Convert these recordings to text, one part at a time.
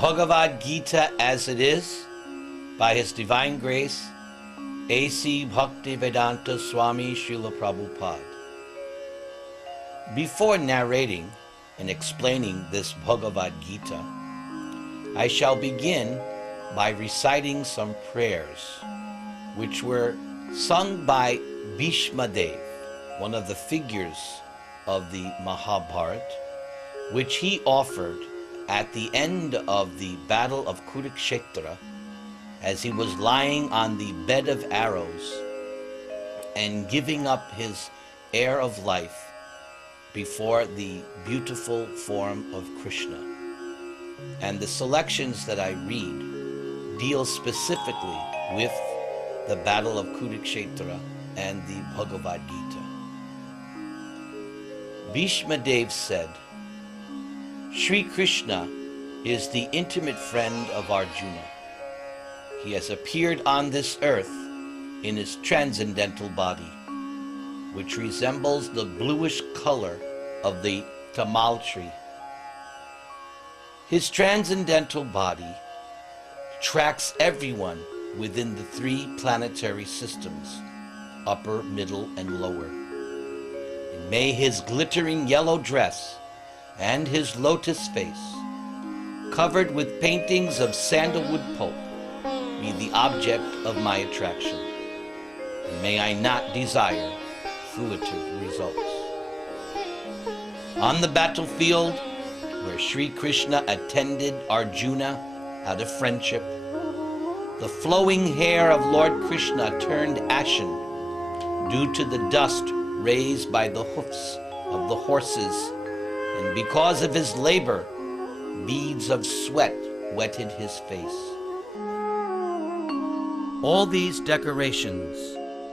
Bhagavad Gita as it is, by His Divine Grace, A.C. Bhaktivedanta Swami Srila Prabhupada. Before narrating and explaining this Bhagavad Gita, I shall begin by reciting some prayers which were sung by Bhishma Dev, one of the figures of the Mahabharata, which he offered at the end of the Battle of Kurukshetra, as he was lying on the bed of arrows and giving up his air of life before the beautiful form of Krishna. And the selections that I read deal specifically with the Battle of Kurukshetra and the Bhagavad Gita. Bhishma Dev said, Sri Krishna is the intimate friend of Arjuna. He has appeared on this earth in his transcendental body, which resembles the bluish color of the tamal tree. His transcendental body tracks everyone within the 3 planetary systems, upper, middle, and lower. And may his glittering yellow dress and his lotus face, covered with paintings of sandalwood pulp, be the object of my attraction, and may I not desire fruitive results. On the battlefield, where Sri Krishna attended Arjuna out of friendship, the flowing hair of Lord Krishna turned ashen due to the dust raised by the hoofs of the horses, and because of his labor, beads of sweat wetted his face. All these decorations,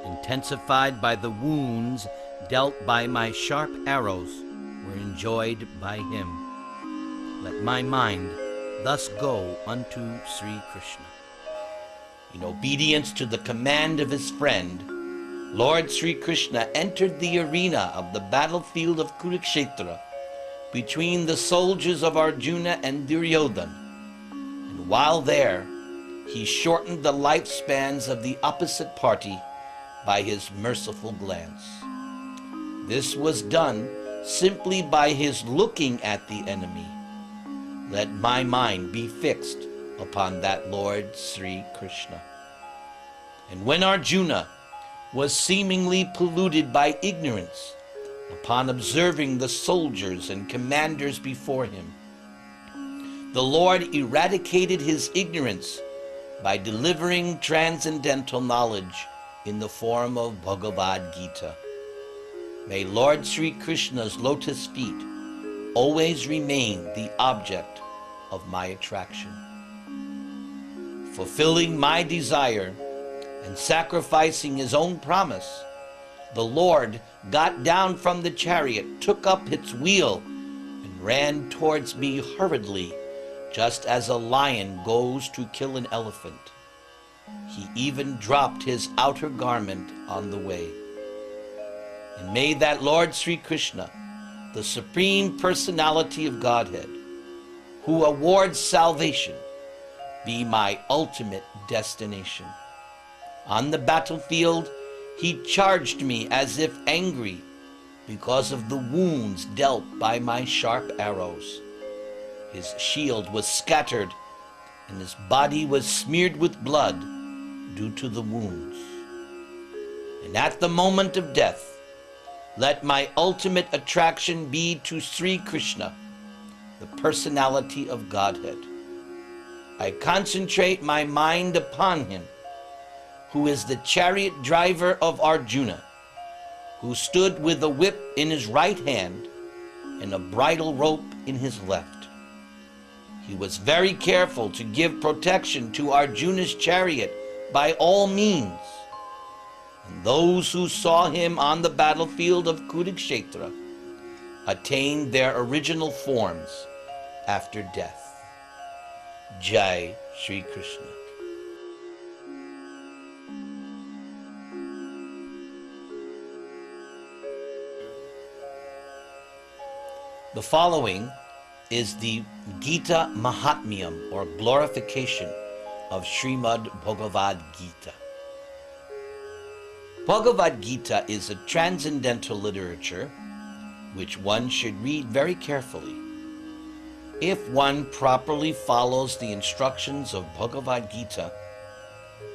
intensified by the wounds dealt by my sharp arrows, were enjoyed by him. Let my mind thus go unto Sri Krishna. In obedience to the command of his friend, Lord Sri Krishna entered the arena of the battlefield of Kurukshetra between the soldiers of Arjuna and Duryodhana, and while there, he shortened the lifespans of the opposite party by his merciful glance. This was done simply by his looking at the enemy. Let my mind be fixed upon that Lord Sri Krishna. And when Arjuna was seemingly polluted by ignorance upon observing the soldiers and commanders before him, the Lord eradicated his ignorance by delivering transcendental knowledge in the form of Bhagavad Gita. May Lord Sri Krishna's lotus feet always remain the object of my attraction. Fulfilling my desire and sacrificing his own promise, the Lord got down from the chariot, took up its wheel, and ran towards me hurriedly, just as a lion goes to kill an elephant. He even dropped his outer garment on the way. And may that Lord Sri Krishna, the Supreme Personality of Godhead, who awards salvation, be my ultimate destination. On the battlefield, he charged me as if angry because of the wounds dealt by my sharp arrows. His shield was scattered, and his body was smeared with blood due to the wounds. And at the moment of death, let my ultimate attraction be to Sri Krishna, the personality of Godhead. I concentrate my mind upon him, who is the chariot driver of Arjuna, who stood with a whip in his right hand and a bridle rope in his left. He was very careful to give protection to Arjuna's chariot by all means. And those who saw him on the battlefield of Kurukshetra attained their original forms after death. Jai Shri Krishna. The following is the Gita Mahatmyam, or glorification of Srimad Bhagavad Gita. Bhagavad Gita is a transcendental literature which one should read very carefully. If one properly follows the instructions of Bhagavad Gita,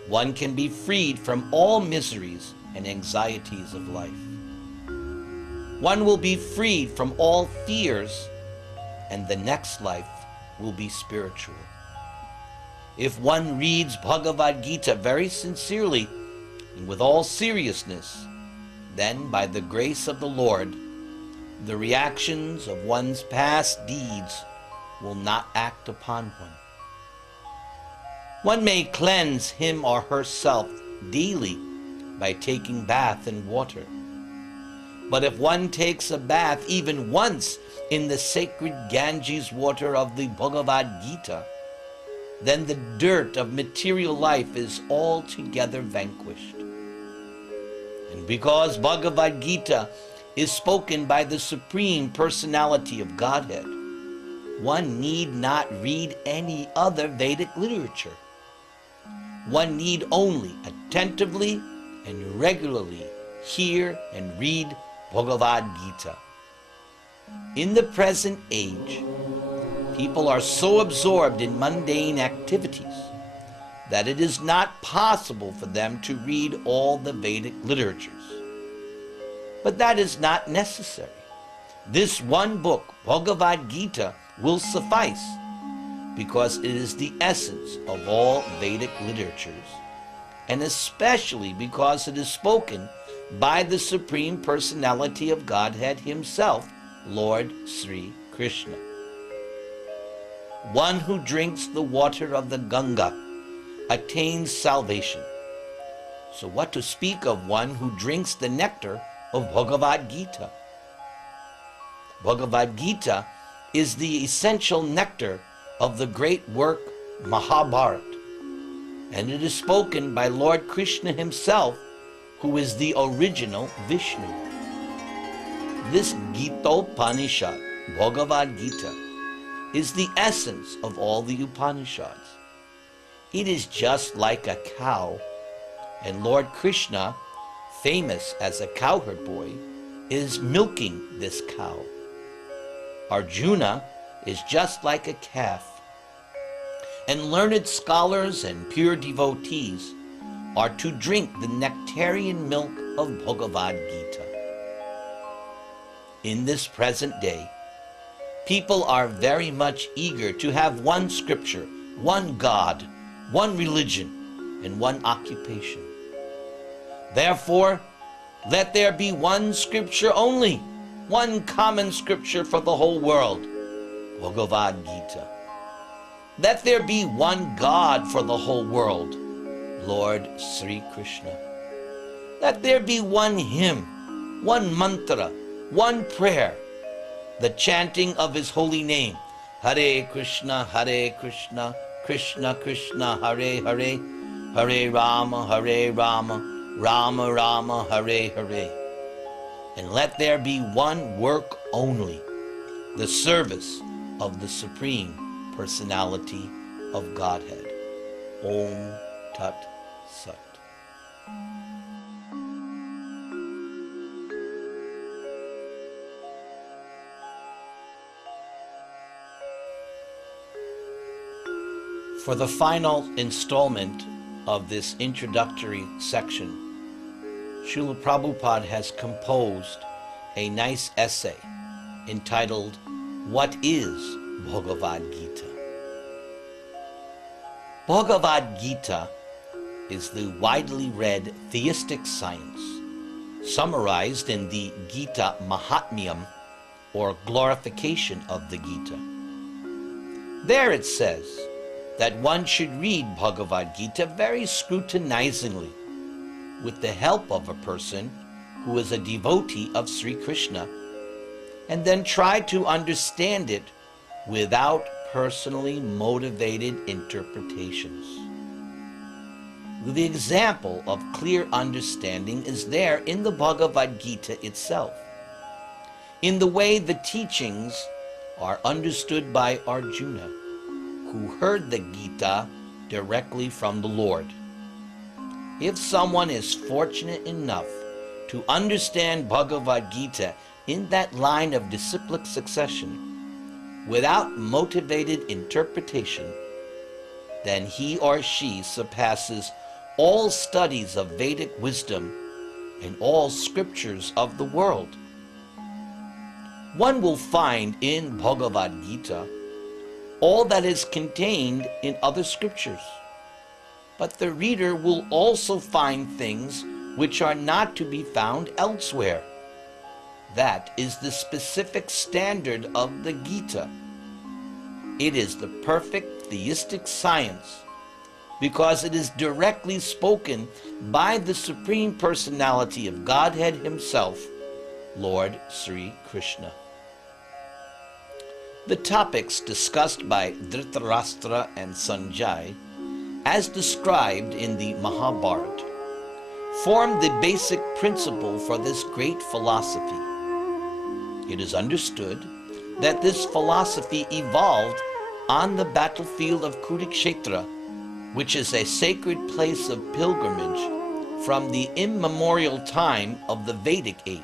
one can be freed from all miseries and anxieties of life. One will be freed from all fears, and the next life will be spiritual. If one reads Bhagavad Gita very sincerely and with all seriousness, then by the grace of the Lord, the reactions of one's past deeds will not act upon one. One may cleanse him or herself daily by taking bath in water. But if one takes a bath even once in the sacred Ganges water of the Bhagavad Gita, then the dirt of material life is altogether vanquished. And because Bhagavad Gita is spoken by the Supreme Personality of Godhead, one need not read any other Vedic literature. One need only attentively and regularly hear and read Bhagavad Gita. In the present age, people are so absorbed in mundane activities that it is not possible for them to read all the Vedic literatures. But that is not necessary. This one book, Bhagavad Gita, will suffice, because it is the essence of all Vedic literatures, and especially because it is spoken by the Supreme Personality of Godhead himself, Lord Sri Krishna. One who drinks the water of the Ganga attains salvation. So what to speak of one who drinks the nectar of Bhagavad Gita? Bhagavad Gita is the essential nectar of the great work Mahabharata, and it is spoken by Lord Krishna himself, who is the original Vishnu. This Gita-upanishad, Bhagavad Gita, is the essence of all the Upanishads. It is just like a cow, and Lord Krishna, famous as a cowherd boy, is milking this cow. Arjuna is just like a calf, and learned scholars and pure devotees are to drink the nectarian milk of Bhagavad Gita. In this present day, people are very much eager to have one scripture, one God, one religion, and one occupation. Therefore, let there be one scripture only, one common scripture for the whole world, Bhagavad Gita. Let there be one God for the whole world, Lord Sri Krishna. Let there be one hymn, one mantra, one prayer, the chanting of his holy name, Hare Krishna, Krishna Krishna, Hare Hare, Hare Rama, Rama Rama, Hare Hare. And let there be one work only, the service of the Supreme Personality of Godhead. Om Tat Sat. For the final installment of this introductory section, Srila Prabhupada has composed a nice essay entitled, What is Bhagavad Gita? Bhagavad Gita is the widely read theistic science summarized in the Gita Mahatmyam, or glorification of the Gita. There it says that one should read Bhagavad Gita very scrutinizingly, with the help of a person who is a devotee of Sri Krishna, and then try to understand it without personally motivated interpretations. The example of clear understanding is there in the Bhagavad Gita itself, in the way the teachings are understood by Arjuna, who heard the Gita directly from the Lord. If someone is fortunate enough to understand Bhagavad Gita in that line of disciplic succession, without motivated interpretation, then he or she surpasses all studies of Vedic wisdom and all scriptures of the world. One will find in Bhagavad Gita all that is contained in other scriptures, but the reader will also find things which are not to be found elsewhere. That is the specific standard of the Gita. It is the perfect theistic science because it is directly spoken by the Supreme Personality of Godhead Himself, Lord Sri Krishna. The topics discussed by Dhritarashtra and Sanjay, as described in the Mahabharata, form the basic principle for this great philosophy. It is understood that this philosophy evolved on the battlefield of Kurukshetra, which is a sacred place of pilgrimage from the immemorial time of the Vedic age.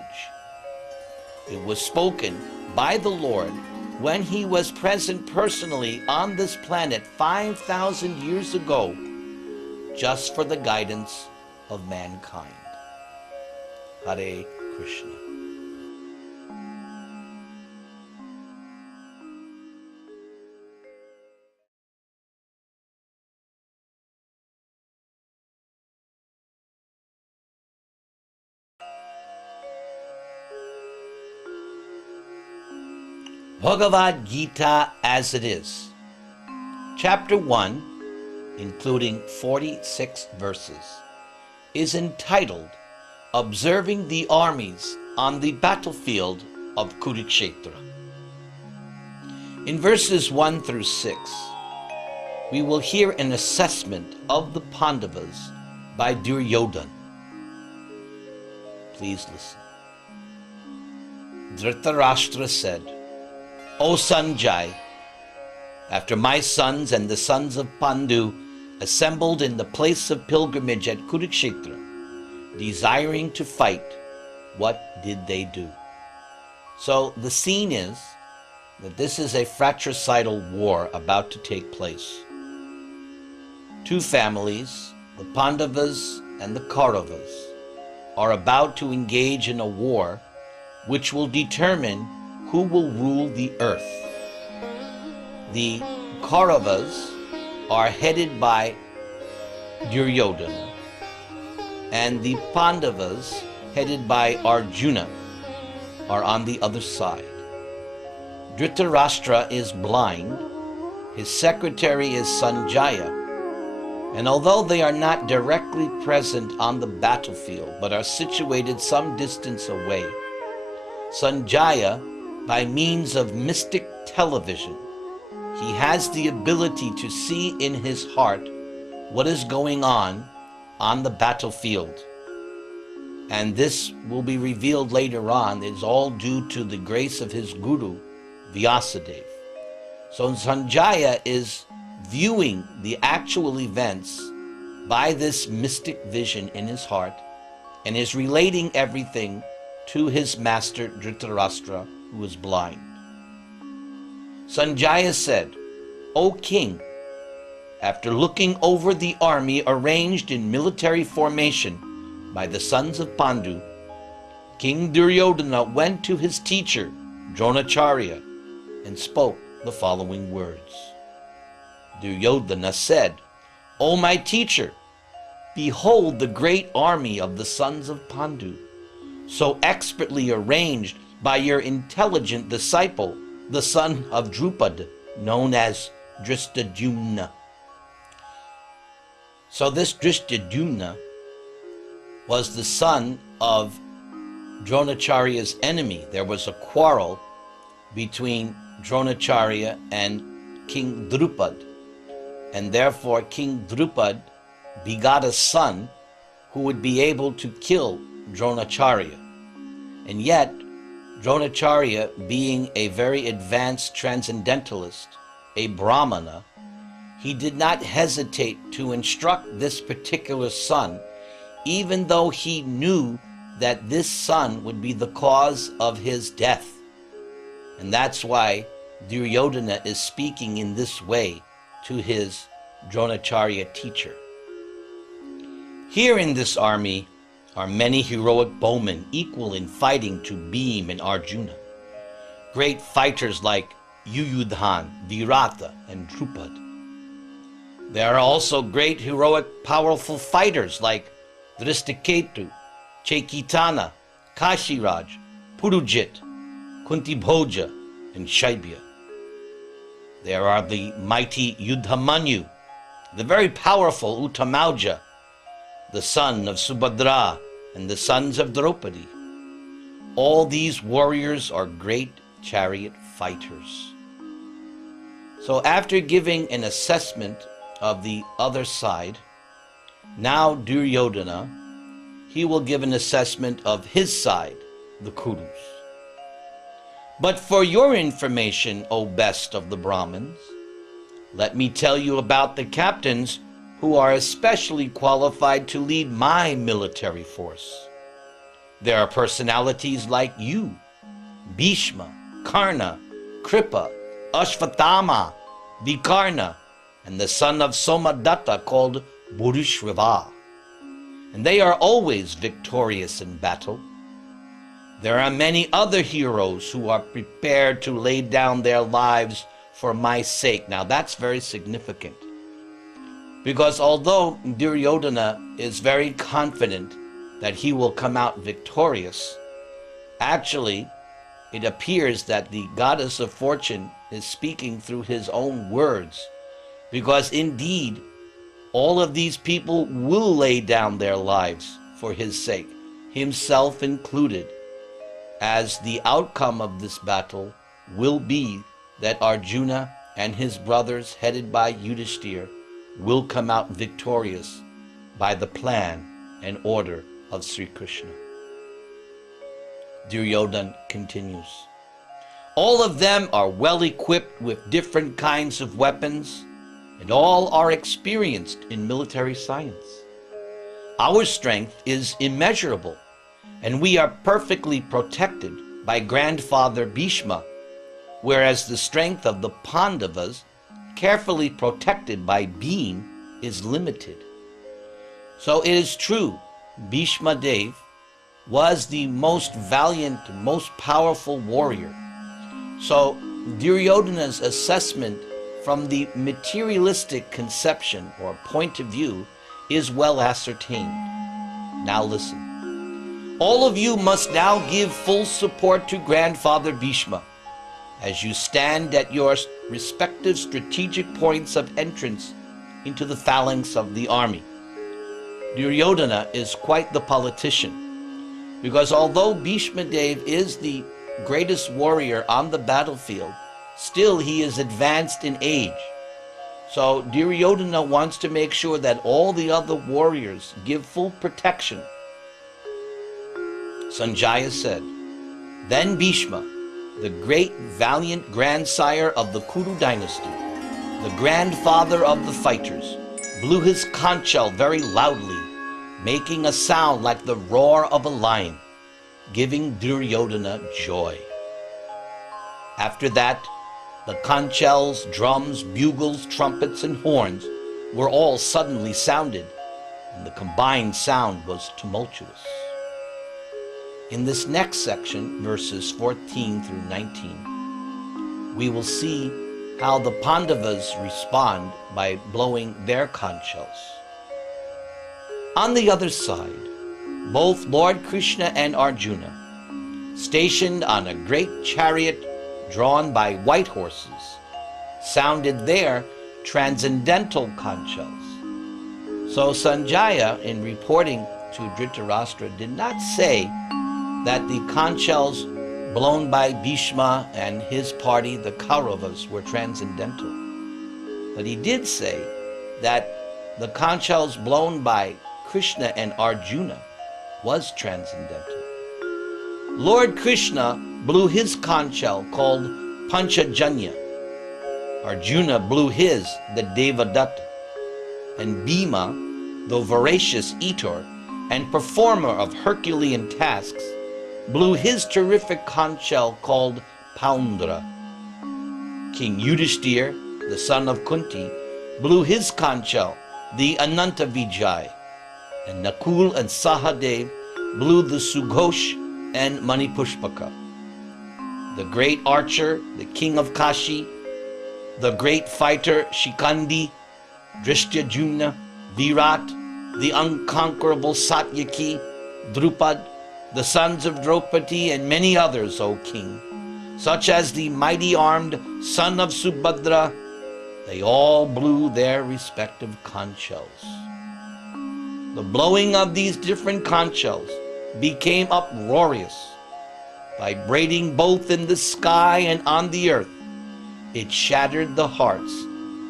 It was spoken by the Lord when He was present personally on this planet 5,000 years ago, just for the guidance of mankind. Hare Krishna. Bhagavad Gita as it is. Chapter 1, including 46 verses, is entitled Observing the Armies on the Battlefield of Kurukshetra. In verses 1 through 6, we will hear an assessment of the Pandavas by Duryodhana. Please listen. Dhritarashtra said, O Sanjay, after my sons and the sons of Pandu assembled in the place of pilgrimage at Kurukshetra, desiring to fight, what did they do? So the scene is that this is a fratricidal war about to take place. Two families, the Pandavas and the Kauravas, are about to engage in a war which will determine who will rule the earth. The Kauravas are headed by Duryodhana, and the Pandavas, headed by Arjuna, are on the other side. Dhritarashtra is blind, his secretary is Sanjaya, and although they are not directly present on the battlefield but are situated some distance away, Sanjaya, by means of mystic television, he has the ability to see in his heart what is going on the battlefield. And this will be revealed later on. It's all due to the grace of his guru, Vyasadeva. So Sanjaya is viewing the actual events by this mystic vision in his heart and is relating everything to his master Dhritarashtra, who is blind. Sanjaya said, O king, after looking over the army arranged in military formation by the sons of Pandu, King Duryodhana went to his teacher, Dronacharya, and spoke the following words. Duryodhana said, O my teacher, behold the great army of the sons of Pandu, so expertly arranged by your intelligent disciple, the son of Drupad, known as Drishtadyumna. So this Drishtadyumna was the son of Dronacharya's enemy. There was a quarrel between Dronacharya and King Drupad, and therefore King Drupad begot a son who would be able to kill Dronacharya. And yet Dronacharya, being a very advanced transcendentalist, a Brahmana, he did not hesitate to instruct this particular son, even though he knew that this son would be the cause of his death. And that's why Duryodhana is speaking in this way to his Dronacharya teacher. Here in this army are many heroic bowmen equal in fighting to Bhima and Arjuna. Great fighters like Yuyudhan, Virata, and Drupad. There are also great heroic powerful fighters like Drishtaketu, Chaitanya, Kashiraj, Purujit, Kuntibhoja, and Shaibya. There are the mighty Yudhamanyu, the very powerful Uttamauja, the son of Subhadra, and the sons of Draupadi. All these warriors are great chariot fighters. So after giving an assessment of the other side, now Duryodhana, he will give an assessment of his side, the Kurus. But for your information, O best of the Brahmins, let me tell you about the captains who are especially qualified to lead my military force. There are personalities like you, Bhishma, Karna, Kripa, Ashvatthama, Vikarna, and the son of Somadatta called Bhurishrava. And they are always victorious in battle. There are many other heroes who are prepared to lay down their lives for my sake. Now that's very significant. Because although Duryodhana is very confident that he will come out victorious, actually it appears that the goddess of fortune is speaking through his own words. Because indeed, all of these people will lay down their lives for his sake, himself included, as the outcome of this battle will be that Arjuna and his brothers, headed by Yudhishthira, will come out victorious by the plan and order of Sri Krishna. Duryodhana continues. All of them are well equipped with different kinds of weapons, and all are experienced in military science. Our strength is immeasurable, and we are perfectly protected by grandfather Bhishma, whereas the strength of the Pandavas, carefully protected by Bhima, is limited. So it is true, Bhishma Dev was the most valiant, most powerful warrior. So Duryodhana's assessment from the materialistic conception or point of view is well ascertained. Now listen. All of you must now give full support to grandfather Bhishma as you stand at your respective strategic points of entrance into the phalanx of the army. Duryodhana is quite the politician, because although Bhishma Dev is the greatest warrior on the battlefield, still he is advanced in age. So Duryodhana wants to make sure that all the other warriors give full protection. Sanjaya said, Then Bhishma, the great valiant grandsire of the Kuru dynasty, the grandfather of the fighters, blew his conch shell very loudly, making a sound like the roar of a lion, giving Duryodhana joy. After that, the conch shells, drums, bugles, trumpets, and horns were all suddenly sounded, and the combined sound was tumultuous. In this next section, verses 14 through 19, we will see how the Pandavas respond by blowing their conch shells. On the other side, both Lord Krishna and Arjuna, stationed on a great chariot drawn by white horses, sounded their transcendental conch shells. So Sanjaya, in reporting to Dhritarashtra, did not say that the conch shells blown by Bhishma and his party, the Kauravas, were transcendental. But he did say that the conch shells blown by Krishna and Arjuna was transcendental. Lord Krishna blew his conch shell called Panchajanya. Arjuna blew his, the Devadatta. And Bhima, the voracious eater and performer of Herculean tasks, blew his terrific conch shell called Poundra. King Yudhishthir, the son of Kunti, blew his conch shell, the Ananta Vijay, and Nakul and Sahadev blew the Sughosh and Manipushpaka. The great archer, the king of Kashi, the great fighter Shikandi, Drishtyajumna, Virat, the unconquerable Satyaki, Drupad, the sons of Draupadi, and many others, O king, such as the mighty-armed son of Subhadra, they all blew their respective conch shells. The blowing of these different conch shells became uproarious, vibrating both in the sky and on the earth. It shattered the hearts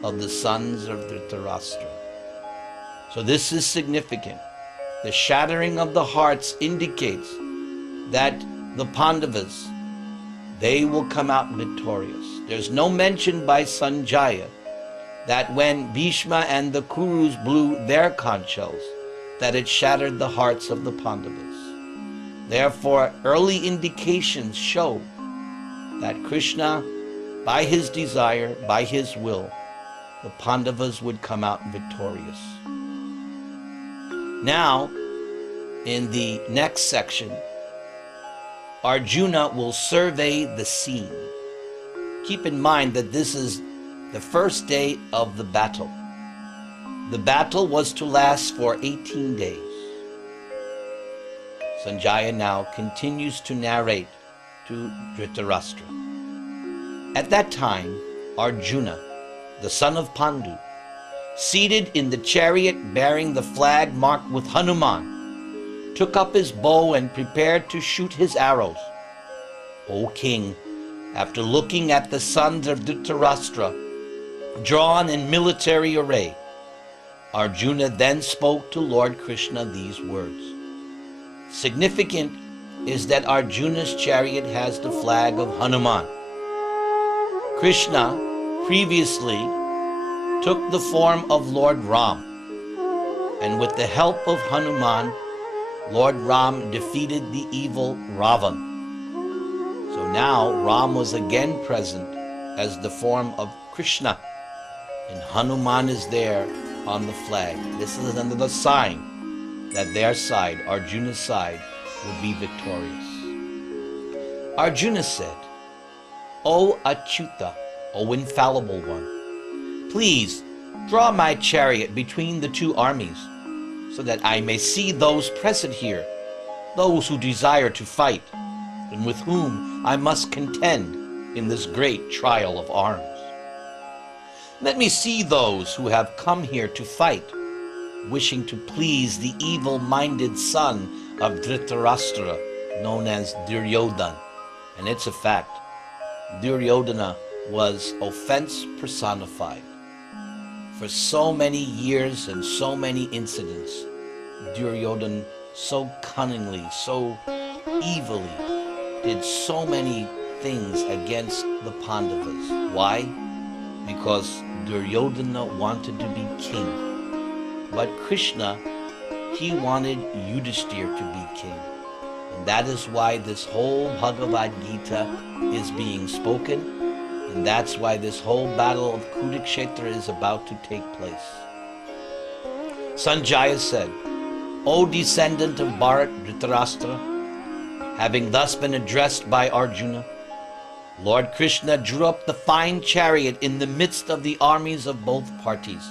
of the sons of Dhritarashtra. So this is significant. The shattering of the hearts indicates that the Pandavas, they will come out victorious. There's no mention by Sanjaya that when Bhishma and the Kurus blew their conch shells, that it shattered the hearts of the Pandavas. Therefore, early indications show that Krishna, by his desire, by his will, the Pandavas would come out victorious. Now, in the next section, Arjuna will survey the scene. Keep in mind that this is the first day of the battle. The battle was to last for 18 days. Sanjaya now continues to narrate to Dhritarashtra. At that time, Arjuna, the son of Pandu, seated in the chariot bearing the flag marked with Hanuman, took up his bow and prepared to shoot his arrows. O king, after looking at the sons of Dhritarashtra, drawn in military array, Arjuna then spoke to Lord Krishna these words. Significant is that Arjuna's chariot has the flag of Hanuman. Krishna previously took the form of Lord Ram, and with the help of Hanuman, Lord Ram defeated the evil Ravan. So now Ram was again present as the form of Krishna, and Hanuman is there on the flag. This is another sign that their side, Arjuna's side, would be victorious. Arjuna said, O Achyuta, O infallible one, please draw my chariot between the two armies, so that I may see those present here, those who desire to fight, and with whom I must contend in this great trial of arms. Let me see those who have come here to fight, wishing to please the evil-minded son of Dhritarashtra, known as Duryodhana. And it's a fact, Duryodhana was offense personified. For so many years and so many incidents, Duryodhana so cunningly, so evilly, did so many things against the Pandavas. Why? Because Duryodhana wanted to be king. But Krishna, he wanted Yudhishthir to be king. And that is why this whole Bhagavad Gita is being spoken, and that's why this whole battle of Kurukshetra is about to take place. Sanjaya said, O descendant of Bharat Dhritarashtra, having thus been addressed by Arjuna, Lord Krishna drew up the fine chariot in the midst of the armies of both parties.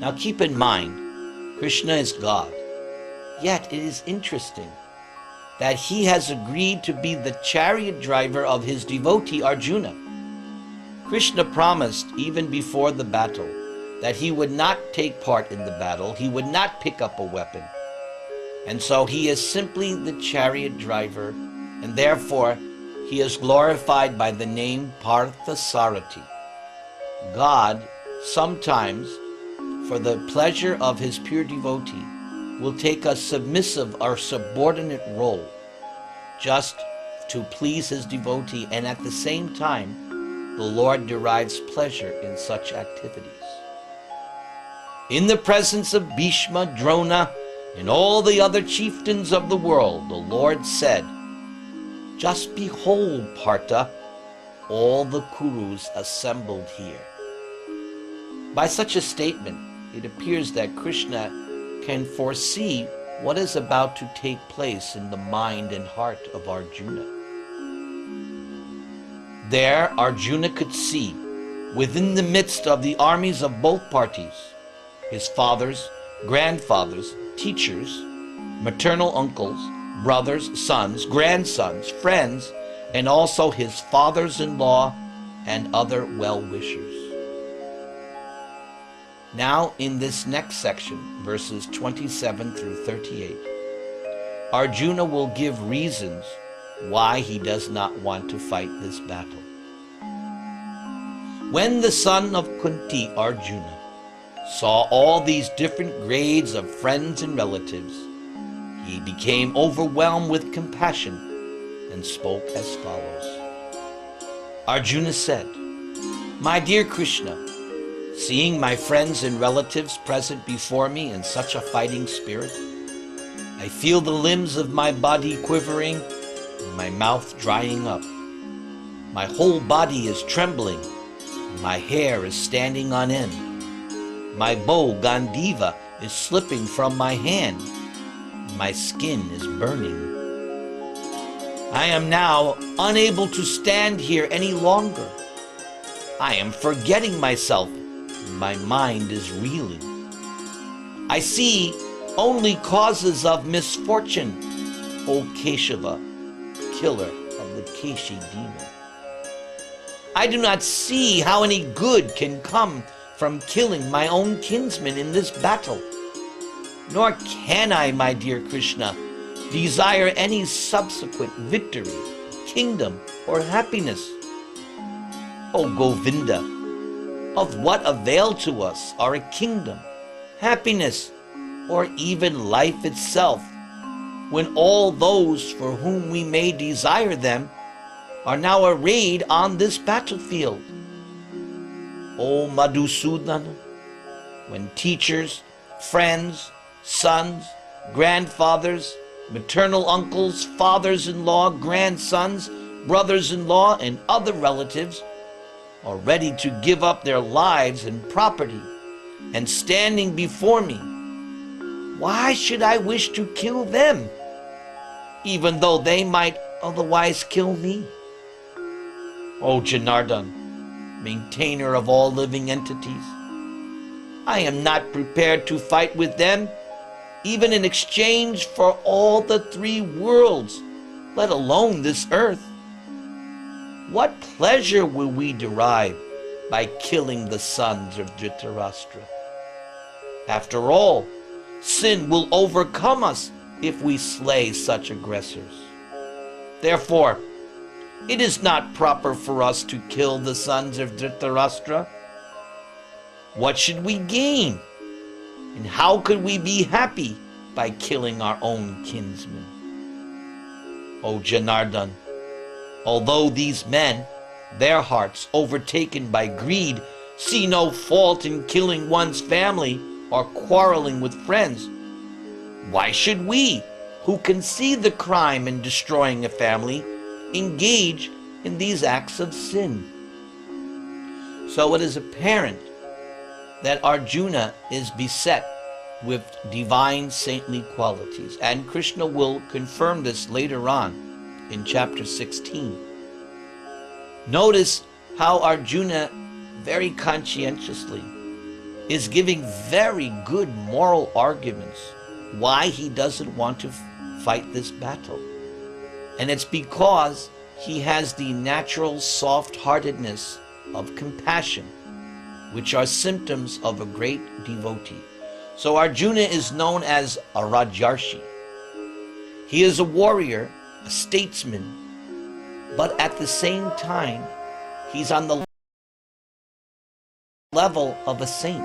Now keep in mind, Krishna is God. Yet it is interesting that he has agreed to be the chariot driver of his devotee Arjuna. Krishna promised even before the battle that he would not take part in the battle, he would not pick up a weapon. And so he is simply the chariot driver, and therefore he is glorified by the name Parthasarathi. God sometimes, for the pleasure of his pure devotee, will take a submissive or subordinate role just to please his devotee, and at the same time, the Lord derives pleasure in such activities. In the presence of Bhishma, Drona, and all the other chieftains of the world, the Lord said, "Just behold, Partha, all the Kurus assembled here." By such a statement, it appears that Krishna can foresee what is about to take place in the mind and heart of Arjuna. There, Arjuna could see, within the midst of the armies of both parties, his fathers, grandfathers, teachers, maternal uncles, brothers, sons, grandsons, friends, and also his fathers-in-law and other well-wishers. Now, in this next section, verses 27 through 38, Arjuna will give reasons why he does not want to fight this battle. When the son of Kunti, Arjuna, saw all these different grades of friends and relatives, he became overwhelmed with compassion and spoke as follows. Arjuna said, "My dear Krishna, seeing my friends and relatives present before me in such a fighting spirit, I feel the limbs of my body quivering and my mouth drying up. My whole body is trembling, and my hair is standing on end. My bow, Gandiva, is slipping from my hand. My skin is burning. I am now unable to stand here any longer. I am forgetting myself. My mind is reeling. I see only causes of misfortune, O Keshava, killer of the Keshi demon. I do not see how any good can come from killing my own kinsmen in this battle. Nor can I, my dear Krishna, desire any subsequent victory, kingdom, or happiness. O Govinda, of what avail to us are a kingdom, happiness, or even life itself, when all those for whom we may desire them are now arrayed on this battlefield? O Madhusudana, when teachers, friends, sons, grandfathers, maternal uncles, fathers-in-law, grandsons, brothers-in-law, and other relatives are ready to give up their lives and property and standing before me, why should I wish to kill them, even though they might otherwise kill me? O Janardhan, maintainer of all living entities, I am not prepared to fight with them, even in exchange for all the three worlds, let alone this earth. What pleasure will we derive by killing the sons of Dhritarashtra? After all, sin will overcome us if we slay such aggressors. Therefore, it is not proper for us to kill the sons of Dhritarashtra. What should we gain? And how could we be happy by killing our own kinsmen? O Janardhan, although these men, their hearts overtaken by greed, see no fault in killing one's family or quarreling with friends, why should we, who can see the crime in destroying a family, engage in these acts of sin? So it is apparent that Arjuna is beset with divine saintly qualities, and Krishna will confirm this later on in chapter 16. Notice how Arjuna very conscientiously is giving very good moral arguments why he doesn't want to fight this battle. And it's because he has the natural soft-heartedness of compassion, which are symptoms of a great devotee. So Arjuna is known as a Rajarshi. He is a warrior, a statesman, but at the same time, he's on the level of a saint.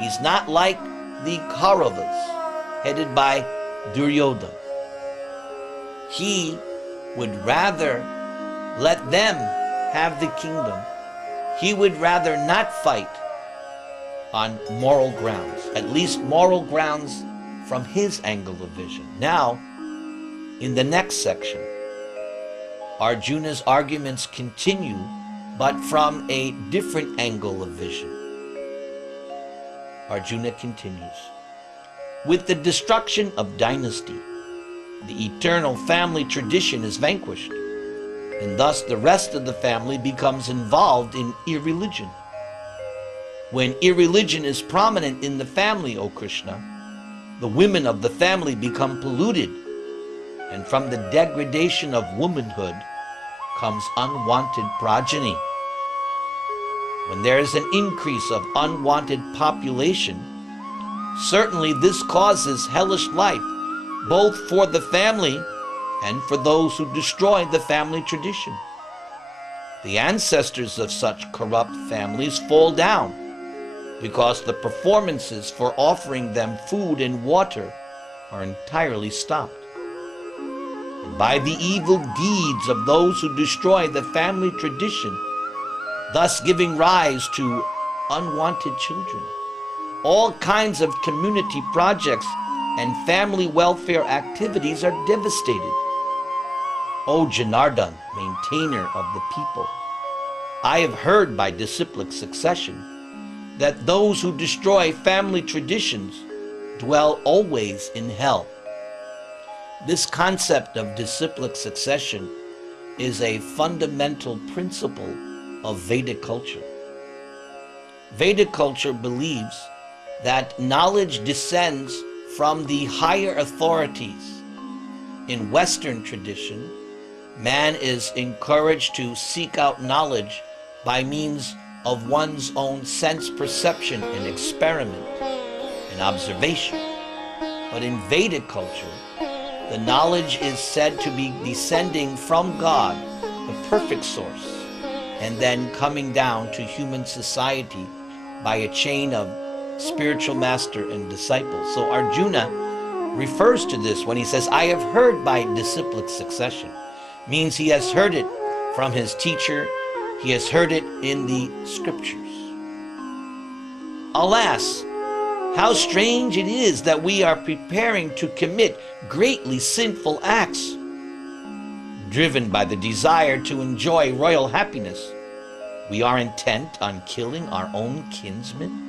He's not like the Kauravas, headed by Duryodhana. He would rather let them have the kingdom. He would rather not fight on moral grounds, at least moral grounds from his angle of vision. Now, in the next section, Arjuna's arguments continue, but from a different angle of vision. Arjuna continues, with the destruction of dynasty, the eternal family tradition is vanquished, and thus the rest of the family becomes involved in irreligion. When irreligion is prominent in the family, O Krishna, the women of the family become polluted, and from the degradation of womanhood comes unwanted progeny. When there is an increase of unwanted population, certainly this causes hellish life, both for the family and for those who destroy the family tradition. The ancestors of such corrupt families fall down because the performances for offering them food and water are entirely stopped. And by the evil deeds of those who destroy the family tradition, thus giving rise to unwanted children, all kinds of community projects and family welfare activities are devastated. O Janardhan, maintainer of the people, I have heard by disciplic succession that those who destroy family traditions dwell always in hell. This concept of disciplic succession is a fundamental principle of Vedic culture. Vedic culture believes that knowledge descends from the higher authorities. In Western tradition, man is encouraged to seek out knowledge by means of one's own sense perception and experiment and observation. But in Vedic culture, the knowledge is said to be descending from God, the perfect source, and then coming down to human society by a chain of spiritual master and disciples. So Arjuna refers to this when he says, I have heard by disciplic succession. Means he has heard it from his teacher. He has heard it in the scriptures. Alas, how strange it is that we are preparing to commit greatly sinful acts, driven by the desire to enjoy royal happiness. We are intent on killing our own kinsmen.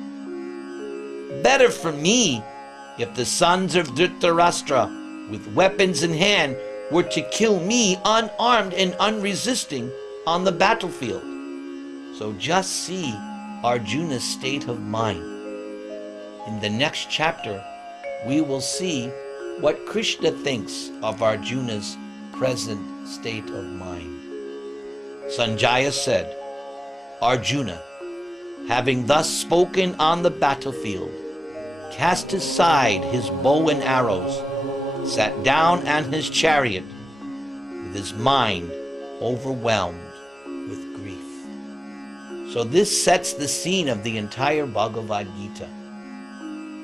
Better for me if the sons of Dhritarashtra, with weapons in hand, were to kill me unarmed and unresisting on the battlefield. So just see Arjuna's state of mind. In the next chapter, we will see what Krishna thinks of Arjuna's present state of mind. Sanjaya said, Arjuna, having thus spoken on the battlefield, cast aside his bow and arrows, sat down on his chariot, with his mind overwhelmed with grief. So this sets the scene of the entire Bhagavad Gita.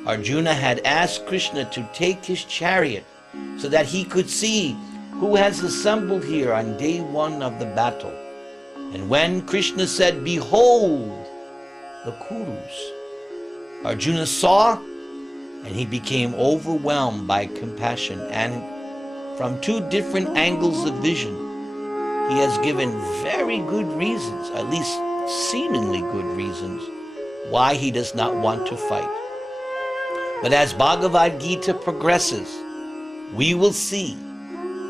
Arjuna had asked Krishna to take his chariot so that he could see who has assembled here on day one of the battle. And when Krishna said, behold, the Kurus, Arjuna saw, and he became overwhelmed by compassion. And from two different angles of vision, he has given very good reasons, at least seemingly good reasons, why he does not want to fight. But as Bhagavad Gita progresses, we will see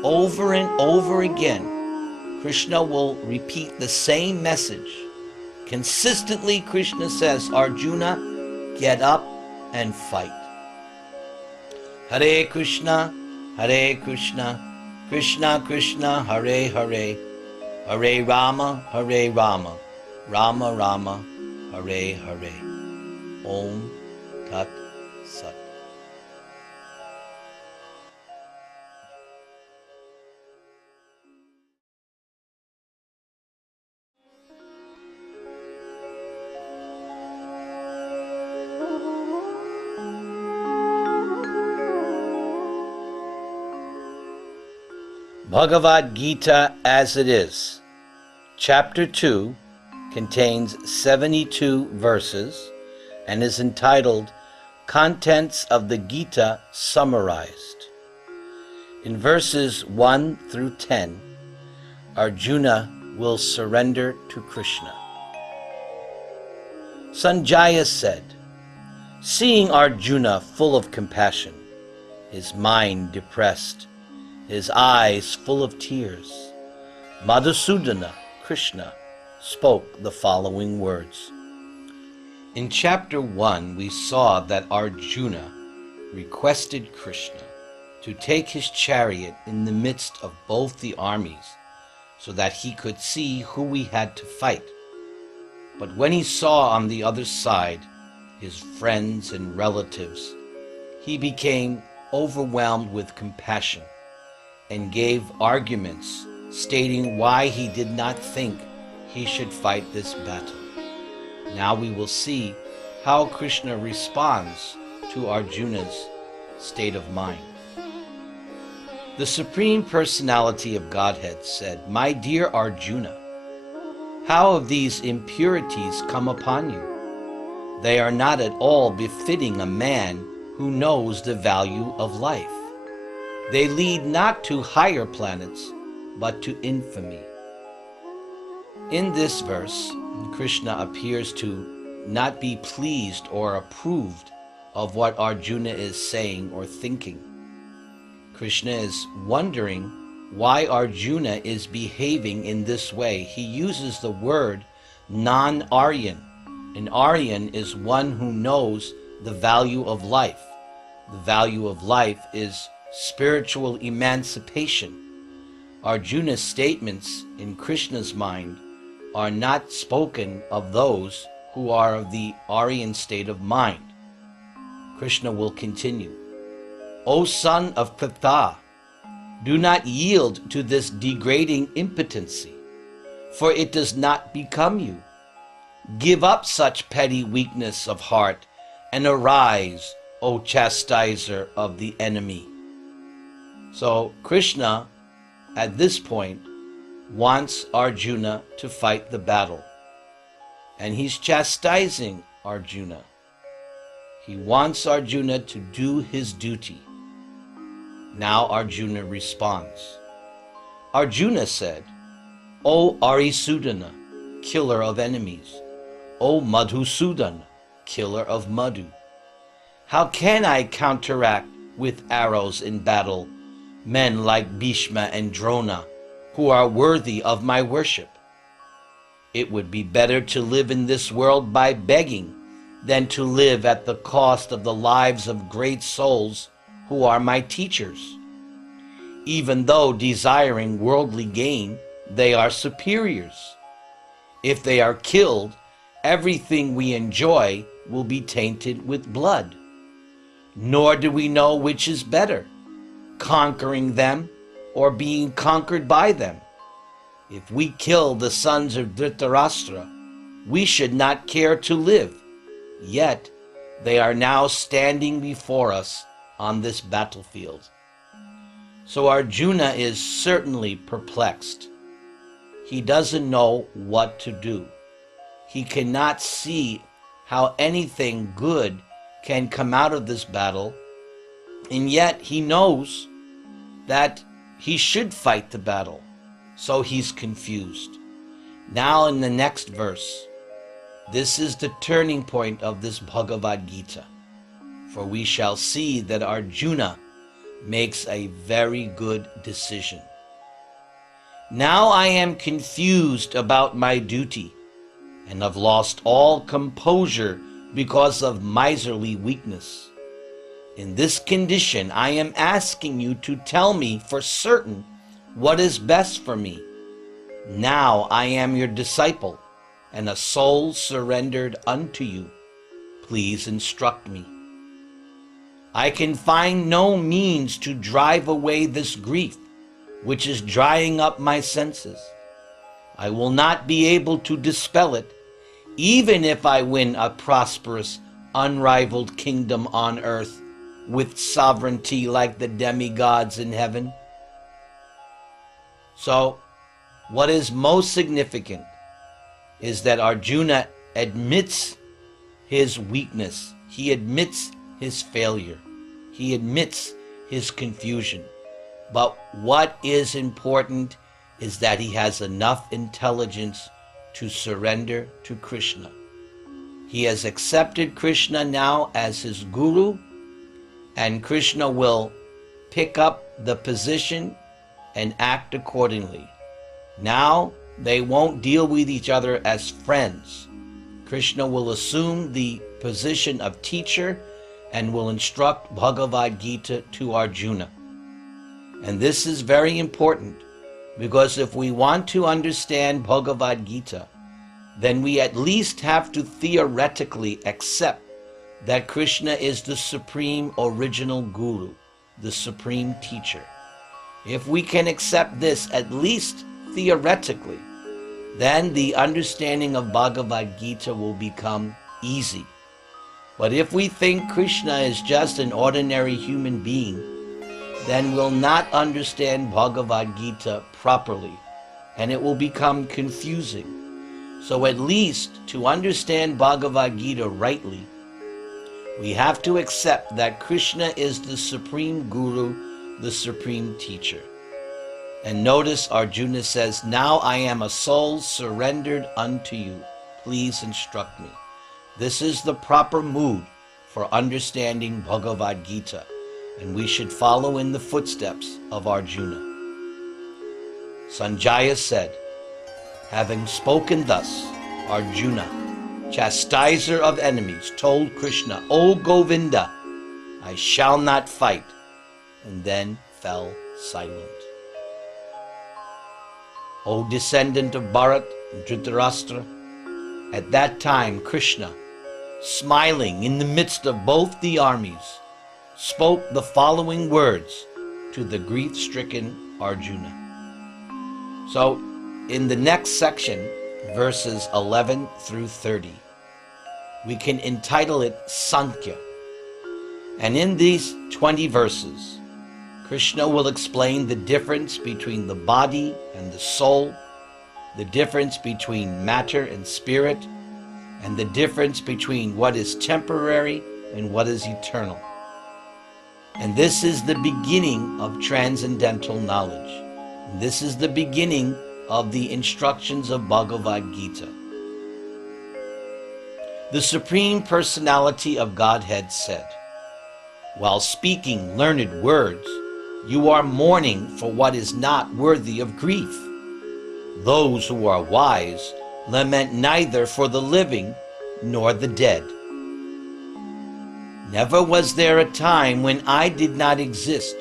over and over again, Krishna will repeat the same message. Consistently, Krishna says, Arjuna, get up and fight. Hare Krishna, Krishna Krishna, Hare Hare, Hare Rama, Rama Rama, Hare Hare. Om Tat Sat. Bhagavad Gita as it is. Chapter 2 contains 72 verses and is entitled Contents of the Gita Summarized. In verses 1 through 10, Arjuna will surrender to Krishna. Sanjaya said, seeing Arjuna full of compassion, his mind depressed, his eyes full of tears, Madhusudana, Krishna, spoke the following words. In chapter 1, we saw that Arjuna requested Krishna to take his chariot in the midst of both the armies so that he could see who we had to fight. But when he saw on the other side his friends and relatives, he became overwhelmed with compassion and gave arguments stating why he did not think he should fight this battle. Now we will see how Krishna responds to Arjuna's state of mind. The Supreme Personality of Godhead said, my dear Arjuna, how have these impurities come upon you? They are not at all befitting a man who knows the value of life. They lead not to higher planets, but to infamy. In this verse, Krishna appears to not be pleased or approved of what Arjuna is saying or thinking. Krishna is wondering why Arjuna is behaving in this way. He uses the word non-Aryan. An Aryan is one who knows the value of life. The value of life is spiritual emancipation. Arjuna's statements in Krishna's mind are not spoken of those who are of the Aryan state of mind. Krishna will continue. O son of Pritha, do not yield to this degrading impotency, for it does not become you. Give up such petty weakness of heart and arise, O chastiser of the enemy. So Krishna, at this point, wants Arjuna to fight the battle. And he's chastising Arjuna. He wants Arjuna to do his duty. Now Arjuna responds. Arjuna said, O Arisudana, killer of enemies, O Madhusudana, killer of Madhu, how can I counteract with arrows in battle men like Bhishma and Drona, who are worthy of my worship? It would be better to live in this world by begging than to live at the cost of the lives of great souls who are my teachers. Even though desiring worldly gain, they are superiors. If they are killed, everything we enjoy will be tainted with blood. Nor do we know which is better, conquering them or being conquered by them. If we kill the sons of Dhritarashtra, we should not care to live. Yet they are now standing before us on this battlefield. So Arjuna is certainly perplexed. He doesn't know what to do. He cannot see how anything good can come out of this battle, and yet he knows that he should fight the battle. So he's confused. Now in the next verse, this is the turning point of this Bhagavad Gita, for we shall see that Arjuna makes a very good decision. Now I am confused about my duty, and have lost all composure because of miserly weakness. In this condition, I am asking you to tell me for certain what is best for me. Now I am your disciple, and a soul surrendered unto you. Please instruct me. I can find no means to drive away this grief, which is drying up my senses. I will not be able to dispel it, even if I win a prosperous, unrivaled kingdom on earth, with sovereignty like the demigods in heaven. So, what is most significant is that Arjuna admits his weakness. He admits his failure. He admits his confusion. But what is important is that he has enough intelligence to surrender to Krishna. He has accepted Krishna now as his guru, and Krishna will pick up the position and act accordingly. Now they won't deal with each other as friends. Krishna will assume the position of teacher and will instruct Bhagavad Gita to Arjuna. And this is very important, because if we want to understand Bhagavad Gita, then we at least have to theoretically accept that Krishna is the supreme original guru, the supreme teacher. If we can accept this, at least theoretically, then the understanding of Bhagavad Gita will become easy. But if we think Krishna is just an ordinary human being, then we'll not understand Bhagavad Gita properly, and it will become confusing. So at least to understand Bhagavad Gita rightly, we have to accept that Krishna is the supreme guru, the supreme teacher. And notice Arjuna says, "Now I am a soul surrendered unto you. Please instruct me." This is the proper mood for understanding Bhagavad Gita, and we should follow in the footsteps of Arjuna. Sanjaya said, having spoken thus, Arjuna, chastiser of enemies, told Krishna, "O Govinda, I shall not fight," and then fell silent. O descendant of Bharat and Dhritarashtra, at that time Krishna, smiling in the midst of both the armies, spoke the following words to the grief-stricken Arjuna. So, in the next section, verses 11 through 30, we can entitle it Sankhya. And in these 20 verses, Krishna will explain the difference between the body and the soul, the difference between matter and spirit, and the difference between what is temporary and what is eternal. And this is the beginning of transcendental knowledge. And this is the beginning of the instructions of Bhagavad Gita. The Supreme Personality of Godhead said, while speaking learned words, "You are mourning for what is not worthy of grief. Those who are wise lament neither for the living nor the dead. Never was there a time when I did not exist,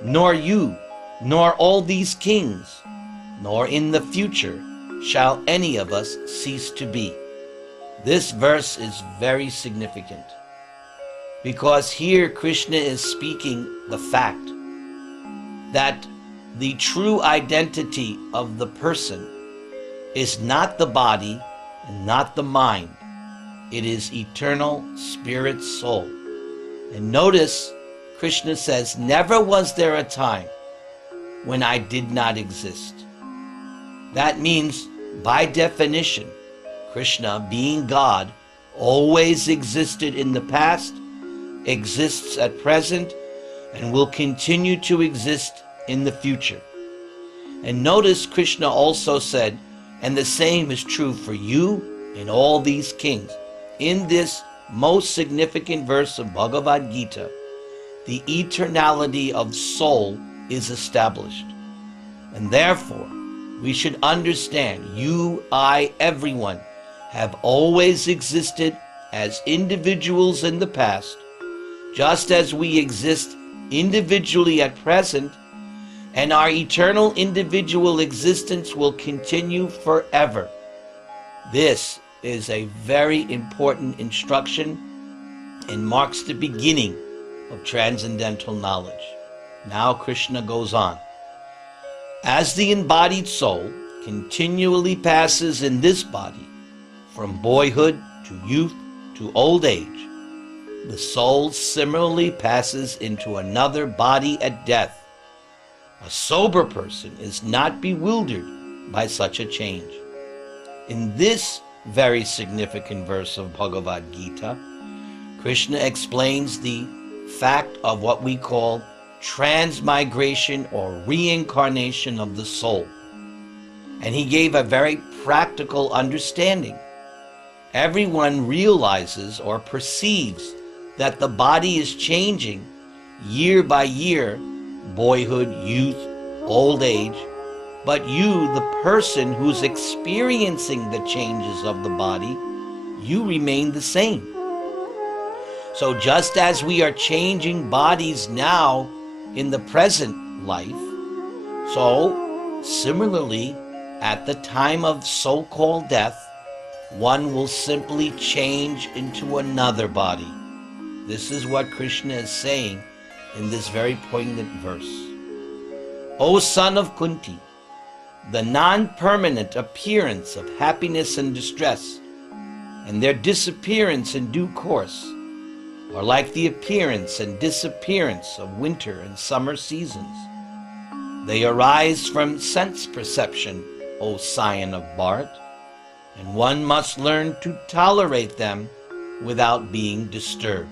nor you, nor all these kings, nor in the future shall any of us cease to be." This verse is very significant, because here Krishna is speaking the fact that the true identity of the person is not the body and not the mind. It is eternal spirit soul. And notice Krishna says, "Never was there a time when I did not exist." That means, by definition, Krishna, being God, always existed in the past, exists at present, and will continue to exist in the future. And notice Krishna also said, and the same is true for you and all these kings. In this most significant verse of Bhagavad Gita, the eternality of soul is established. And therefore, we should understand you, I, everyone have always existed as individuals in the past, just as we exist individually at present, and our eternal individual existence will continue forever. This is a very important instruction and marks the beginning of transcendental knowledge. Now Krishna goes on. As the embodied soul continually passes in this body, from boyhood to youth to old age, the soul similarly passes into another body at death. A sober person is not bewildered by such a change. In this very significant verse of Bhagavad Gita, Krishna explains the fact of what we call transmigration or reincarnation of the soul. And he gave a very practical understanding. Everyone realizes or perceives that the body is changing year by year, boyhood, youth, old age, but you, the person who's experiencing the changes of the body, you remain the same. So just as we are changing bodies now in the present life, so similarly, at the time of so-called death, one will simply change into another body. This is what Krishna is saying in this very poignant verse. O son of Kunti, the non-permanent appearance of happiness and distress, and their disappearance in due course, are like the appearance and disappearance of winter and summer seasons. They arise from sense perception, O scion of Bharat, and one must learn to tolerate them without being disturbed.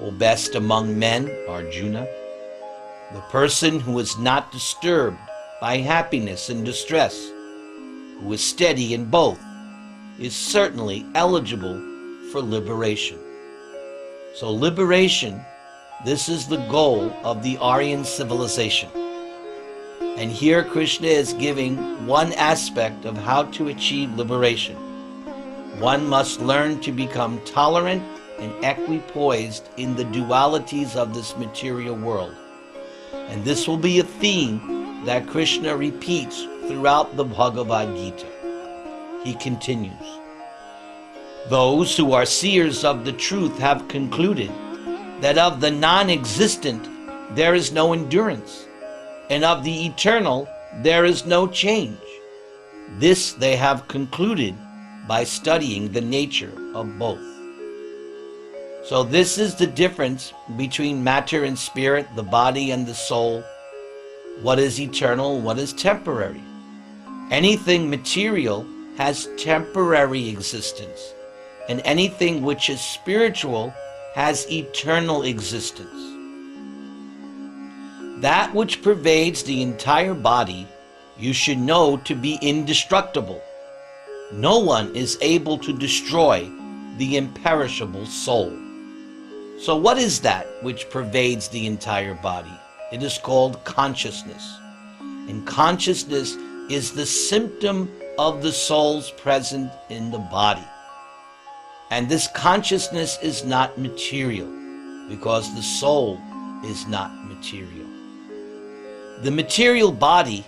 O best among men, Arjuna, the person who is not disturbed by happiness and distress, who is steady in both, is certainly eligible for liberation. So liberation, this is the goal of the Aryan civilization. And here Krishna is giving one aspect of how to achieve liberation. One must learn to become tolerant and equipoised in the dualities of this material world. And this will be a theme that Krishna repeats throughout the Bhagavad Gita. He continues, those who are seers of the truth have concluded that of the non-existent there is no endurance, and of the eternal there is no change. This they have concluded by studying the nature of both. So this is the difference between matter and spirit, the body and the soul. What is eternal, what is temporary? Anything material has temporary existence, and anything which is spiritual has eternal existence. That which pervades the entire body you should know to be indestructible. No one is able to destroy the imperishable soul. So what is that which pervades the entire body? It is called consciousness. And consciousness is the symptom of the soul's presence in the body. And this consciousness is not material, because the soul is not material. The material body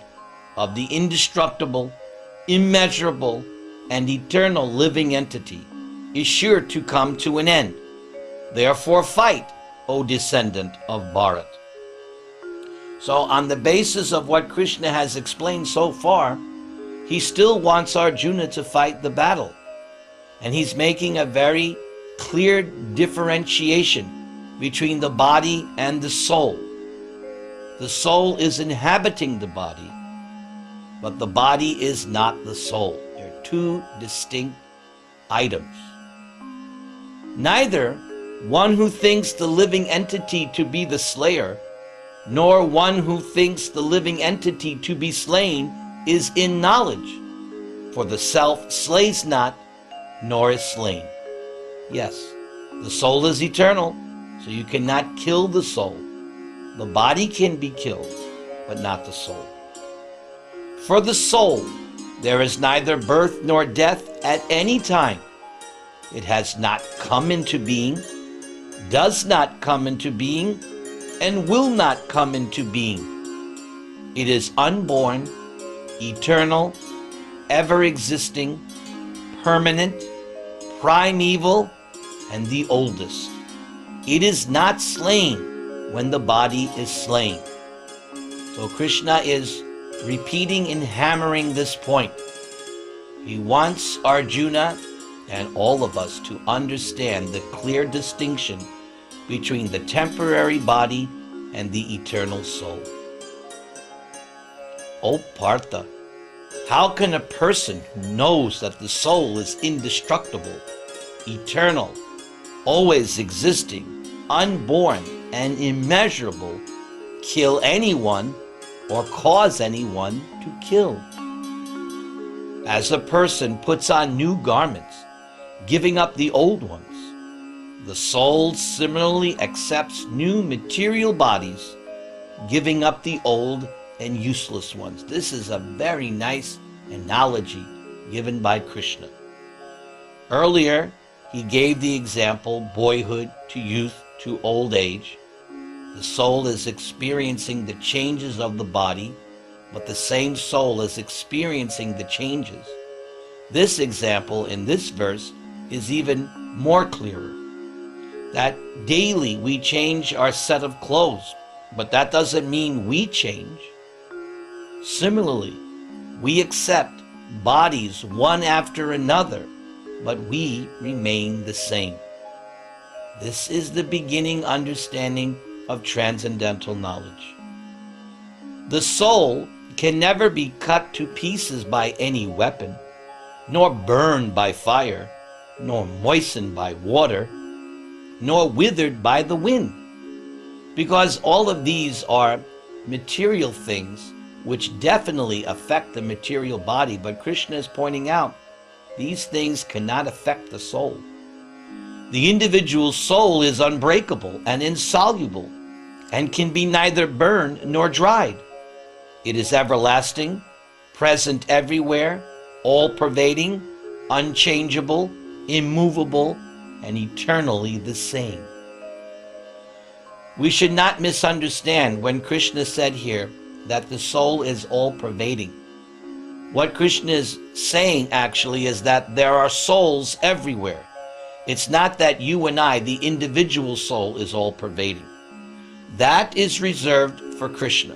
of the indestructible, immeasurable, and eternal living entity is sure to come to an end. Therefore fight, O descendant of Bharat. So on the basis of what Krishna has explained so far, he still wants Arjuna to fight the battle. And he's making a very clear differentiation between the body and the soul. The soul is inhabiting the body, but the body is not the soul. They're two distinct items. Neither one who thinks the living entity to be the slayer, nor one who thinks the living entity to be slain is in knowledge. For the self slays not, nor is slain. Yes, the soul is eternal, so you cannot kill the soul. The body can be killed, but not the soul. For the soul, there is neither birth nor death at any time. It has not come into being, does not come into being, and will not come into being. It is unborn, eternal, ever-existing, permanent, primeval, and the oldest. It is not slain when the body is slain. So Krishna is repeating and hammering this point. He wants Arjuna and all of us to understand the clear distinction between the temporary body and the eternal soul. O Partha, how can a person who knows that the soul is indestructible, eternal, always existing, unborn, and immeasurable, kill anyone or cause anyone to kill? As a person puts on new garments, giving up the old ones, the soul similarly accepts new material bodies, giving up the old and useless ones. This is a very nice analogy given by Krishna. Earlier, he gave the example boyhood to youth to old age. The soul is experiencing the changes of the body, but the same soul is experiencing the changes. This example in this verse is even more clearer. That daily we change our set of clothes, but that doesn't mean we change. Similarly, we accept bodies one after another, but we remain the same. This is the beginning understanding of transcendental knowledge. The soul can never be cut to pieces by any weapon, nor burned by fire, nor moistened by water, nor withered by the wind, because all of these are material things which definitely affect the material body, but Krishna is pointing out these things cannot affect the soul. The individual soul is unbreakable and insoluble and can be neither burned nor dried. It is everlasting, present everywhere, all-pervading, unchangeable, immovable, and eternally the same. We should not misunderstand when Krishna said here that the soul is all-pervading. What Krishna is saying actually is that there are souls everywhere. It's not that you and I, the individual soul, is all-pervading. That is reserved for Krishna.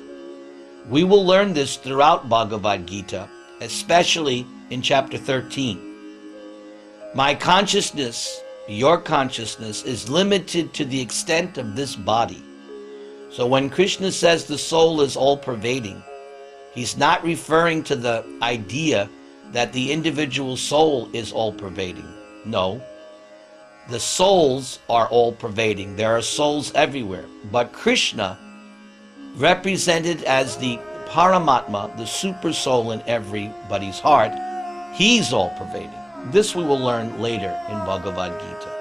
We will learn this throughout Bhagavad Gita, especially in chapter 13. My consciousness, your consciousness, is limited to the extent of this body. So when Krishna says the soul is all-pervading, he's not referring to the idea that the individual soul is all-pervading. No, the souls are all-pervading. There are souls everywhere. But Krishna, represented as the Paramatma, the super soul in everybody's heart, he's all-pervading. This we will learn later in Bhagavad Gita.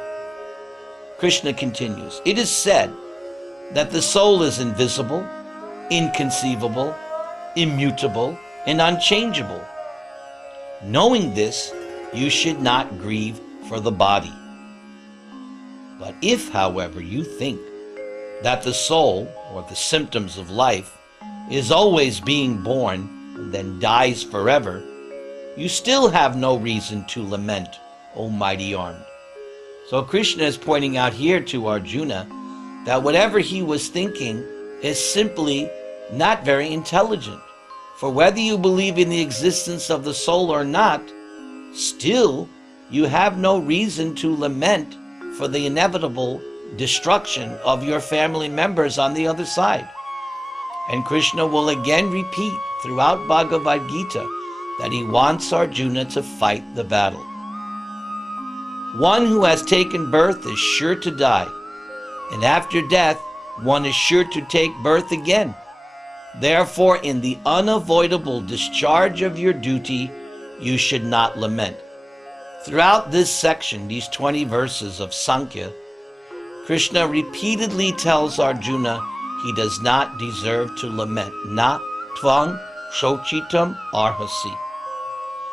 Krishna continues, it is said that the soul is invisible, inconceivable, immutable, and unchangeable. Knowing this, you should not grieve for the body. But if, however, you think that the soul, or the symptoms of life, is always being born and then dies forever, you still have no reason to lament, O mighty armed. So Krishna is pointing out here to Arjuna that whatever he was thinking is simply not very intelligent. For whether you believe in the existence of the soul or not, still you have no reason to lament for the inevitable destruction of your family members on the other side. And Krishna will again repeat throughout Bhagavad Gita that he wants Arjuna to fight the battle. One who has taken birth is sure to die, and after death, one is sure to take birth again. Therefore, in the unavoidable discharge of your duty, you should not lament. Throughout this section, these 20 verses of Sankhya, Krishna repeatedly tells Arjuna he does not deserve to lament. Na tvang shochitam arhasi.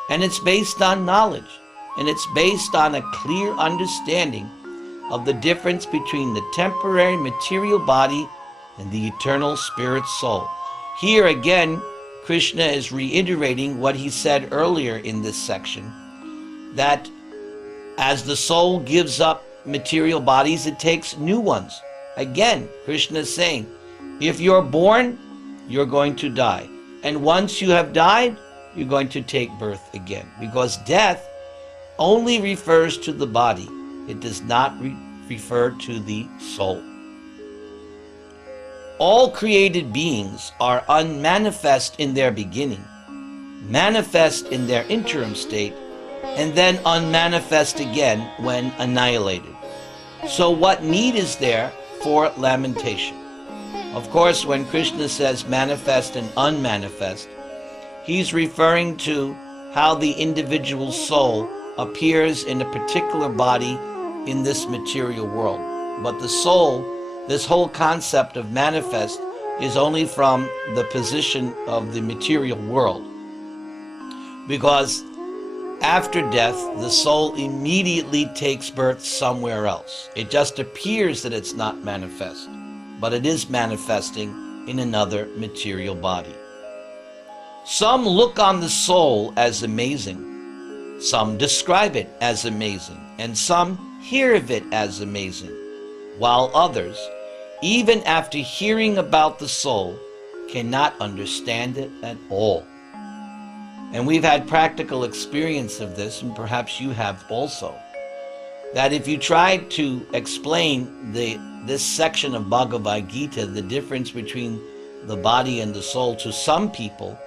And it's based on knowledge, and it's based on a clear understanding of the difference between the temporary material body and the eternal spirit soul. Here again, Krishna is reiterating what he said earlier in this section, that as the soul gives up material bodies, it takes new ones. Again, Krishna is saying, if you're born, you're going to die. And once you have died, you're going to take birth again. Because death only refers to the body. It does not refer to the soul. All created beings are unmanifest in their beginning, manifest in their interim state, and then unmanifest again when annihilated. So what need is there for lamentation? Of course, when Krishna says manifest and unmanifest, he's referring to how the individual soul appears in a particular body in this material world. But the soul, this whole concept of manifest, is only from the position of the material world. Because after death, the soul immediately takes birth somewhere else. It just appears that it's not manifest, but it is manifesting in another material body. Some look on the soul as amazing. Some describe it as amazing, and some hear of it as amazing, while others, even after hearing about the soul, cannot understand it at all. And we've had practical experience of this, and perhaps you have also, that if you tried to explain this section of Bhagavad Gita, the difference between the body and the soul, to some people,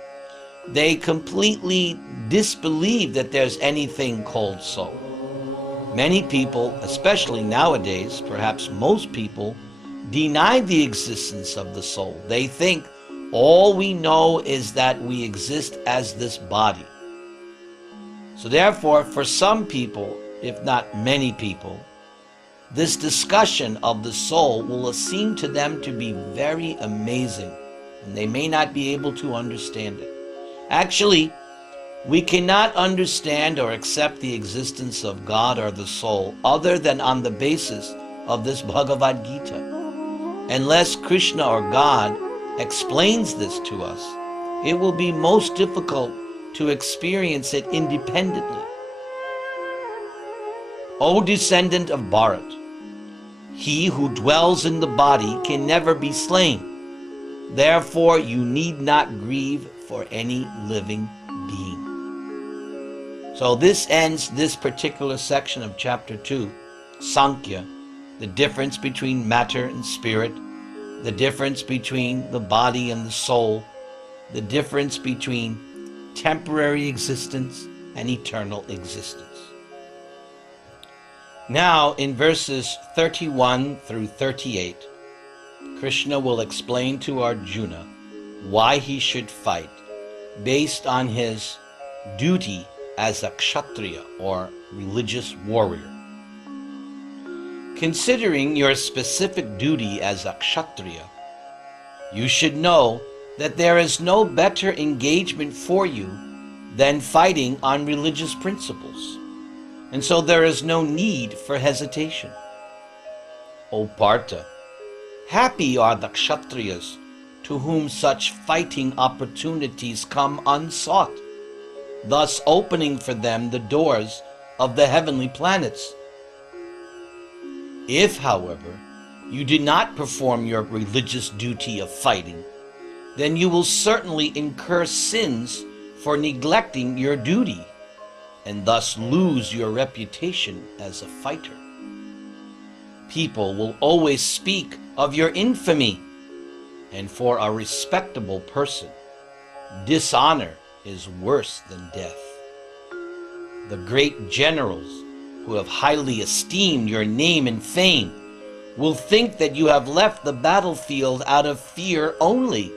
they completely disbelieve that there's anything called soul. Many people, especially nowadays, perhaps most people, deny the existence of the soul. They think all we know is that we exist as this body. So therefore, for some people, if not many people, this discussion of the soul will seem to them to be very amazing, and they may not be able to understand it. Actually, we cannot understand or accept the existence of God or the soul other than on the basis of this Bhagavad Gita. Unless Krishna or God explains this to us, it will be most difficult to experience it independently. O descendant of Bharat, he who dwells in the body can never be slain. Therefore, you need not grieve for any living being. So this ends this particular section of chapter 2, Sankhya, the difference between matter and spirit, the difference between the body and the soul, the difference between temporary existence and eternal existence. Now, in verses 31 through 38, Krishna will explain to Arjuna why he should fight based on his duty as a kshatriya, or religious warrior. Considering your specific duty as a kshatriya, you should know that there is no better engagement for you than fighting on religious principles, and so there is no need for hesitation. O Partha, happy are the kshatriyas to whom such fighting opportunities come unsought, thus opening for them the doors of the heavenly planets. If, however, you do not perform your religious duty of fighting, then you will certainly incur sins for neglecting your duty, and thus lose your reputation as a fighter. People will always speak of your infamy, and for a respectable person, dishonor is worse than death. The great generals who have highly esteemed your name and fame will think that you have left the battlefield out of fear only,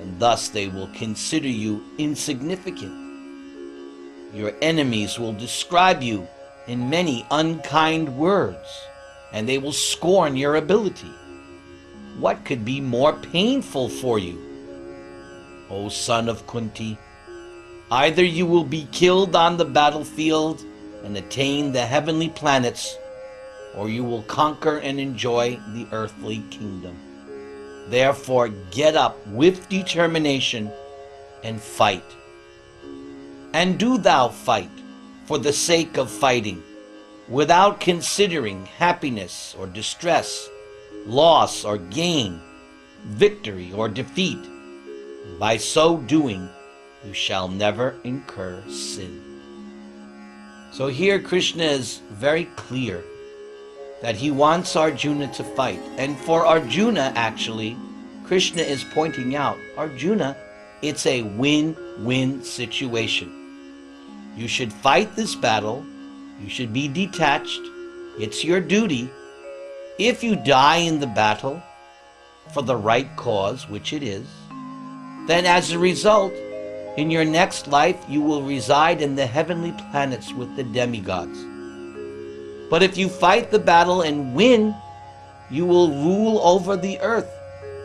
and thus they will consider you insignificant. Your enemies will describe you in many unkind words, and they will scorn your ability. What could be more painful for you? O son of Kunti, either you will be killed on the battlefield and attain the heavenly planets, or you will conquer and enjoy the earthly kingdom. Therefore, get up with determination and fight. And do thou fight for the sake of fighting, without considering happiness or distress, loss or gain, victory or defeat. By so doing, you shall never incur sin. So here Krishna is very clear that he wants Arjuna to fight. And for Arjuna, actually, Krishna is pointing out, Arjuna, it's a win-win situation. You should fight this battle. You should be detached. It's your duty. If you die in the battle for the right cause, which it is, then as a result, in your next life, you will reside in the heavenly planets with the demigods. But if you fight the battle and win, you will rule over the earth.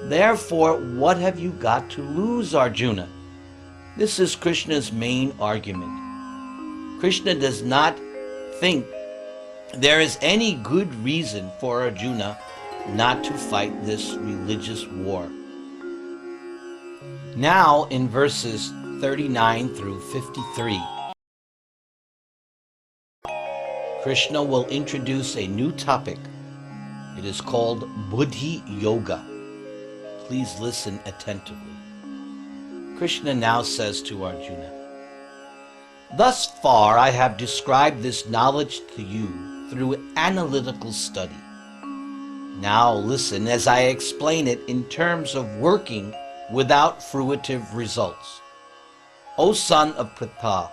Therefore, what have you got to lose, Arjuna? This is Krishna's main argument. Krishna does not think there is any good reason for Arjuna not to fight this religious war. Now, in verses 39 through 53, Krishna will introduce a new topic. It is called Buddhi Yoga. Please listen attentively. Krishna now says to Arjuna, "Thus far I have described this knowledge to you through analytical study. Now listen as I explain it in terms of working without fruitive results. O son of Pritha,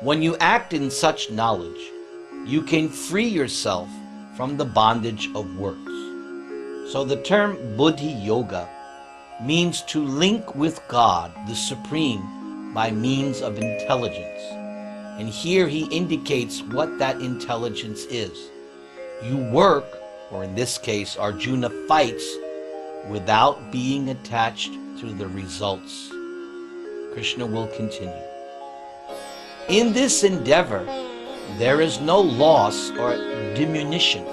when you act in such knowledge, you can free yourself from the bondage of works." So the term Buddhi Yoga means to link with God, the Supreme, by means of intelligence. And here he indicates what that intelligence is. You work, or in this case, Arjuna fights, without being attached to the results. Krishna will continue. In this endeavor, there is no loss or diminution.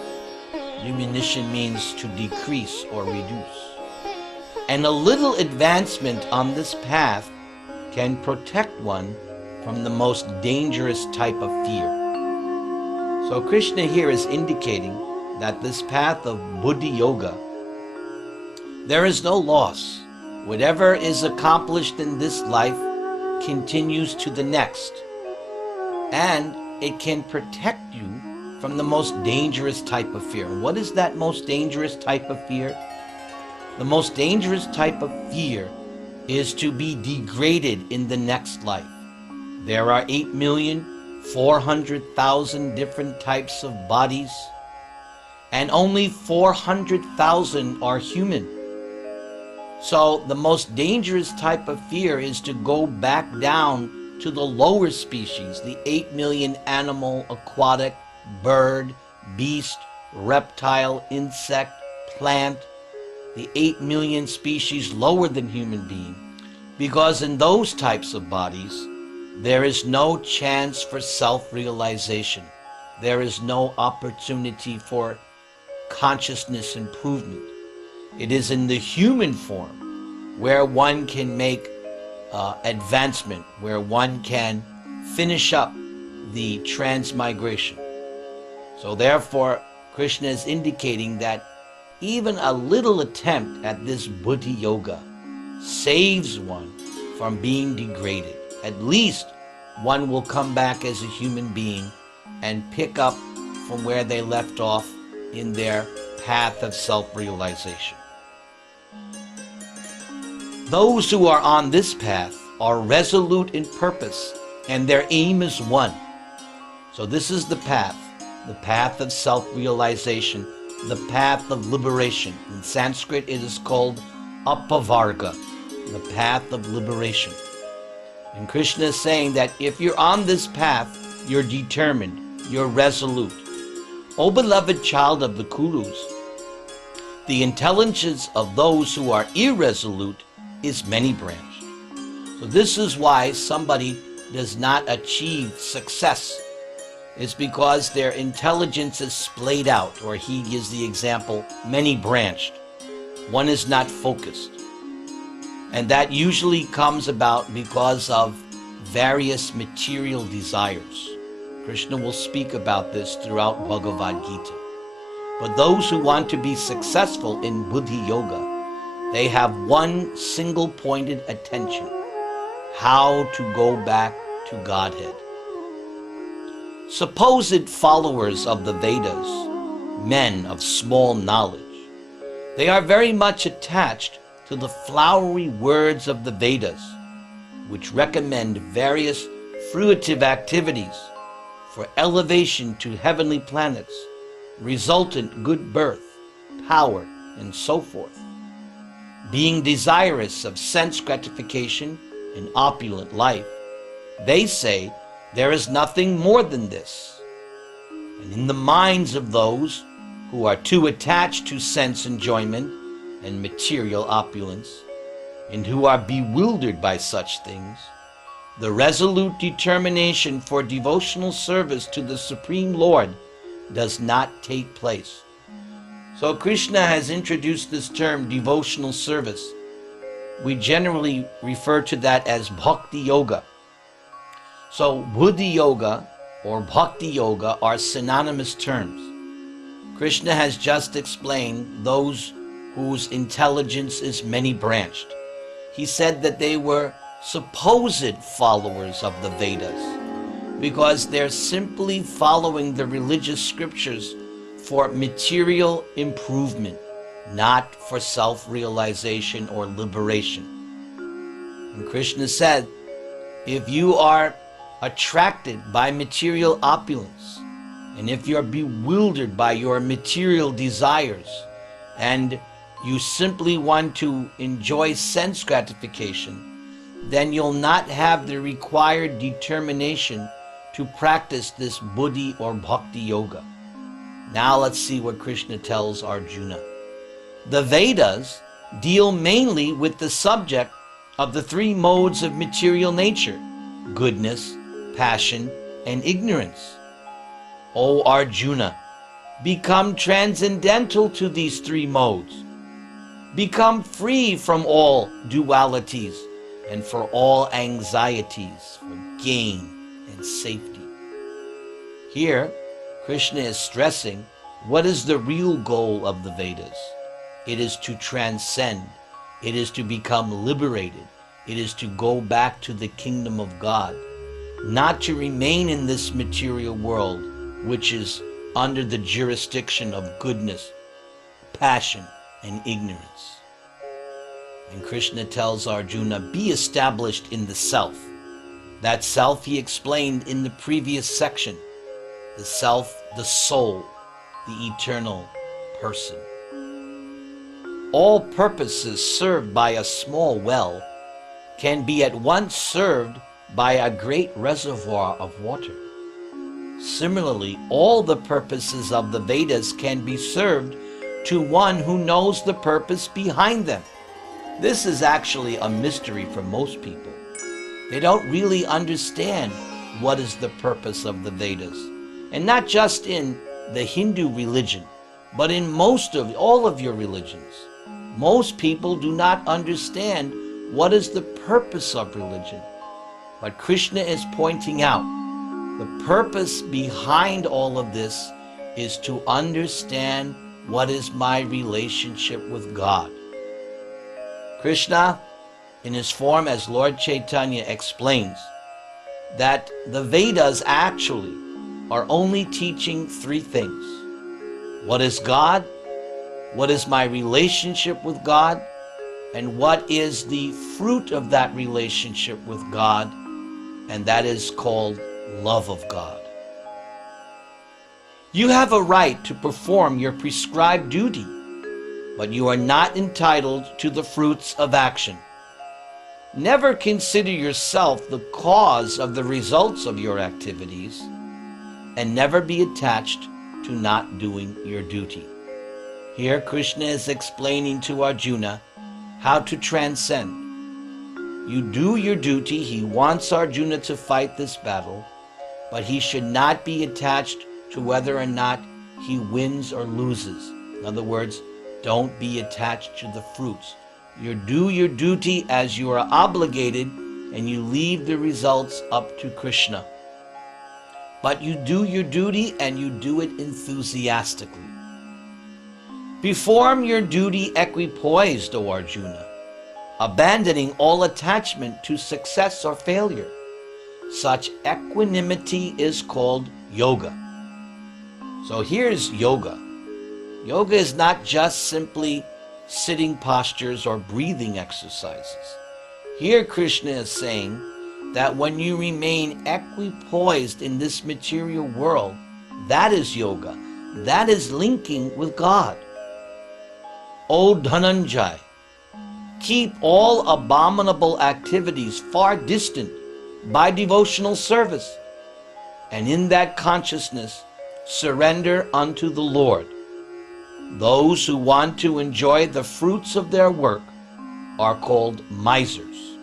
Diminution means to decrease or reduce. And a little advancement on this path can protect one from the most dangerous type of fear. So Krishna here is indicating that this path of Buddhi Yoga, there is no loss. Whatever is accomplished in this life continues to the next. And it can protect you from the most dangerous type of fear. What is that most dangerous type of fear? The most dangerous type of fear is to be degraded in the next life. There are 8,400,000 different types of bodies, and only 400,000 are human. So the most dangerous type of fear is to go back down to the lower species, the 8 million animal, aquatic, bird, beast, reptile, insect, plant, the 8 million species lower than human being. Because in those types of bodies, there is no chance for self-realization. There is no opportunity for consciousness improvement. It is in the human form where one can make advancement, where one can finish up the transmigration. So therefore, Krishna is indicating that even a little attempt at this Buddhi Yoga saves one from being degraded. At least one will come back as a human being and pick up from where they left off in their path of self-realization. Those who are on this path are resolute in purpose, and their aim is one. So this is the path of self-realization, the path of liberation. In Sanskrit, it is called apavarga, the path of liberation. And Krishna is saying that if you're on this path, you're determined, you're resolute. O beloved child of the Kurus, the intelligence of those who are irresolute is many-branched. So this is why somebody does not achieve success. It's because their intelligence is splayed out, or he gives the example, many-branched. One is not focused. And that usually comes about because of various material desires. Krishna will speak about this throughout Bhagavad Gita. But those who want to be successful in Buddhi Yoga, they have one single-pointed attention: how to go back to Godhead. Supposed followers of the Vedas, men of small knowledge, they are very much attached to to the flowery words of the Vedas, which recommend various fruitive activities for elevation to heavenly planets, resultant good birth, power, and so forth. Being desirous of sense gratification and opulent life, they say there is nothing more than this. And in the minds of those who are too attached to sense enjoyment and material opulence, and who are bewildered by such things, the resolute determination for devotional service to the Supreme Lord does not take place. So Krishna has introduced this term, devotional service. We generally refer to that as bhakti yoga. So buddhi yoga or bhakti yoga are synonymous terms. Krishna has just explained those whose intelligence is many-branched. He said that they were supposed followers of the Vedas because they're simply following the religious scriptures for material improvement, not for self-realization or liberation. And Krishna said, if you are attracted by material opulence, and if you're bewildered by your material desires, and you simply want to enjoy sense gratification, then you'll not have the required determination to practice this buddhi or bhakti yoga. Now let's see what Krishna tells Arjuna. The Vedas deal mainly with the subject of the three modes of material nature: goodness, passion, and ignorance. O Arjuna, become transcendental to these three modes. Become free from all dualities and for all anxieties for gain and safety. Here, Krishna is stressing what is the real goal of the Vedas. It is to transcend. It is to become liberated. It is to go back to the kingdom of God, not to remain in this material world, which is under the jurisdiction of goodness, passion, and ignorance. And Krishna tells Arjuna, be established in the self. That self he explained in the previous section. The self, the soul, the eternal person. All purposes served by a small well can be at once served by a great reservoir of water. Similarly, all the purposes of the Vedas can be served to one who knows the purpose behind them. This is actually a mystery for most people. They don't really understand what is the purpose of the Vedas. And not just in the Hindu religion, but in all of your religions. Most people do not understand what is the purpose of religion. But Krishna is pointing out the purpose behind all of this is to understand what is my relationship with God. Krishna, in his form as Lord Chaitanya, explains that the Vedas actually are only teaching three things. What is God? What is my relationship with God? And what is the fruit of that relationship with God? And that is called love of God. You have a right to perform your prescribed duty, but you are not entitled to the fruits of action. Never consider yourself the cause of the results of your activities, and never be attached to not doing your duty. Here Krishna is explaining to Arjuna how to transcend. You do your duty. He wants Arjuna to fight this battle, but he should not be attached to whether or not he wins or loses. In other words, don't be attached to the fruits. You do your duty as you are obligated, and you leave the results up to Krishna. But you do your duty, and you do it enthusiastically. Perform your duty equipoised, O Arjuna, abandoning all attachment to success or failure. Such equanimity is called yoga. So here's yoga. Yoga is not just simply sitting postures, or breathing exercises. Here Krishna is saying that when you remain equipoised in this material world, that is yoga. That is linking with God. O Dhananjay, keep all abominable activities far distant by devotional service, and in that consciousness surrender unto the Lord. Those who want to enjoy the fruits of their work are called misers.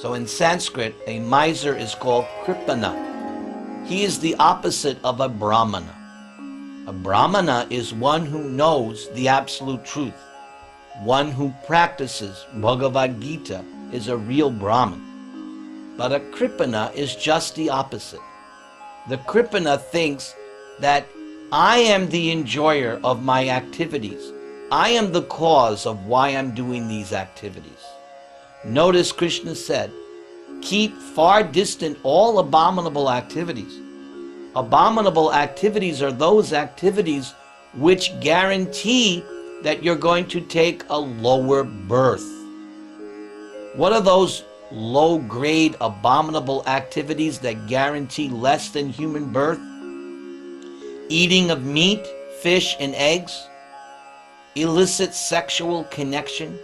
So in Sanskrit, a miser is called kripana. He is the opposite of a brahmana. A brahmana is one who knows the absolute truth. One who practices Bhagavad Gita is a real Brahmin. But a kripana is just the opposite. The kripana thinks that I am the enjoyer of my activities. I am the cause of why I'm doing these activities. Notice Krishna said, keep far distant all abominable activities. Abominable activities are those activities which guarantee that you're going to take a lower birth. What are those low-grade abominable activities that guarantee less than human birth? Eating of meat, fish, and eggs, illicit sexual connection,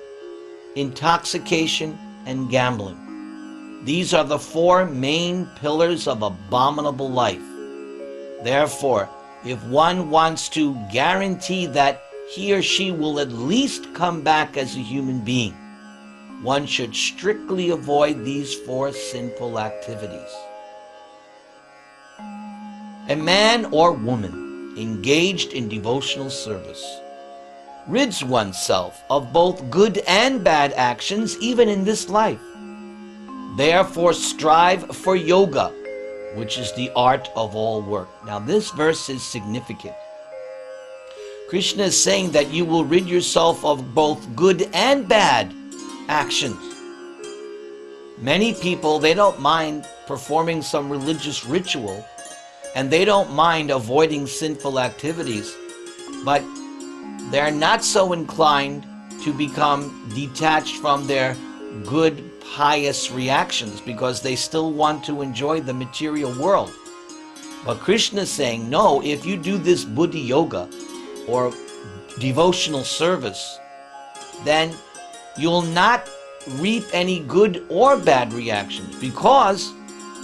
intoxication, and gambling. These are the four main pillars of abominable life. Therefore, if one wants to guarantee that he or she will at least come back as a human being, one should strictly avoid these four sinful activities. A man or woman engaged in devotional service rids oneself of both good and bad actions even in this life. Therefore strive for yoga, which is the art of all work. Now this verse is significant. Krishna is saying that you will rid yourself of both good and bad actions. Many people, they don't mind performing some religious ritual, and they don't mind avoiding sinful activities, but they're not so inclined to become detached from their good, pious reactions because they still want to enjoy the material world. But Krishna is saying, no, if you do this buddhi yoga or devotional service, then you'll not reap any good or bad reactions because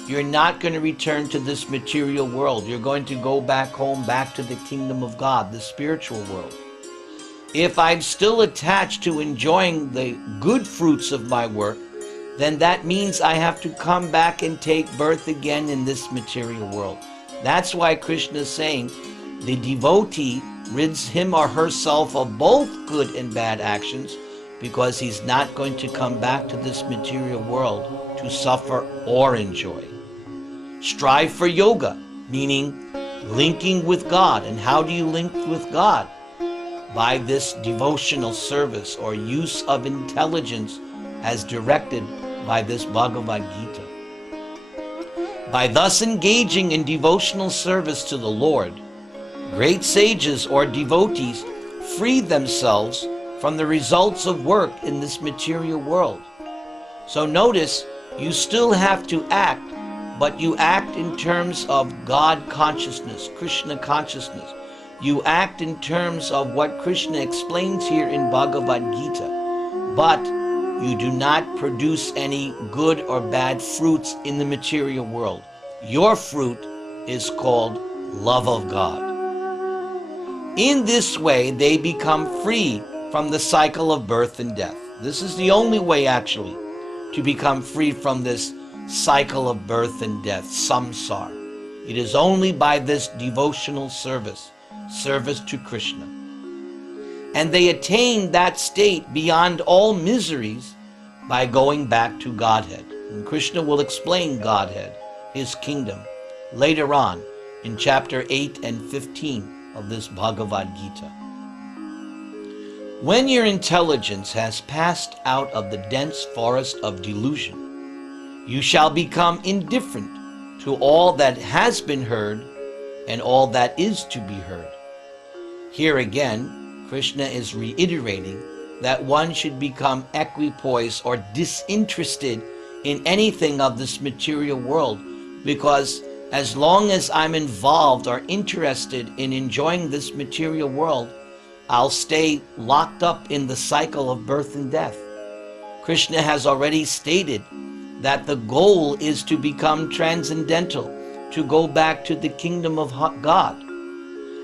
you're not going to return to this material world. You're going to go back home, back to the kingdom of God, the spiritual world. If I'm still attached to enjoying the good fruits of my work, then that means I have to come back and take birth again in this material world. That's why Krishna is saying the devotee rids him or herself of both good and bad actions because he's not going to come back to this material world to suffer or enjoy. Strive for yoga, meaning linking with God. And how do you link with God? By this devotional service or use of intelligence as directed by this Bhagavad Gita. By thus engaging in devotional service to the Lord, great sages or devotees free themselves from the results of work in this material world. So notice, you still have to act, but you act in terms of God consciousness, Krishna consciousness. You act in terms of what Krishna explains here in Bhagavad Gita, but you do not produce any good or bad fruits in the material world. Your fruit is called love of God. In this way, they become free from the cycle of birth and death. This is the only way, actually, to become free from this cycle of birth and death, samsara. It is only by this devotional service to Krishna. And they attain that state beyond all miseries by going back to Godhead. And Krishna will explain Godhead, his kingdom, later on in chapter 8 and 15 of this Bhagavad Gita. When your intelligence has passed out of the dense forest of delusion, you shall become indifferent to all that has been heard and all that is to be heard. Here again, Krishna is reiterating that one should become equipoised or disinterested in anything of this material world, because as long as I'm involved or interested in enjoying this material world, I'll stay locked up in the cycle of birth and death. Krishna has already stated that the goal is to become transcendental, to go back to the kingdom of God.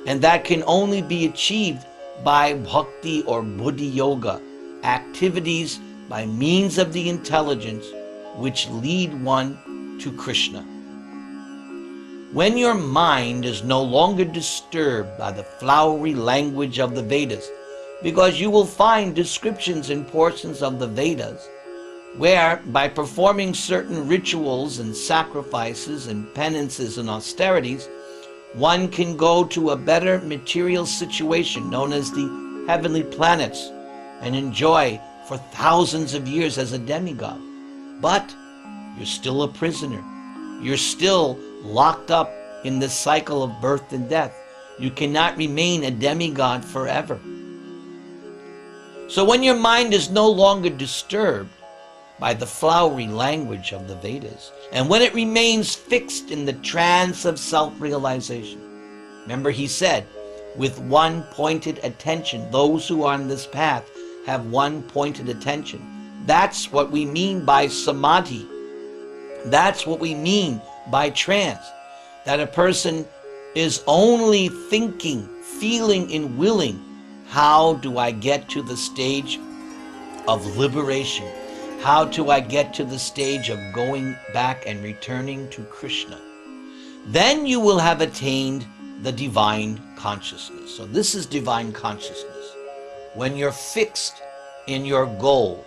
And that can only be achieved by bhakti or buddhi yoga, activities by means of the intelligence which lead one to Krishna. When your mind is no longer disturbed by the flowery language of the Vedas, because you will find descriptions in portions of the Vedas where, by performing certain rituals and sacrifices and penances and austerities, one can go to a better material situation known as the heavenly planets and enjoy for thousands of years as a demigod. But you're still a prisoner. You're still locked up in this cycle of birth and death. You cannot remain a demigod forever. So when your mind is no longer disturbed by the flowery language of the Vedas, and when it remains fixed in the trance of self-realization, remember he said, with one pointed attention, those who are on this path have one pointed attention. That's what we mean by samadhi. That's what we mean by trance, that a person is only thinking, feeling, and willing, how do I get to the stage of liberation? How do I get to the stage of going back and returning to Krishna? Then you will have attained the divine consciousness. So this is divine consciousness. When you're fixed in your goal,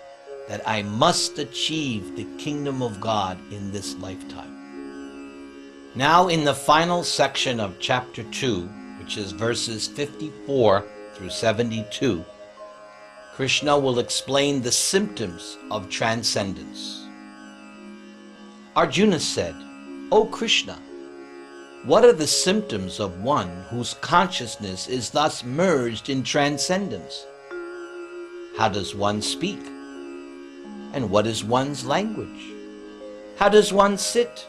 that I must achieve the kingdom of God in this lifetime. Now in the final section of chapter 2, which is verses 54 through 72, Krishna will explain the symptoms of transcendence. Arjuna said, "O Krishna, what are the symptoms of one whose consciousness is thus merged in transcendence? How does one speak? And what is one's language? How does one sit?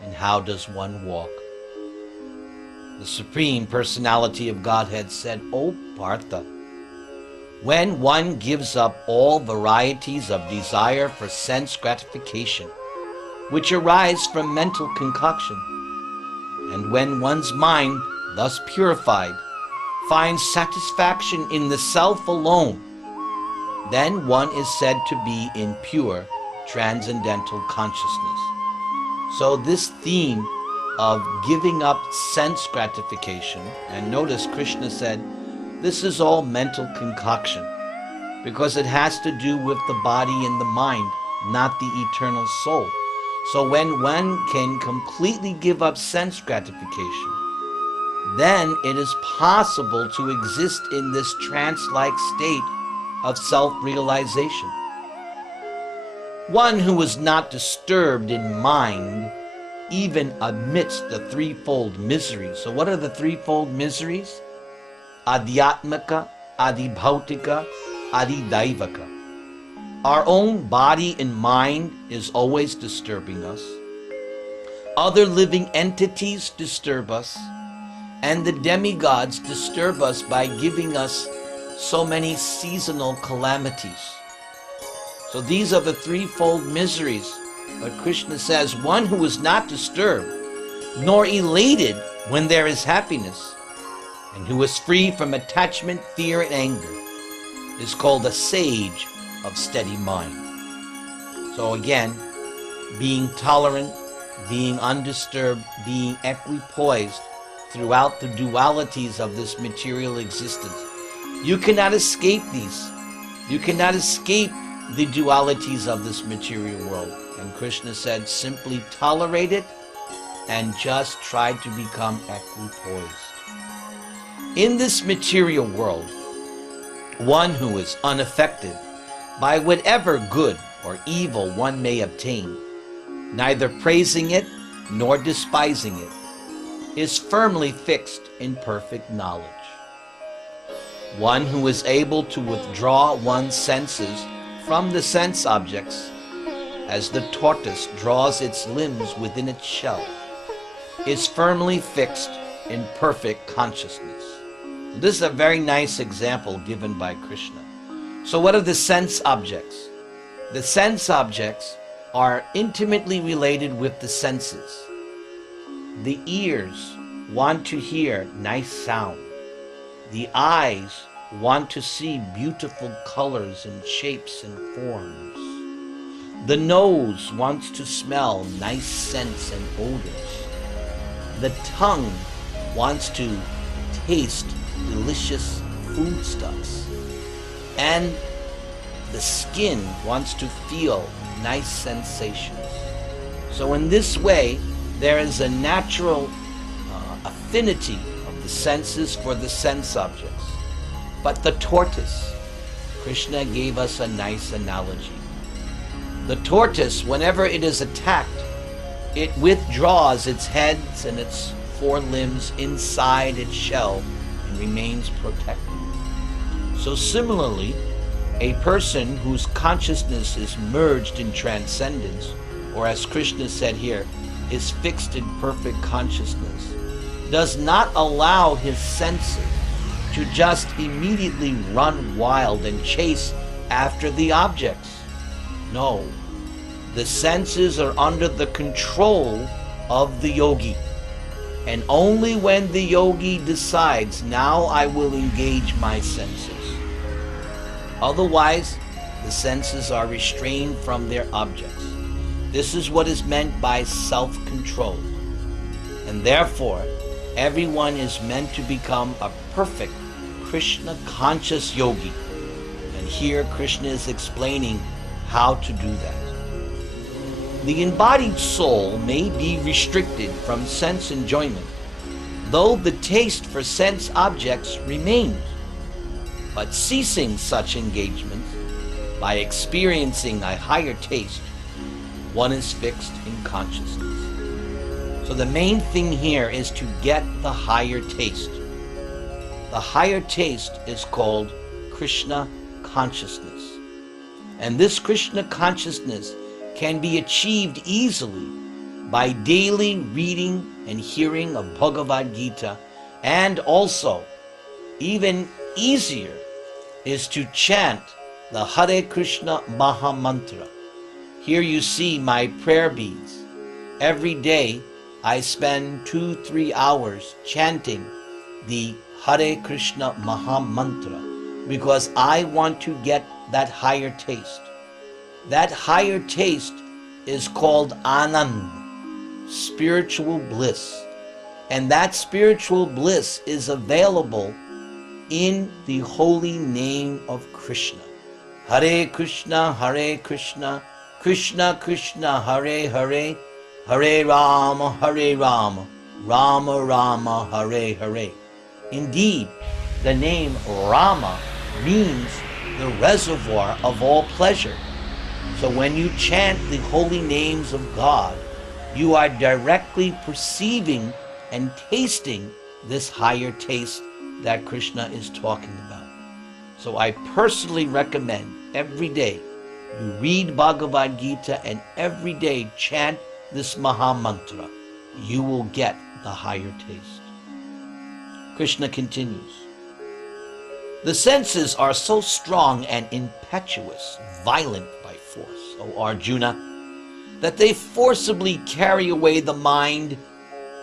And how does one walk?" The Supreme Personality of Godhead said, "O Partha, when one gives up all varieties of desire for sense gratification, which arise from mental concoction, and when one's mind, thus purified, finds satisfaction in the self alone, then one is said to be in pure transcendental consciousness." So this theme of giving up sense gratification, and notice Krishna said, this is all mental concoction, because it has to do with the body and the mind, not the eternal soul. So when one can completely give up sense gratification, then it is possible to exist in this trance-like state of self-realization. One who is not disturbed in mind, even amidst the threefold miseries. So what are the threefold miseries? Adhyatmika, Adibhautika, Adidaivaka. Our own body and mind is always disturbing us. Other living entities disturb us. And the demigods disturb us by giving us so many seasonal calamities. So these are the threefold miseries. But Krishna says, one who is not disturbed, nor elated when there is happiness, and who is free from attachment, fear, and anger, is called a sage of steady mind. So again, being tolerant, being undisturbed, being equipoised throughout the dualities of this material existence. You cannot escape these. You cannot escape the dualities of this material world. And Krishna said, simply tolerate it and just try to become equipoised. In this material world, one who is unaffected by whatever good or evil one may obtain, neither praising it nor despising it, is firmly fixed in perfect knowledge. One who is able to withdraw one's senses from the sense objects, as the tortoise draws its limbs within its shell, is firmly fixed in perfect consciousness. This is a very nice example given by Krishna. So what are the sense objects? The sense objects are intimately related with the senses. The ears want to hear nice sound. The eyes want to see beautiful colors and shapes and forms. The nose wants to smell nice scents and odors. The tongue wants to taste delicious foodstuffs. And the skin wants to feel nice sensations. So in this way, there is a natural affinity of the senses for the sense objects. But the tortoise, Krishna gave us a nice analogy. The tortoise, whenever it is attacked, it withdraws its heads and its four limbs inside its shell and remains protected. So similarly, a person whose consciousness is merged in transcendence, or as Krishna said here, is fixed in perfect consciousness, does not allow his senses to just immediately run wild and chase after the objects. No, the senses are under the control of the yogi. And only when the yogi decides, now I will engage my senses. Otherwise, the senses are restrained from their objects. This is what is meant by self-control. And therefore, everyone is meant to become a perfect Krishna conscious yogi. And here Krishna is explaining how to do that. The embodied soul may be restricted from sense enjoyment, though the taste for sense objects remains. But ceasing such engagement, by experiencing a higher taste, one is fixed in consciousness. So the main thing here is to get the higher taste. The higher taste is called Krishna consciousness. And this Krishna consciousness can be achieved easily by daily reading and hearing of Bhagavad Gita, and also, even easier, is to chant the Hare Krishna Maha Mantra. Here you see my prayer beads. Every day I spend 2-3 hours chanting the Hare Krishna Maha Mantra because I want to get that higher taste. That higher taste is called Anand, spiritual bliss. And that spiritual bliss is available in the holy name of Krishna. Hare Krishna, Krishna Krishna, Hare Hare, Hare Rama, Rama Rama, Hare Hare. Indeed, the name Rama means the reservoir of all pleasure. So when you chant the holy names of God, you are directly perceiving and tasting this higher taste that Krishna is talking about. So I personally recommend every day you read Bhagavad Gita and every day chant this Maha Mantra. You will get the higher taste. Krishna continues. The senses are so strong and impetuous, violent by force, O Arjuna, that they forcibly carry away the mind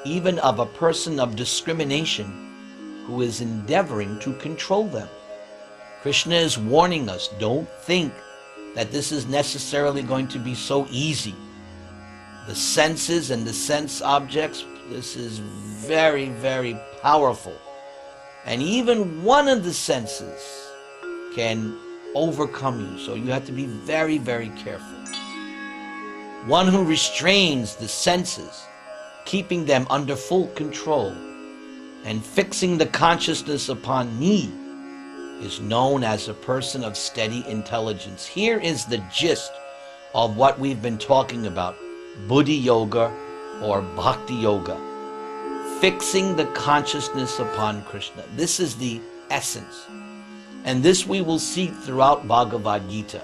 even of a person of discrimination who is endeavoring to control them. Krishna is warning us, don't think that this is necessarily going to be so easy. The senses and the sense objects, this is very, very powerful. And even one of the senses can overcome you. So you have to be very, very careful. One who restrains the senses, keeping them under full control, and fixing the consciousness upon me, is known as a person of steady intelligence. Here is the gist of what we've been talking about, Buddhi Yoga or Bhakti Yoga. Fixing the consciousness upon Krishna. This is the essence. And this we will see throughout Bhagavad Gita,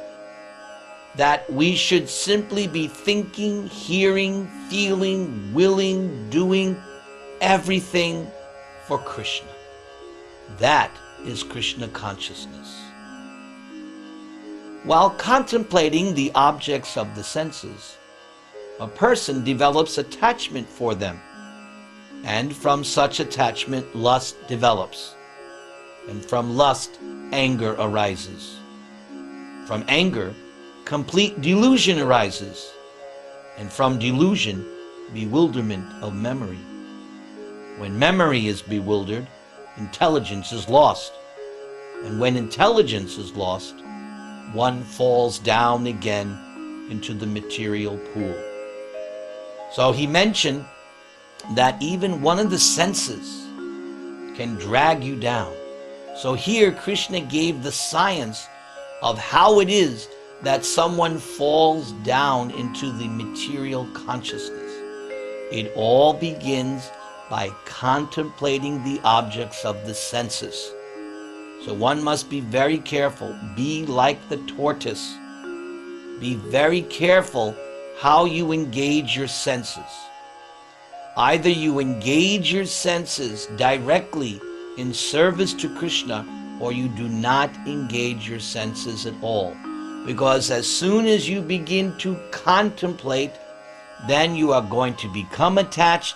that we should simply be thinking, hearing, feeling, willing, doing everything for Krishna. That is Krishna consciousness. While contemplating the objects of the senses, a person develops attachment for them, and from such attachment lust develops, and from lust anger arises. From anger complete delusion arises, and from delusion bewilderment of memory. When memory is bewildered, intelligence is lost, and when intelligence is lost, one falls down again into the material pool. So he mentioned that even one of the senses can drag you down. So here Krishna gave the science of how it is that someone falls down into the material consciousness. It all begins by contemplating the objects of the senses. So one must be very careful. Be like the tortoise. Be very careful how you engage your senses. Either you engage your senses directly in service to Krishna, or you do not engage your senses at all. Because as soon as you begin to contemplate, then you are going to become attached,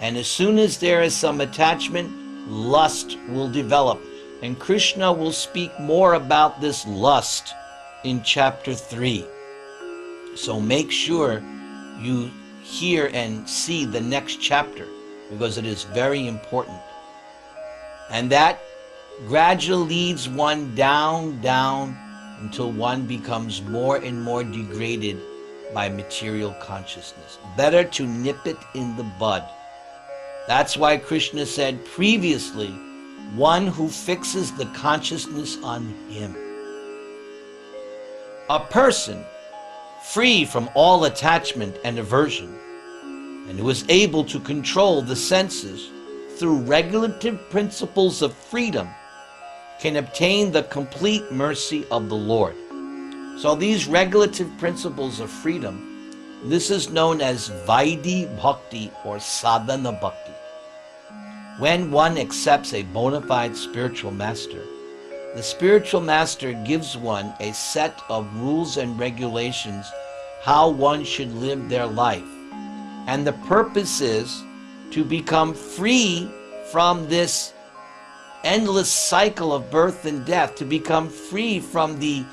and as soon as there is some attachment, lust will develop. And Krishna will speak more about this lust in chapter 3. So make sure you hear and see the next chapter, because it is very important. And that gradually leads one down, until one becomes more and more degraded by material consciousness. Better to nip it in the bud. That's why Krishna said previously, one who fixes the consciousness on him. A person free from all attachment and aversion, and who is able to control the senses through regulative principles of freedom, can obtain the complete mercy of the Lord. So these regulative principles of freedom, this is known as Vaidhi Bhakti or Sadhana Bhakti. When one accepts a bona fide spiritual master, the spiritual master gives one a set of rules and regulations how one should live their life. And the purpose is to become free from this endless cycle of birth and death, to become free from the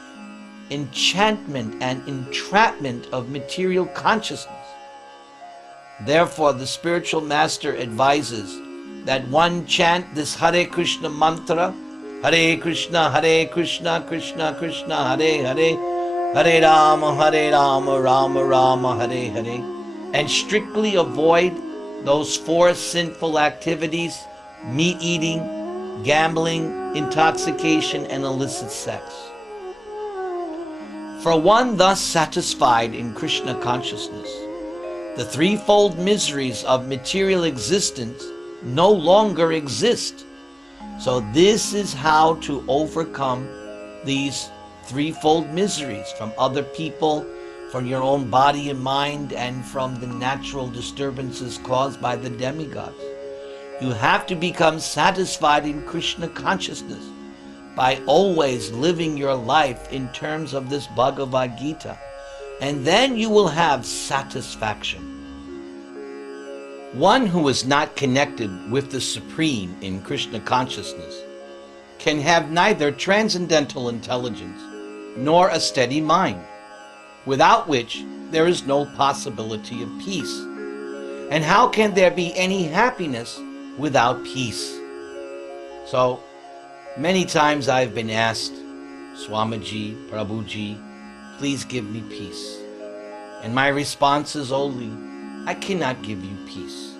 enchantment and entrapment of material consciousness. Therefore, the spiritual master advises that one chant this Hare Krishna mantra, Hare Krishna, Krishna Krishna, Hare Hare, Hare Rama, Rama Rama, Hare Hare, and strictly avoid those 4 sinful activities: meat eating, gambling, intoxication, and illicit sex. For one thus satisfied in Krishna consciousness, the threefold miseries of material existence no longer exist. So this is how to overcome these threefold miseries from other people, from your own body and mind, and from the natural disturbances caused by the demigods. You have to become satisfied in Krishna consciousness by always living your life in terms of this Bhagavad Gita, and then you will have satisfaction. One who is not connected with the Supreme in Krishna consciousness can have neither transcendental intelligence nor a steady mind, without which there is no possibility of peace. And how can there be any happiness without peace? So, many times I've been asked, Swamiji, Prabhuji, please give me peace. And my response is only, I cannot give you peace.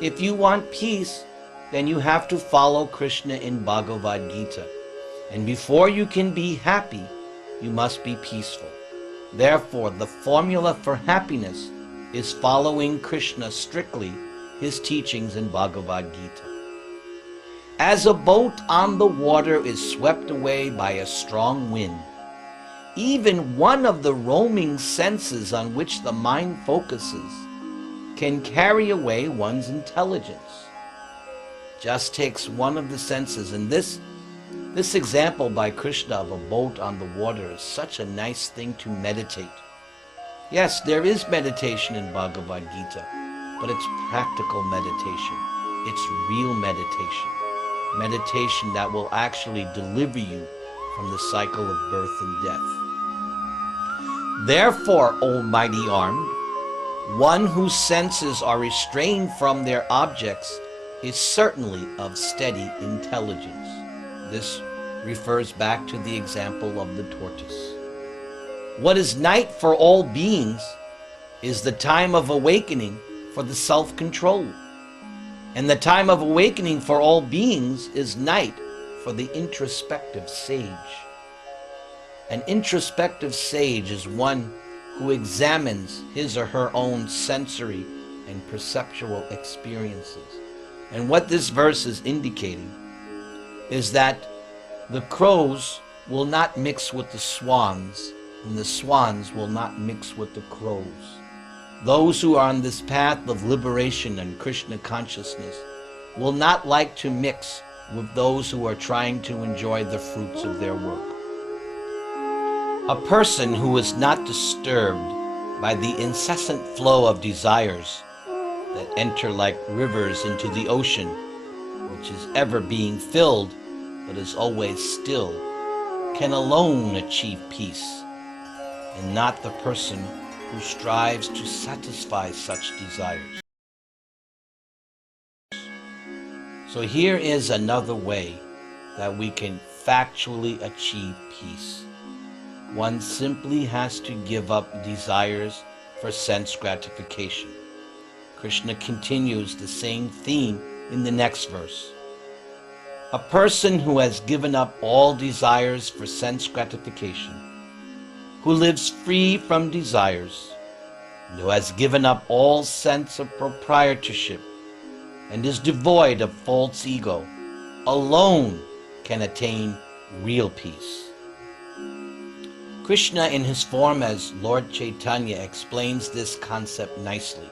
If you want peace, then you have to follow Krishna in Bhagavad Gita. And before you can be happy, you must be peaceful. Therefore, the formula for happiness is following Krishna strictly, his teachings in Bhagavad Gita. As a boat on the water is swept away by a strong wind, even one of the roaming senses on which the mind focuses can carry away one's intelligence. Just takes one of the senses, and this example by Krishna of a boat on the water is such a nice thing to meditate. Yes, there is meditation in Bhagavad Gita, but it's practical meditation. It's real meditation. Meditation that will actually deliver you from the cycle of birth and death. Therefore, O mighty armed, one whose senses are restrained from their objects is certainly of steady intelligence. This refers back to the example of the tortoise. What is night for all beings is the time of awakening for the self-control. And the time of awakening for all beings is night for the introspective sage. An introspective sage is one who examines his or her own sensory and perceptual experiences. And what this verse is indicating is that the crows will not mix with the swans, and the swans will not mix with the crows. Those who are on this path of liberation and Krishna consciousness will not like to mix with those who are trying to enjoy the fruits of their work. A person who is not disturbed by the incessant flow of desires that enter like rivers into the ocean, which is ever being filled but is always still, can alone achieve peace, and not the person who strives to satisfy such desires. So here is another way that we can factually achieve peace. One simply has to give up desires for sense gratification. Krishna continues the same theme in the next verse. A person who has given up all desires for sense gratification, who lives free from desires, and who has given up all sense of proprietorship and is devoid of false ego, alone can attain real peace. Krishna, in his form as Lord Chaitanya, explains this concept nicely.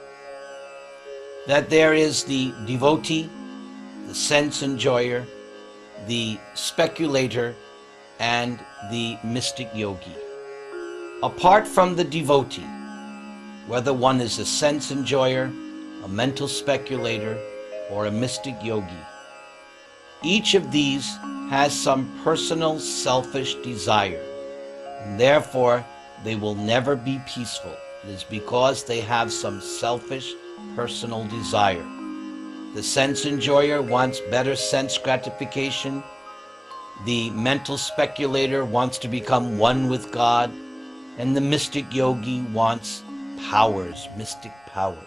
That there is the devotee, the sense enjoyer, the speculator, and the mystic yogi. Apart from the devotee, whether one is a sense enjoyer, a mental speculator, or a mystic yogi, each of these has some personal selfish desire, and therefore they will never be peaceful. It is because they have some selfish personal desire. The sense enjoyer wants better sense gratification. The mental speculator wants to become one with God. And the mystic yogi wants powers, mystic powers.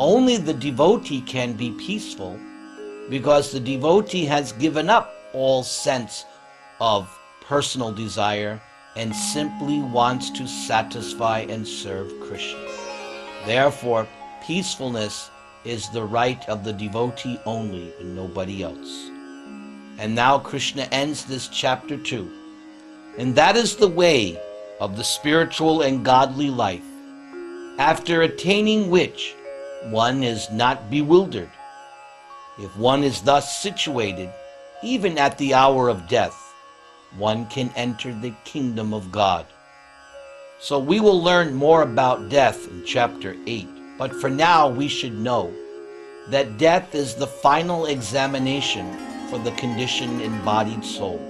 Only the devotee can be peaceful because the devotee has given up all sense of personal desire and simply wants to satisfy and serve Krishna. Therefore, peacefulness is the right of the devotee only and nobody else. And now Krishna ends this chapter 2. And that is the way of the spiritual and godly life, after attaining which one is not bewildered. If one is thus situated, even at the hour of death, one can enter the kingdom of God. So we will learn more about death in chapter 8. But for now, we should know that death is the final examination for the conditioned embodied soul.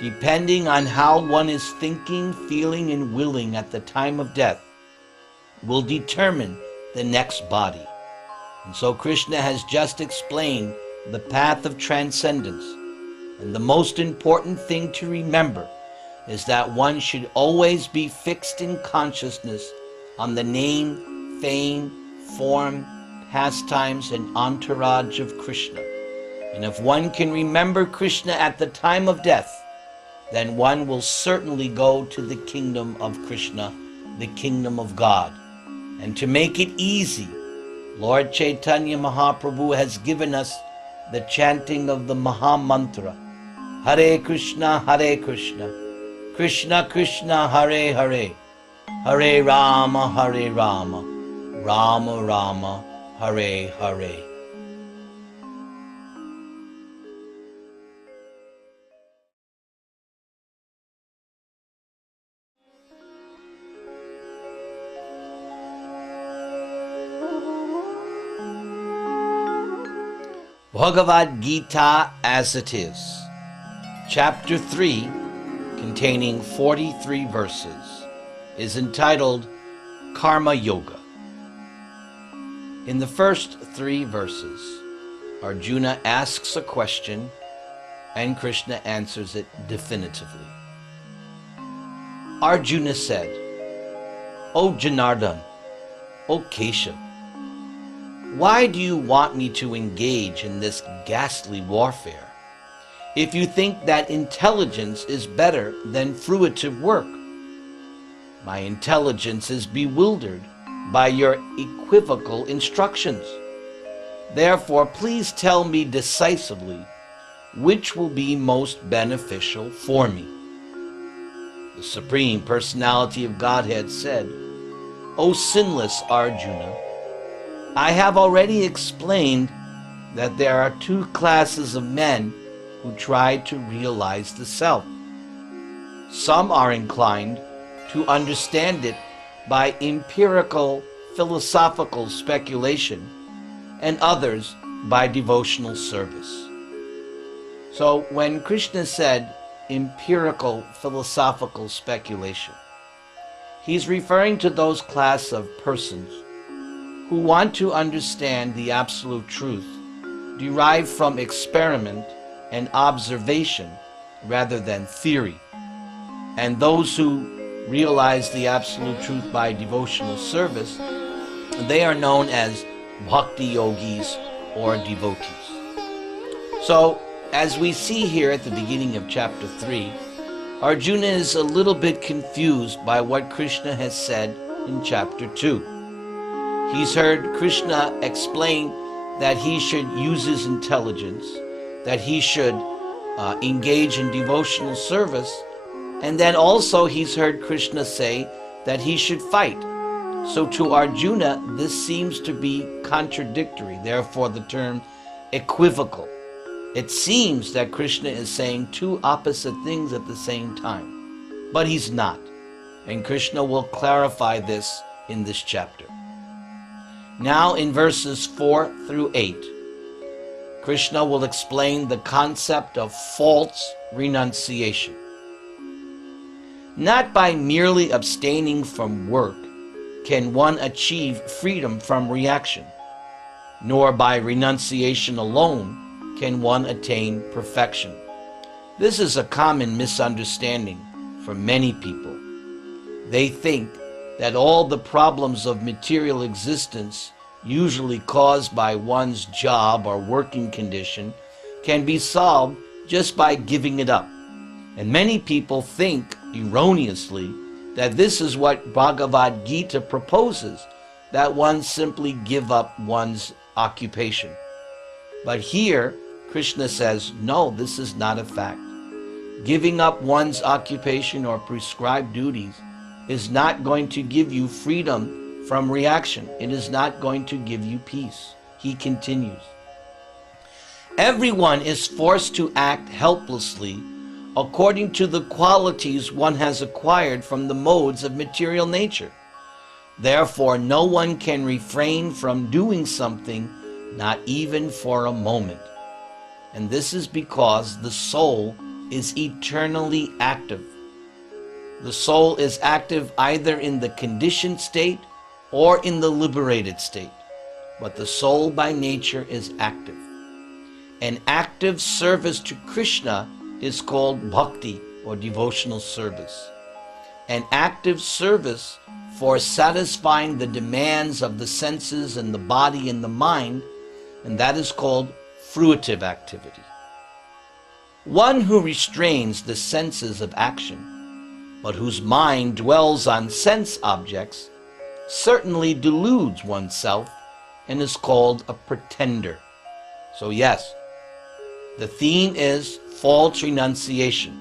Depending on how one is thinking, feeling, and willing at the time of death, will determine the next body. And so Krishna has just explained the path of transcendence. And the most important thing to remember is that one should always be fixed in consciousness on the name, fame, form, pastimes, and entourage of Krishna. And if one can remember Krishna at the time of death, then one will certainly go to the kingdom of Krishna, the kingdom of God. And to make it easy, Lord Chaitanya Mahaprabhu has given us the chanting of the Maha Mantra, Hare Krishna, Krishna Krishna, Hare Hare, Hare Rama, Rama Rama, Hare Hare. Bhagavad Gita as it is, Chapter 3, containing 43 verses, is entitled Karma Yoga. In the first 3 verses, Arjuna asks a question and Krishna answers it definitively. Arjuna said, O Janardhan, O Keshav, why do you want me to engage in this ghastly warfare if you think that intelligence is better than fruitive work? My intelligence is bewildered by your equivocal instructions. Therefore, please tell me decisively which will be most beneficial for me. The Supreme Personality of Godhead said, O sinless Arjuna, I have already explained that there are 2 classes of men who try to realize the self. Some are inclined to understand it by empirical philosophical speculation, and others by devotional service. So when Krishna said empirical philosophical speculation, he's referring to those class of persons who want to understand the absolute truth derived from experiment and observation rather than theory, and those who realize the absolute truth by devotional service, they are known as bhakti yogis or devotees. So, as we see here at the beginning of chapter 3, Arjuna is a little bit confused by what Krishna has said in chapter 2. He's heard Krishna explain that he should use his intelligence, that he should engage in devotional service, and then also he's heard Krishna say that he should fight. So to Arjuna, this seems to be contradictory, therefore the term equivocal. It seems that Krishna is saying 2 opposite things at the same time, but he's not. And Krishna will clarify this in this chapter. Now in verses 4 through 8, Krishna will explain the concept of false renunciation. Not by merely abstaining from work can one achieve freedom from reaction, nor by renunciation alone can one attain perfection. This is a common misunderstanding for many people. They think that all the problems of material existence, usually caused by one's job or working condition, can be solved just by giving it up. And many people think, erroneously, that this is what Bhagavad Gita proposes, that one simply give up one's occupation. But here, Krishna says, no, this is not a fact. Giving up one's occupation or prescribed duties is not going to give you freedom from reaction. It is not going to give you peace. He continues. Everyone is forced to act helplessly according to the qualities one has acquired from the modes of material nature. Therefore, no one can refrain from doing something, not even for a moment. And this is because the soul is eternally active. The soul is active either in the conditioned state or in the liberated state, but the soul by nature is active. An active service to Krishna is called bhakti or devotional service. An active service for satisfying the demands of the senses and the body and the mind, and that is called fruitive activity. One who restrains the senses of action, but whose mind dwells on sense objects, certainly deludes oneself and is called a pretender. So yes, The theme is false renunciation.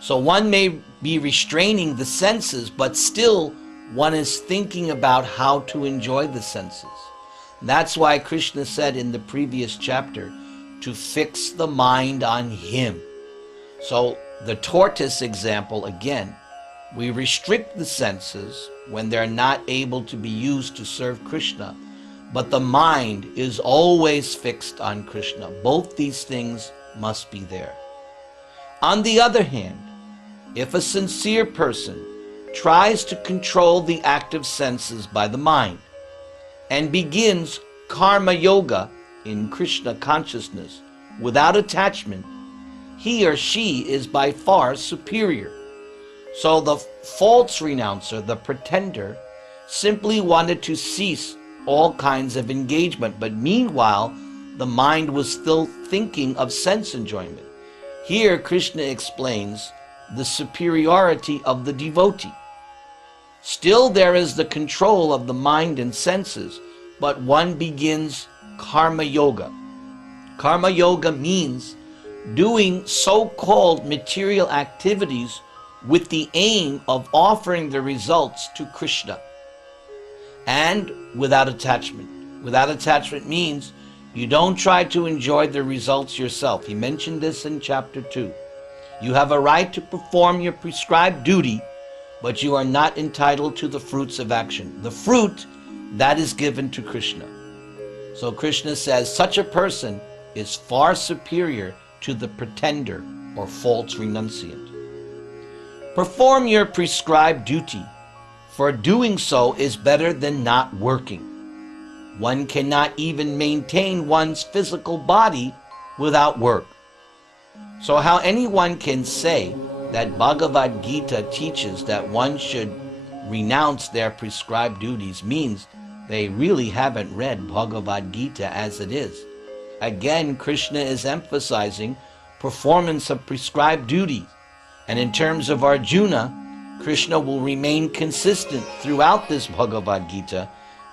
So one may be restraining the senses, but still one is thinking about how to enjoy the senses. That's why Krishna said in the previous chapter to fix the mind on him. So the tortoise example again, we restrict the senses when they're not able to be used to serve Krishna, but the mind is always fixed on Krishna. Both these things must be there. On the other hand, if a sincere person tries to control the active senses by the mind and begins karma yoga in Krishna consciousness without attachment, he or she is by far superior. So the false renouncer, the pretender, simply wanted to cease all kinds of engagement, but meanwhile the mind was still thinking of sense enjoyment. Here Krishna explains the superiority of the devotee. Still there is the control of the mind and senses, but one begins karma yoga. Karma yoga means doing so-called material activities with the aim of offering the results to Krishna, and without attachment. Without attachment means you don't try to enjoy the results yourself. He mentioned this in chapter 2. You have a right to perform your prescribed duty, but you are not entitled to the fruits of action. The fruit, that is given to Krishna. So Krishna says such a person is far superior to the pretender or false renunciant. Perform your prescribed duty, for doing so is better than not working. One cannot even maintain one's physical body without work. So how anyone can say that Bhagavad Gita teaches that one should renounce their prescribed duties means they really haven't read Bhagavad Gita as it is. Again, Krishna is emphasizing performance of prescribed duties. And in terms of Arjuna, Krishna will remain consistent throughout this Bhagavad Gita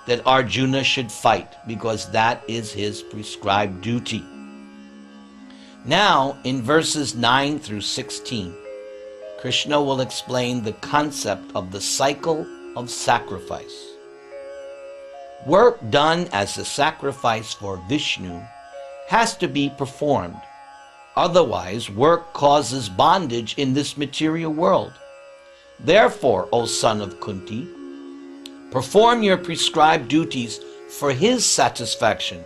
that Arjuna should fight because that is his prescribed duty. Now, in verses 9 through 16, Krishna will explain the concept of the cycle of sacrifice. Work done as a sacrifice for Vishnu has to be performed. Otherwise, work causes bondage in this material world. Therefore, O son of Kunti, perform your prescribed duties for his satisfaction,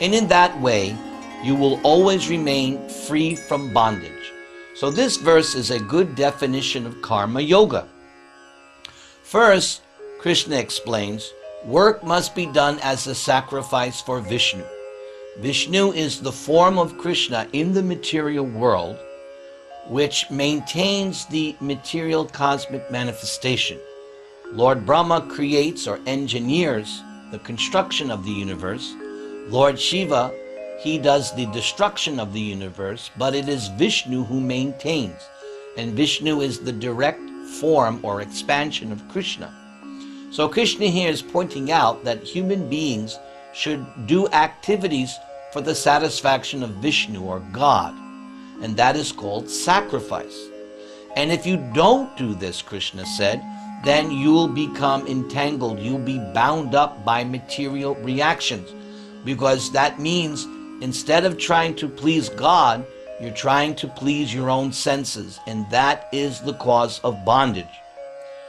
and in that way you will always remain free from bondage. So this verse is a good definition of karma yoga. First, Krishna explains, work must be done as a sacrifice for Vishnu. Vishnu is the form of Krishna in the material world, which maintains the material cosmic manifestation. Lord Brahma creates or engineers the construction of the universe. Lord Shiva, he does the destruction of the universe, but it is Vishnu who maintains. And Vishnu is the direct form or expansion of Krishna. So Krishna here is pointing out that human beings should do activities for the satisfaction of Vishnu or God. And that is called sacrifice. And if you don't do this, Krishna said, then you'll become entangled. You'll be bound up by material reactions. Because that means instead of trying to please God, you're trying to please your own senses. And that is the cause of bondage.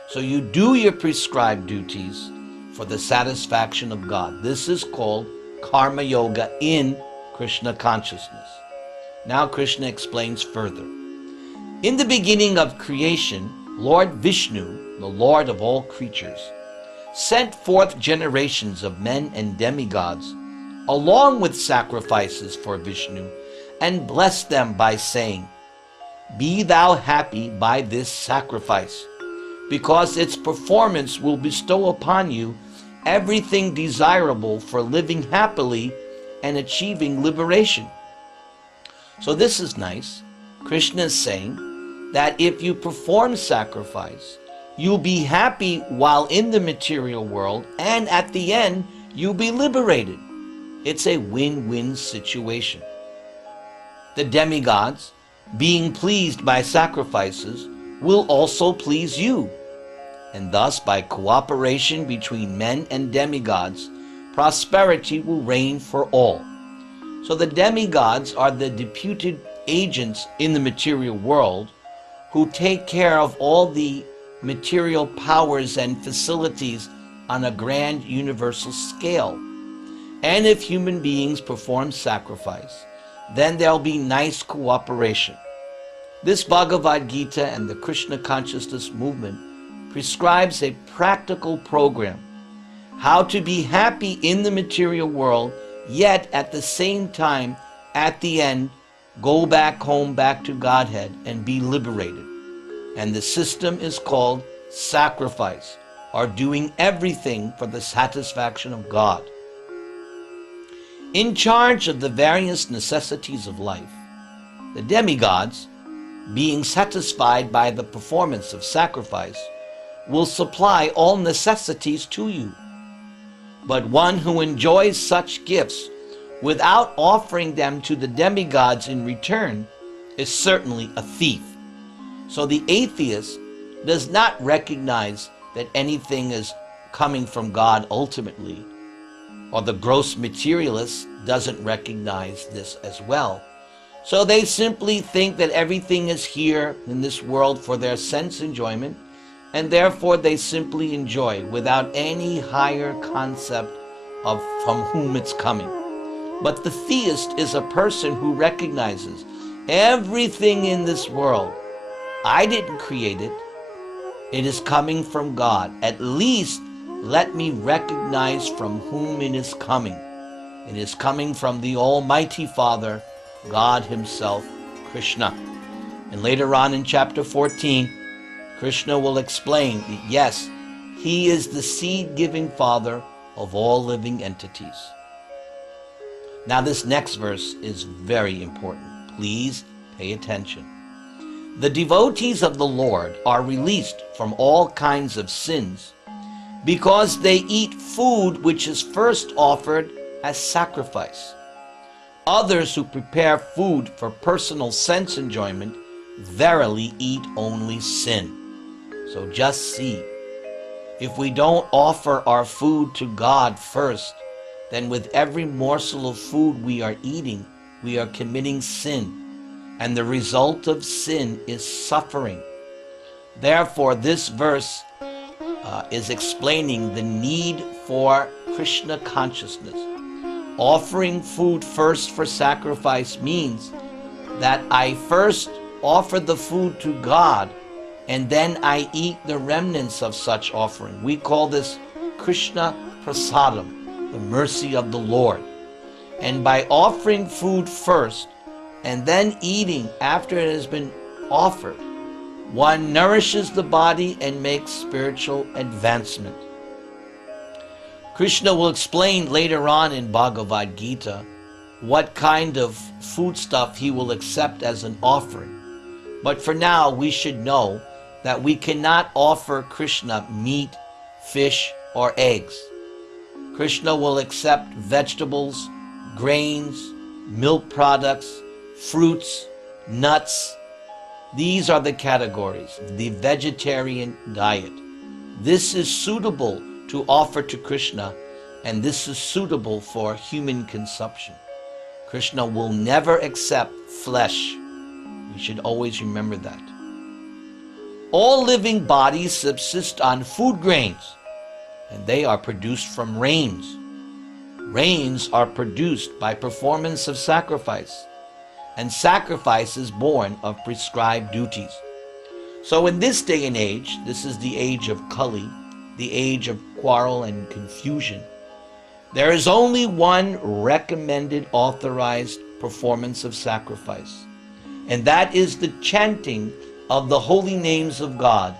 So you do your prescribed duties for the satisfaction of God. This is called karma yoga in Krishna consciousness. Now Krishna explains further. In the beginning of creation, Lord Vishnu, the Lord of all creatures, sent forth generations of men and demigods, along with sacrifices for Vishnu, and blessed them by saying, "Be thou happy by this sacrifice, because its performance will bestow upon you everything desirable for living happily and achieving liberation." So this is nice. Krishna is saying that if you perform sacrifice, you'll be happy while in the material world, and at the end, you'll be liberated. It's a win-win situation. The demigods, being pleased by sacrifices, will also please you. And thus, by cooperation between men and demigods, prosperity will reign for all. So the demigods are the deputed agents in the material world who take care of all the material powers and facilities on a grand universal scale. And if human beings perform sacrifice, then there'll be nice cooperation. This Bhagavad Gita and the Krishna consciousness movement prescribes a practical program, how to be happy in the material world, yet at the same time, at the end, go back home, back to Godhead, and be liberated. And the system is called sacrifice, or doing everything for the satisfaction of God. In charge of the various necessities of life, the demigods, being satisfied by the performance of sacrifice, will supply all necessities to you. But one who enjoys such gifts without offering them to the demigods in return is certainly a thief. So the atheist does not recognize that anything is coming from God ultimately, or the gross materialist doesn't recognize this as well. So they simply think that everything is here in this world for their sense enjoyment, and therefore they simply enjoy without any higher concept of from whom it's coming. But the theist is a person who recognizes everything in this world, I didn't create it, it is coming from God. At least let me recognize from whom it is coming. It is coming from the Almighty Father, God Himself, Krishna. And later on in chapter 14, Krishna will explain that yes, He is the seed-giving Father of all living entities. Now this next verse is very important. Please pay attention. The devotees of the Lord are released from all kinds of sins because they eat food which is first offered as sacrifice. Others who prepare food for personal sense enjoyment verily eat only sin. So just see, if we don't offer our food to God first, then with every morsel of food we are eating, we are committing sin. And the result of sin is suffering. Therefore, this verse is explaining the need for Krishna consciousness. Offering food first for sacrifice means that I first offer the food to God, and then I eat the remnants of such offering. We call this Krishna Prasadam, the mercy of the Lord. And by offering food first, and then eating after it has been offered, one nourishes the body and makes spiritual advancement. Krishna will explain later on in Bhagavad Gita what kind of foodstuff He will accept as an offering. But for now, we should know that we cannot offer Krishna meat, fish, or eggs. Krishna will accept vegetables, grains, milk products, fruits, nuts. These are the categories of the vegetarian diet. This is suitable to offer to Krishna, and this is suitable for human consumption. Krishna will never accept flesh. We should always remember that. All living bodies subsist on food grains, and they are produced from rains. Rains are produced by performance of sacrifice, and sacrifice is born of prescribed duties. So in this day and age, this is the age of Kali, the age of quarrel and confusion, there is only one recommended authorized performance of sacrifice, and that is the chanting of the holy names of God.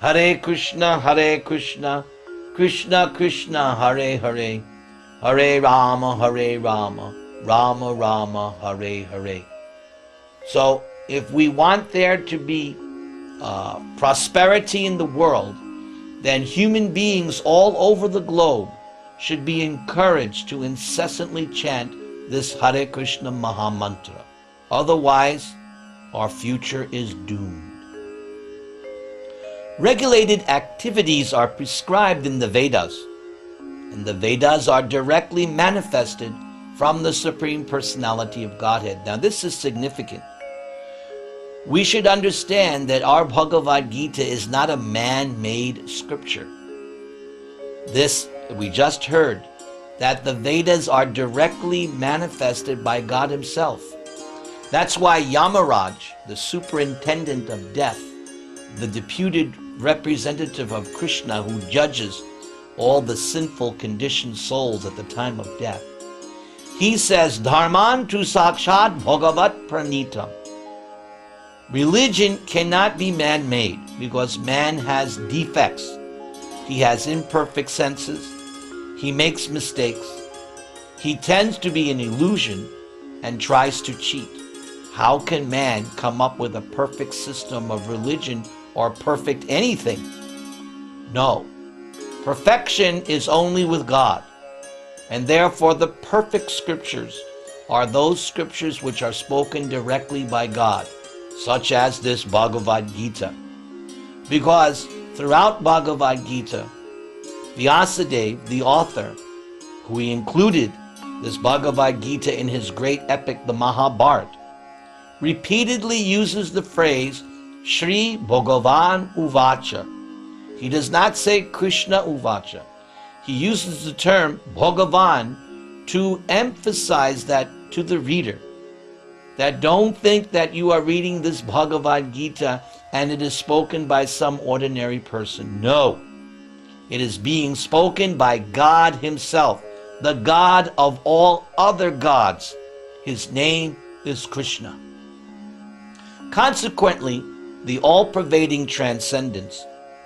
Hare Krishna, Krishna Krishna, Hare Hare, Hare Rama, Rama Rama, Hare Hare. So if we want there to be prosperity in the world, then human beings all over the globe should be encouraged to incessantly chant this Hare Krishna Maha Mantra, Otherwise, our future is doomed. Regulated activities are prescribed in the Vedas, and the Vedas are directly manifested from the Supreme Personality of Godhead. Now, this is significant. We should understand that our Bhagavad Gita is not a man-made scripture. This, we just heard, that the Vedas are directly manifested by God Himself. That's why Yamaraj, the superintendent of death, the deputed representative of Krishna who judges all the sinful conditioned souls at the time of death, he says, Dharman tu sakshat bhagavat pranitam. Religion cannot be man-made because man has defects. He has imperfect senses. He makes mistakes. He tends to be an illusion and tries to cheat. How can man come up with a perfect system of religion or perfect anything? No. Perfection is only with God. And therefore the perfect scriptures are those scriptures which are spoken directly by God, such as this Bhagavad Gita. Because throughout Bhagavad Gita, Vyasadeva, the author, who he included this Bhagavad Gita in his great epic, the Mahabharata, repeatedly uses the phrase Shri Bhagavan Uvacha. He does not say Krishna Uvacha. He uses the term Bhagavan to emphasize that to the reader, that don't think that you are reading this Bhagavad Gita and it is spoken by some ordinary person. No. It is being spoken by God Himself, the God of all other gods. His name is Krishna. Consequently, the all-pervading transcendence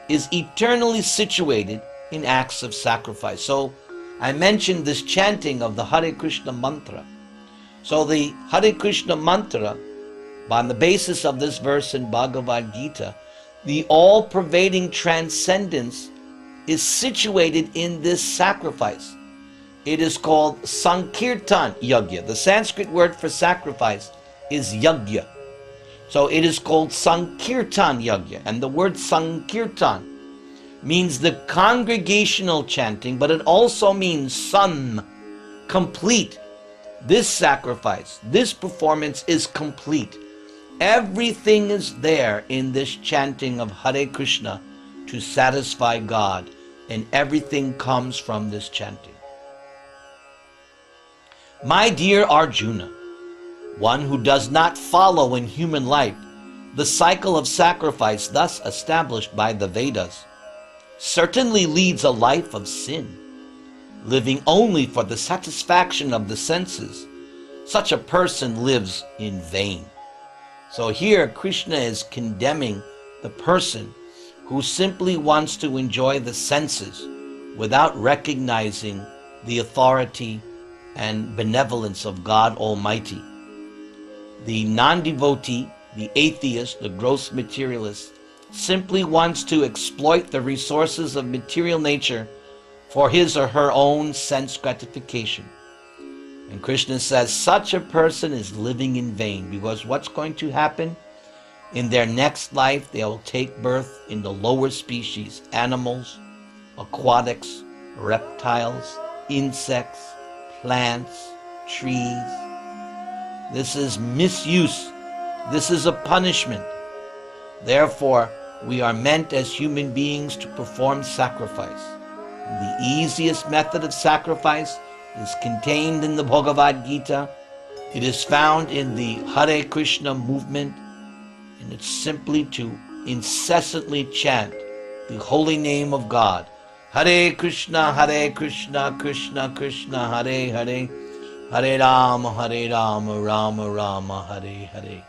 is eternally situated in acts of sacrifice. So I mentioned this chanting of the Hare Krishna mantra. So the Hare Krishna mantra, on the basis of this verse in Bhagavad Gita, the all-pervading transcendence is situated in this sacrifice. It is called Sankirtan Yajna. The Sanskrit word for sacrifice is Yajna. So it is called Sankirtan Yajna. And the word Sankirtan means the congregational chanting, but it also means complete. This sacrifice, this performance is complete. Everything is there in this chanting of Hare Krishna to satisfy God, and everything comes from this chanting. My dear Arjuna, one who does not follow in human life the cycle of sacrifice thus established by the Vedas, certainly leads a life of sin, living only for the satisfaction of the senses. Such a person lives in vain. So here Krishna is condemning the person who simply wants to enjoy the senses without recognizing the authority and benevolence of God Almighty. The non-devotee, the atheist, the gross materialist, simply wants to exploit the resources of material nature for his or her own sense gratification. And Krishna says such a person is living in vain, because what's going to happen? In their next life, they will take birth in the lower species, animals, aquatics, reptiles, insects, plants, trees. This is misuse. This is a punishment. Therefore, we are meant as human beings to perform sacrifice. The easiest method of sacrifice is contained in the Bhagavad Gita. It is found in the Hare Krishna movement, and it's simply to incessantly chant the holy name of God. Hare Krishna, Krishna Krishna, Hare Hare, Hare Rama, Rama Rama, Hare Hare.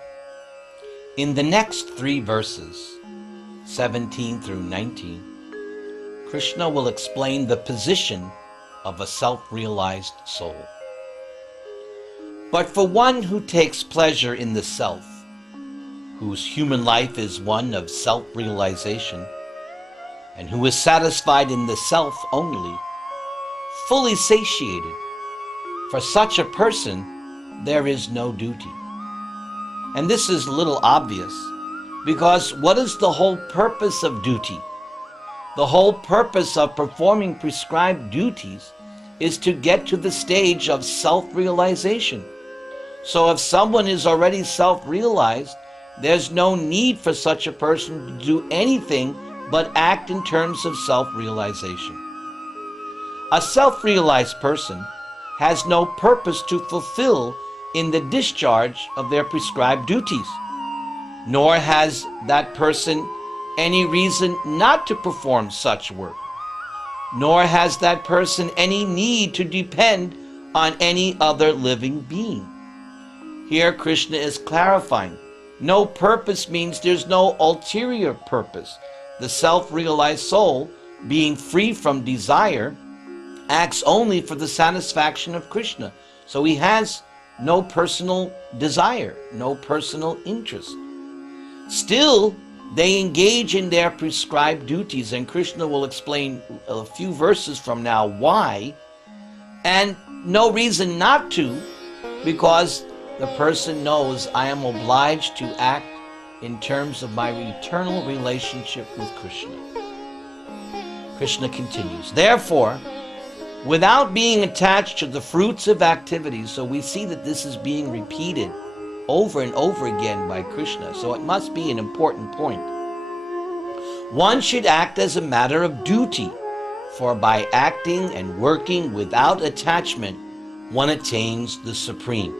In the next 3 verses, 17 through 19, Krishna will explain the position of a self-realized soul. But for one who takes pleasure in the self, whose human life is one of self-realization, and who is satisfied in the self only, fully satiated, for such a person there is no duty. And this is a little obvious, because what is the whole purpose of duty? The whole purpose of performing prescribed duties is to get to the stage of self-realization. So if someone is already self-realized, there's no need for such a person to do anything but act in terms of self-realization. A self-realized person has no purpose to fulfill in the discharge of their prescribed duties, nor has that person any reason not to perform such work, nor has that person any need to depend on any other living being. Here Krishna is clarifying, no purpose means there's no ulterior purpose. The self-realized soul, being free from desire, acts only for the satisfaction of Krishna. So he has no personal desire, no personal interest. Still, they engage in their prescribed duties, and Krishna will explain a few verses from now why, and no reason not to, because the person knows I am obliged to act in terms of my eternal relationship with Krishna. Krishna continues, therefore, without being attached to the fruits of activities, so we see that this is being repeated over and over again by Krishna, so it must be an important point. One should act as a matter of duty, for by acting and working without attachment, one attains the supreme.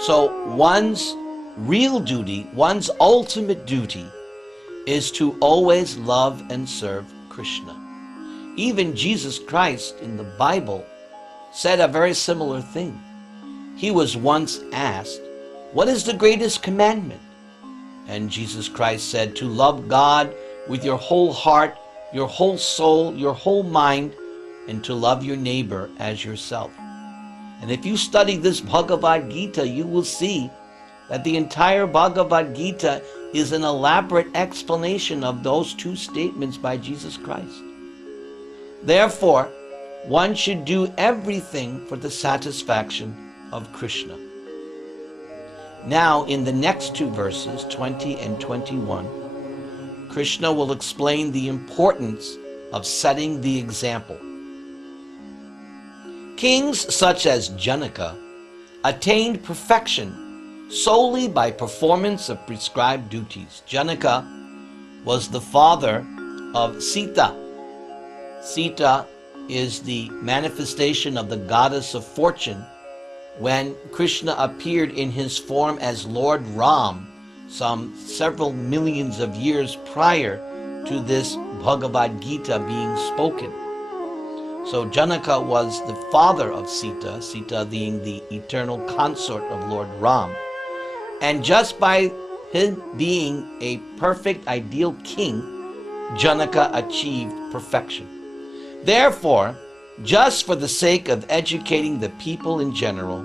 So one's real duty, one's ultimate duty, is to always love and serve Krishna. Even Jesus Christ in the Bible said a very similar thing. He was once asked, what is the greatest commandment? And Jesus Christ said, to love God with your whole heart, your whole soul, your whole mind, and to love your neighbor as yourself. And if you study this Bhagavad Gita, you will see that the entire Bhagavad Gita is an elaborate explanation of those two statements by Jesus Christ. Therefore, one should do everything for the satisfaction of Krishna. Now, in the next two verses, 20 and 21, Krishna will explain the importance of setting the example. Kings such as Janaka attained perfection solely by performance of prescribed duties. Janaka was the father of Sita. Sita is the manifestation of the goddess of fortune when Krishna appeared in his form as Lord Ram some several millions of years prior to this Bhagavad Gita being spoken. So Janaka was the father of Sita, Sita being the eternal consort of Lord Ram. And just by him being a perfect ideal king, Janaka achieved perfection. Therefore, just for the sake of educating the people in general,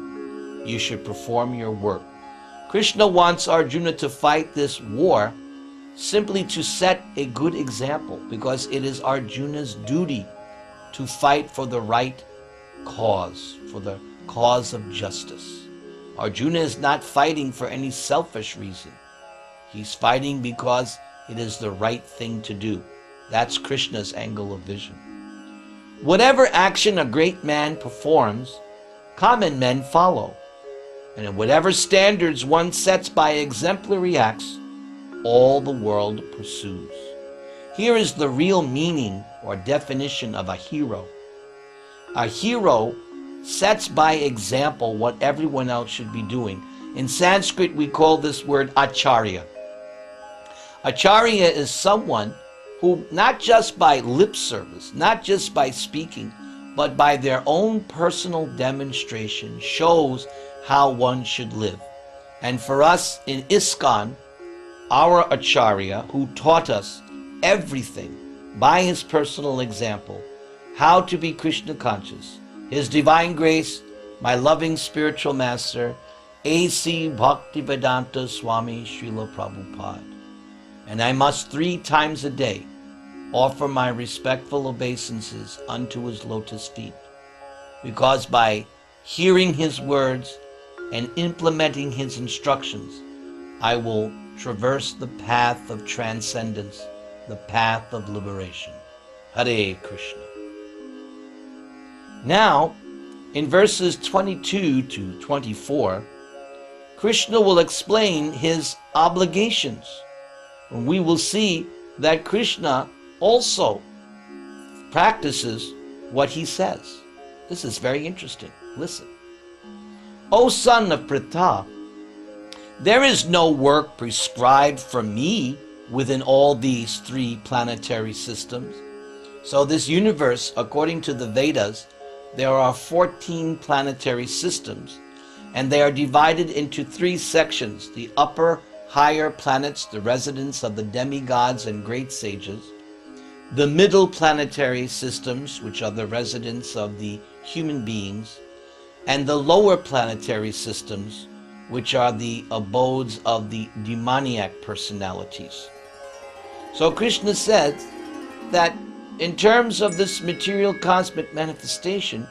you should perform your work. Krishna wants Arjuna to fight this war simply to set a good example, because it is Arjuna's duty to fight for the right cause, for the cause of justice. Arjuna is not fighting for any selfish reason. He's fighting because it is the right thing to do. That's Krishna's angle of vision. Whatever action a great man performs, common men follow. And in whatever standards one sets by exemplary acts, all the world pursues. Here is the real meaning or definition of a hero. A hero sets by example what everyone else should be doing. In Sanskrit, we call this word acharya. Acharya is someone who, not just by lip service, not just by speaking, but by their own personal demonstration, shows how one should live. And for us in ISKCON, our Acharya, who taught us everything by his personal example, how to be Krishna conscious, His Divine Grace, my loving spiritual master, A.C. Bhaktivedanta Swami Srila Prabhupada. And I must 3 times a day offer my respectful obeisances unto his lotus feet, because by hearing his words and implementing his instructions, I will traverse the path of transcendence, the path of liberation. Hare Krishna. Now, in verses 22 to 24, Krishna will explain his obligations. And we will see that Krishna also practices what he says. This is very interesting. Listen. O son of Pritha, there is no work prescribed for me within all these 3 planetary systems. So this universe, according to the Vedas, there are 14 planetary systems, and they are divided into 3 sections: the upper, higher planets, the residence of the demigods and great sages; the middle planetary systems, which are the residence of the human beings; and the lower planetary systems, which are the abodes of the demoniac personalities. So Krishna said that in terms of this material cosmic manifestation,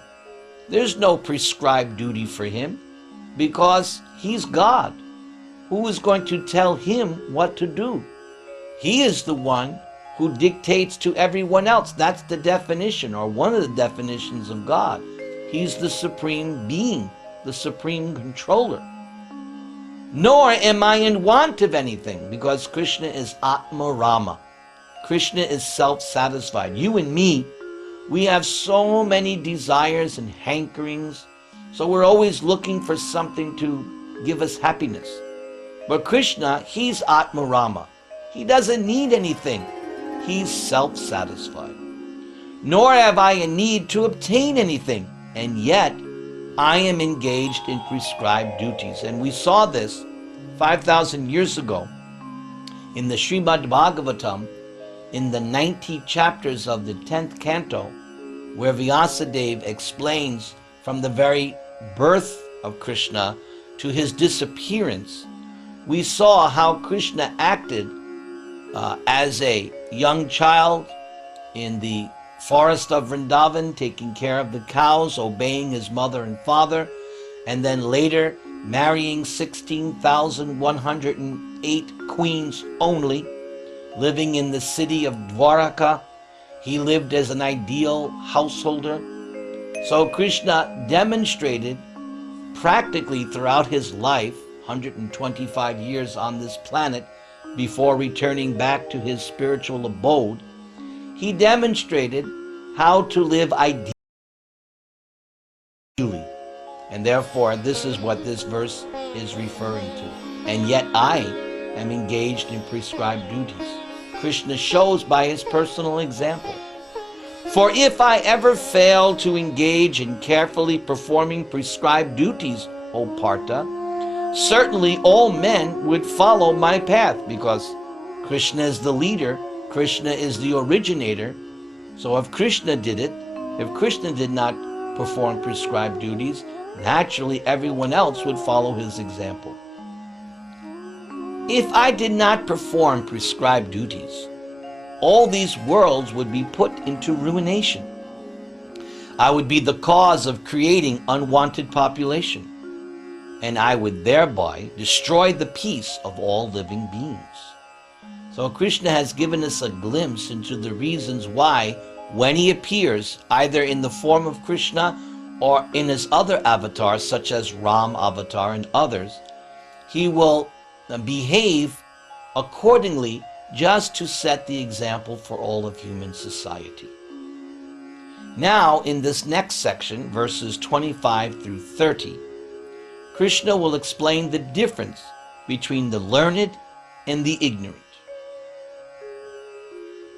there's no prescribed duty for him, because he's God. Who is going to tell him what to do? He is the one who dictates to everyone else. That's the definition, or one of the definitions of God. He's the supreme being, the supreme controller. Nor am I in want of anything, because Krishna is Atma Rama. Krishna is self-satisfied. You and me, we have so many desires and hankerings, so we're always looking for something to give us happiness. But Krishna, he's Atma Rama. He doesn't need anything. He's self-satisfied. Nor have I a need to obtain anything, and yet I am engaged in prescribed duties. And we saw this 5,000 years ago in the Srimad Bhagavatam, in the 90 chapters of the 10th canto, where Vyasadeva explains from the very birth of Krishna to his disappearance. We saw how Krishna acted as a young child in the forest of Vrindavan, taking care of the cows, obeying his mother and father, and then later marrying 16,108 queens only, living in the city of Dwaraka. He lived as an ideal householder. So Krishna demonstrated practically throughout his life, 125 years on this planet before returning back to his spiritual abode, he demonstrated how to live ideally. And therefore, this is what this verse is referring to. And yet I am engaged in prescribed duties. Krishna shows by his personal example. For if I ever fail to engage in carefully performing prescribed duties, O Partha, certainly all men would follow my path, because Krishna is the leader, Krishna is the originator. So if Krishna did it, if Krishna did not perform prescribed duties, naturally everyone else would follow his example. If I did not perform prescribed duties, all these worlds would be put into ruination. I would be the cause of creating unwanted population, and I would thereby destroy the peace of all living beings. So Krishna has given us a glimpse into the reasons why, when he appears, either in the form of Krishna or in his other avatars, such as Ram avatar and others, he will behave accordingly, just to set the example for all of human society. Now, in this next section, verses 25 through 30, Krishna will explain the difference between the learned and the ignorant.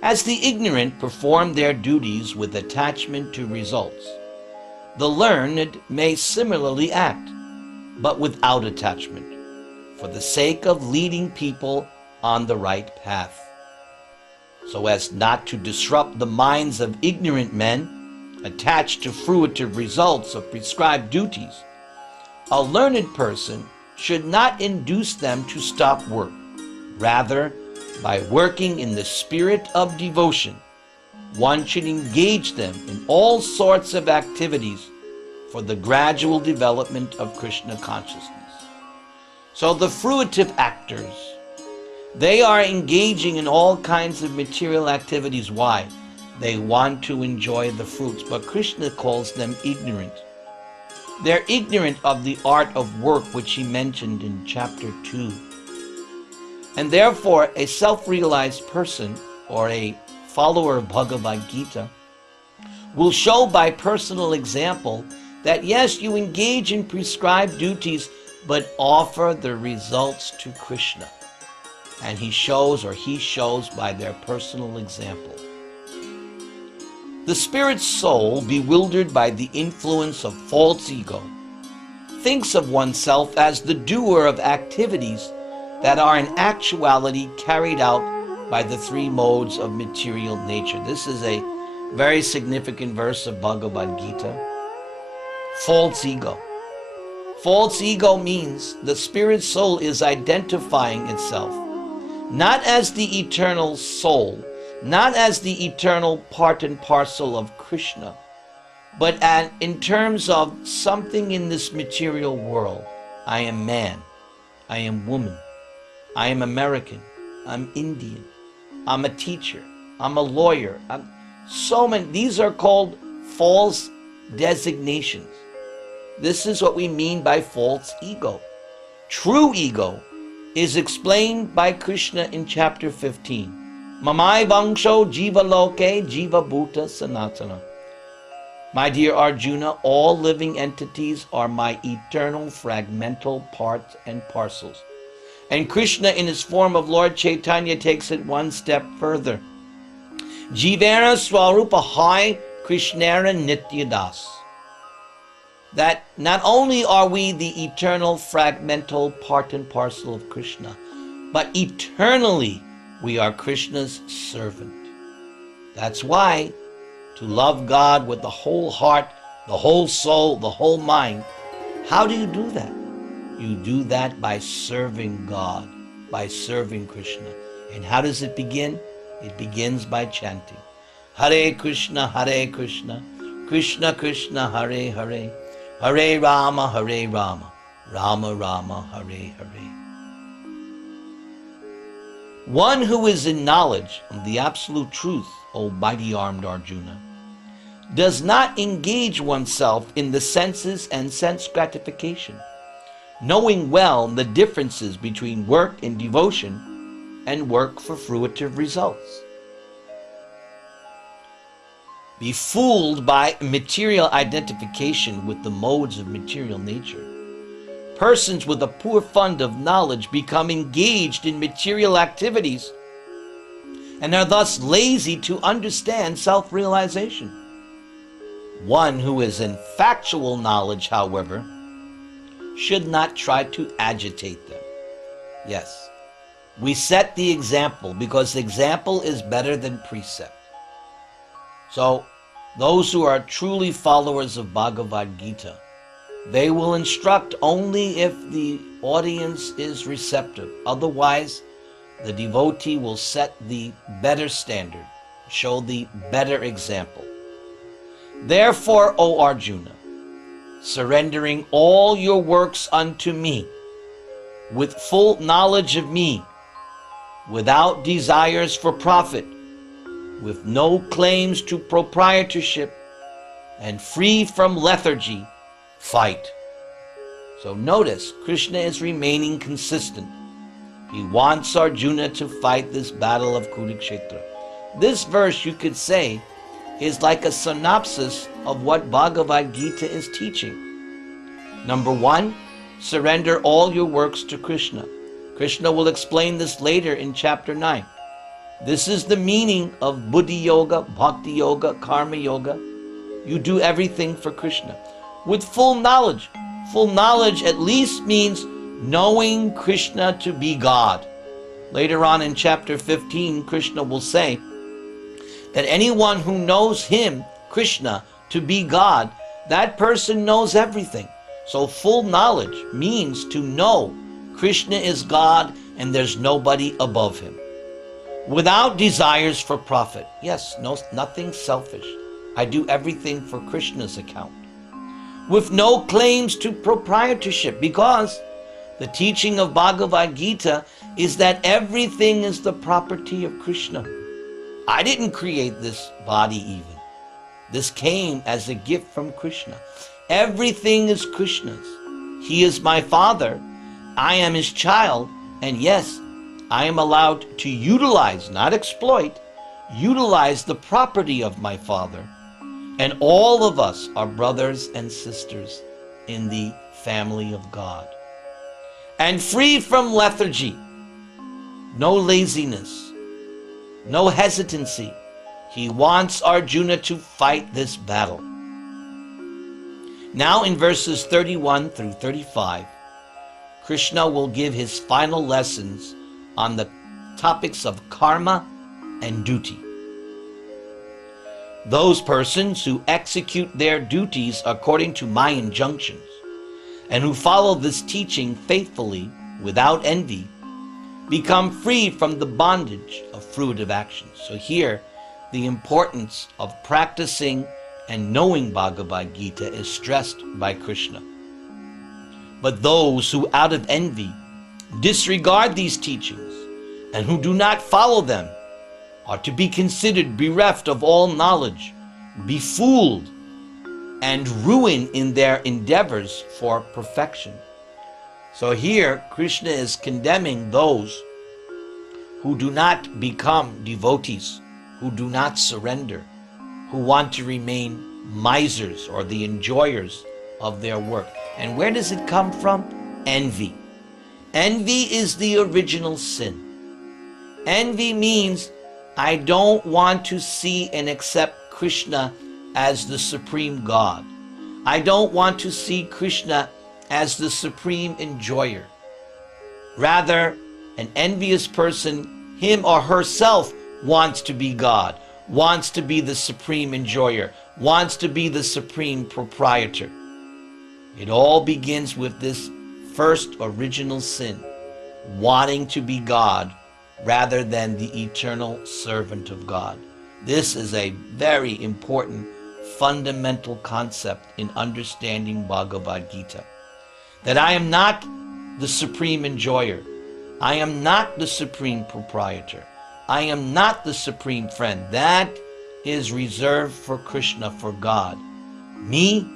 As the ignorant perform their duties with attachment to results, the learned may similarly act, but without attachment, for the sake of leading people on the right path, so as not to disrupt the minds of ignorant men attached to fruitive results of prescribed duties. A learned person should not induce them to stop work. Rather, by working in the spirit of devotion, one should engage them in all sorts of activities for the gradual development of Krishna consciousness. So the fruitive actors, they are engaging in all kinds of material activities. Why? They want to enjoy the fruits, but Krishna calls them ignorant. They're ignorant of the art of work, which he mentioned in chapter 2. And therefore, a self-realized person or a follower of Bhagavad Gita will show by personal example that yes, you engage in prescribed duties, but offer the results to Krishna. And he shows by their personal example. The spirit soul, bewildered by the influence of false ego, thinks of oneself as the doer of activities that are in actuality carried out by the three modes of material nature. This is a very significant verse of Bhagavad Gita. False ego. False ego means the spirit soul is identifying itself not as the eternal soul, not as the eternal part and parcel of Krishna, but in terms of something in this material world. I am man, I am woman, I am American, I'm Indian, I'm a teacher, I'm a lawyer. These are called false designations. This is what we mean by false ego. True ego is explained by Krishna in chapter 15. Mamai vangsho jiva loke jiva bhuta sanatana. My dear Arjuna, all living entities are my eternal fragmental parts and parcels. And Krishna in his form of Lord Chaitanya takes it one step further. Jivara swarupa hai Krishnara nityadas. That not only are we the eternal fragmental part and parcel of Krishna, but eternally we are Krishna's servant. That's why to love God with the whole heart, the whole soul, the whole mind, how do you do that? You do that by serving God, by serving Krishna. And how does it begin? It begins by chanting Hare Krishna, Krishna Krishna, Hare Hare, Hare Rama, Rama Rama, Hare Hare. One who is in knowledge of the absolute truth, O mighty-armed Arjuna, does not engage oneself in the senses and sense gratification, knowing well the differences between work in devotion and work for fruitive results. Be fooled by material identification with the modes of material nature. Persons with a poor fund of knowledge become engaged in material activities and are thus lazy to understand self-realization. One who is in factual knowledge, however, should not try to agitate them. Yes, we set the example because example is better than precept. So, those who are truly followers of Bhagavad Gita, they will instruct only if the audience is receptive. Otherwise, the devotee will set the better standard, show the better example. Therefore, O Arjuna, surrendering all your works unto me, with full knowledge of me, without desires for profit, with no claims to proprietorship, and free from lethargy, fight. So notice, Krishna is remaining consistent. He wants Arjuna to fight this battle of Kurukshetra. This verse, you could say, is like a synopsis of what Bhagavad Gita is teaching. Number one, surrender all your works to Krishna. Krishna will explain this later in chapter 9. This is the meaning of Buddhi Yoga, Bhakti Yoga, Karma Yoga. You do everything for Krishna. With full knowledge. Full knowledge at least means knowing Krishna to be God. Later on in chapter 15, Krishna will say that anyone who knows him, Krishna, to be God, that person knows everything. So full knowledge means to know Krishna is God and there's nobody above him. Without desires for profit. Yes, nothing selfish. I do everything for Krishna's account. With no claims to proprietorship, because The teaching of Bhagavad Gita is that everything is the property of Krishna. I didn't create this body even. This came as a gift from Krishna. Everything is Krishna's. He is my father. I am his child. And yes, I am allowed to utilize, not exploit, utilize the property of my father. And all of us are brothers and sisters in the family of God. And free from lethargy, no laziness, no hesitancy. He wants Arjuna to fight this battle. Now in verses 31 through 35, Krishna will give his final lessons on the topics of karma and duty. Those persons who execute their duties according to my injunctions and who follow this teaching faithfully without envy become free from the bondage of fruitive actions. So here, the importance of practicing and knowing Bhagavad Gita is stressed by Krishna. But those who out of envy disregard these teachings and who do not follow them are to be considered bereft of all knowledge, befooled, and ruined in their endeavors for perfection. So here, Krishna is condemning those who do not become devotees, who do not surrender, who want to remain misers or the enjoyers of their work. And where does it come from? Envy. Envy is the original sin. Envy means I don't want to see and accept Krishna as the supreme God. I don't want to see Krishna as the supreme enjoyer. Rather, an envious person, him or herself, wants to be God, wants to be the supreme enjoyer, wants to be the supreme proprietor. It all begins with this first original sin, wanting to be God rather than the eternal servant of God. This is a very important fundamental concept in understanding Bhagavad Gita. That I am not the supreme enjoyer. I am not the supreme proprietor. I am not the supreme friend. That is reserved for Krishna, for God. Me,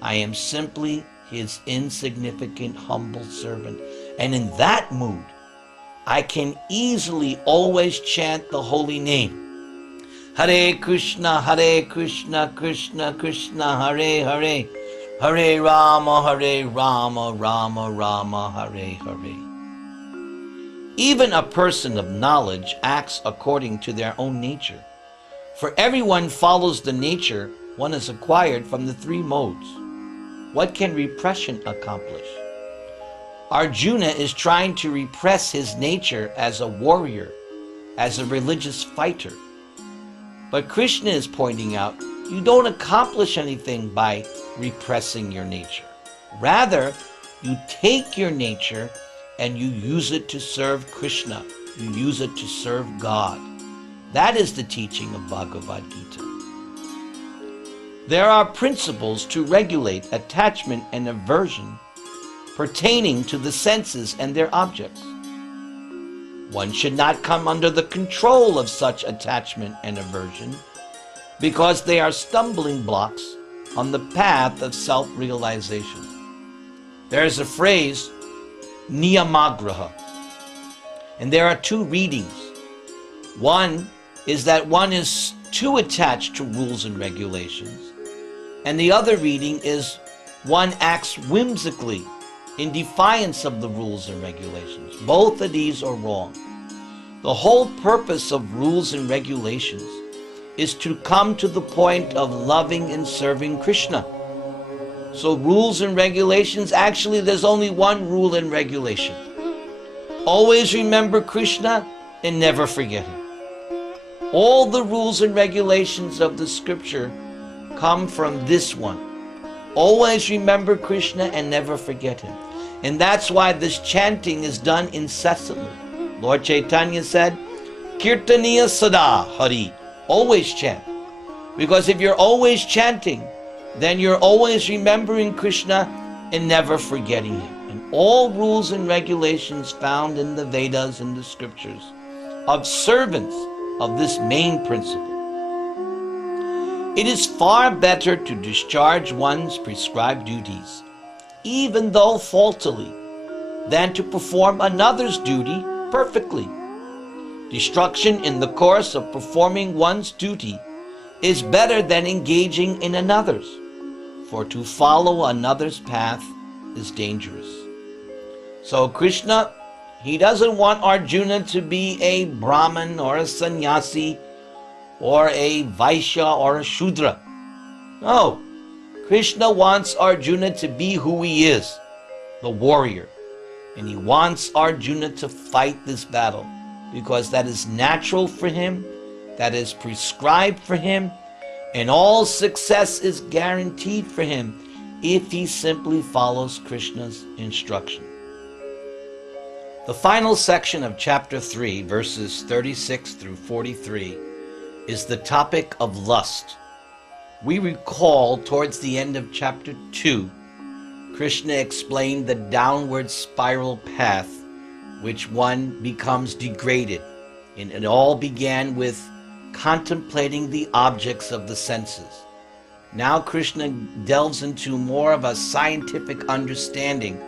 I am simply his insignificant, humble servant. And in that mood, I can easily always chant the holy name. Hare Krishna, Krishna Krishna, Hare Hare, Hare Rama, Rama Rama, Hare Hare. Even a person of knowledge acts according to their own nature. For everyone follows the nature one has acquired from the three modes. What can repression accomplish? Arjuna is trying to repress his nature as a warrior, as a religious fighter. But Krishna is pointing out, you don't accomplish anything by repressing your nature. Rather, you take your nature and you use it to serve Krishna. You use it to serve God. That is the teaching of Bhagavad Gita. There are principles to regulate attachment and aversion pertaining to the senses and their objects. One should not come under the control of such attachment and aversion because they are stumbling blocks on the path of self-realization. There is a phrase, niyamagraha, and there are two readings. One is that one is too attached to rules and regulations, and the other reading is one acts whimsically in defiance of the rules and regulations. Both of these are wrong. The whole purpose of rules and regulations is to come to the point of loving and serving Krishna. So rules and regulations, actually there's only one rule and regulation. Always remember Krishna and never forget him. All the rules and regulations of the scripture come from this one. Always remember Krishna and never forget him. And that's why this chanting is done incessantly. Lord Chaitanya said, Kirtaniya Sada Hari. Always chant. Because if you're always chanting, then you're always remembering Krishna and never forgetting him. and all rules and regulations found in the Vedas and the scriptures, observance of this main principle. It is far better to discharge one's prescribed duties, even though faultily, than to perform another's duty perfectly. Destruction in the course of performing one's duty is better than engaging in another's, for to follow another's path is dangerous. So Krishna, he doesn't want Arjuna to be a Brahmin or a sannyasi or a Vaishya or a Shudra. No, Krishna wants Arjuna to be who he is, the warrior. And he wants Arjuna to fight this battle because that is natural for him, that is prescribed for him, and all success is guaranteed for him if he simply follows Krishna's instruction. The final section of chapter 3, verses 36 through 43, is the topic of lust. We recall towards the end of chapter 2, Krishna explained the downward spiral path which one becomes degraded, and it all began with contemplating the objects of the senses. Now Krishna delves into more of a scientific understanding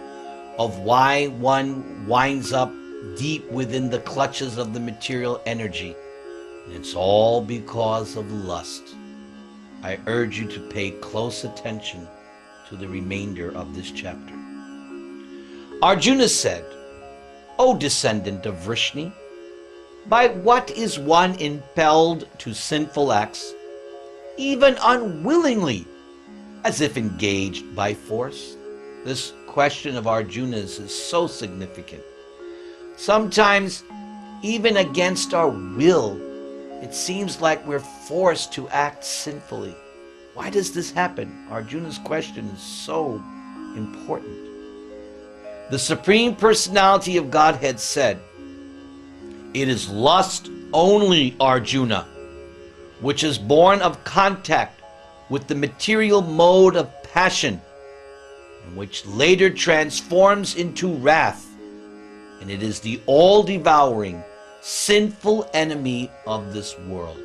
of why one winds up deep within the clutches of the material energy. And it's all because of lust. I urge you to pay close attention to the remainder of this chapter. Arjuna said, O descendant of Vrishni, by what is one impelled to sinful acts, even unwillingly, as if engaged by force? This question of Arjuna's is so significant. Sometimes, even against our will, it seems like we're forced to act sinfully. Why does this happen? Arjuna's question is so important. The Supreme Personality of Godhead said, it is lust only, Arjuna, which is born of contact with the material mode of passion, and which later transforms into wrath, and it is the all-devouring, sinful enemy of this world.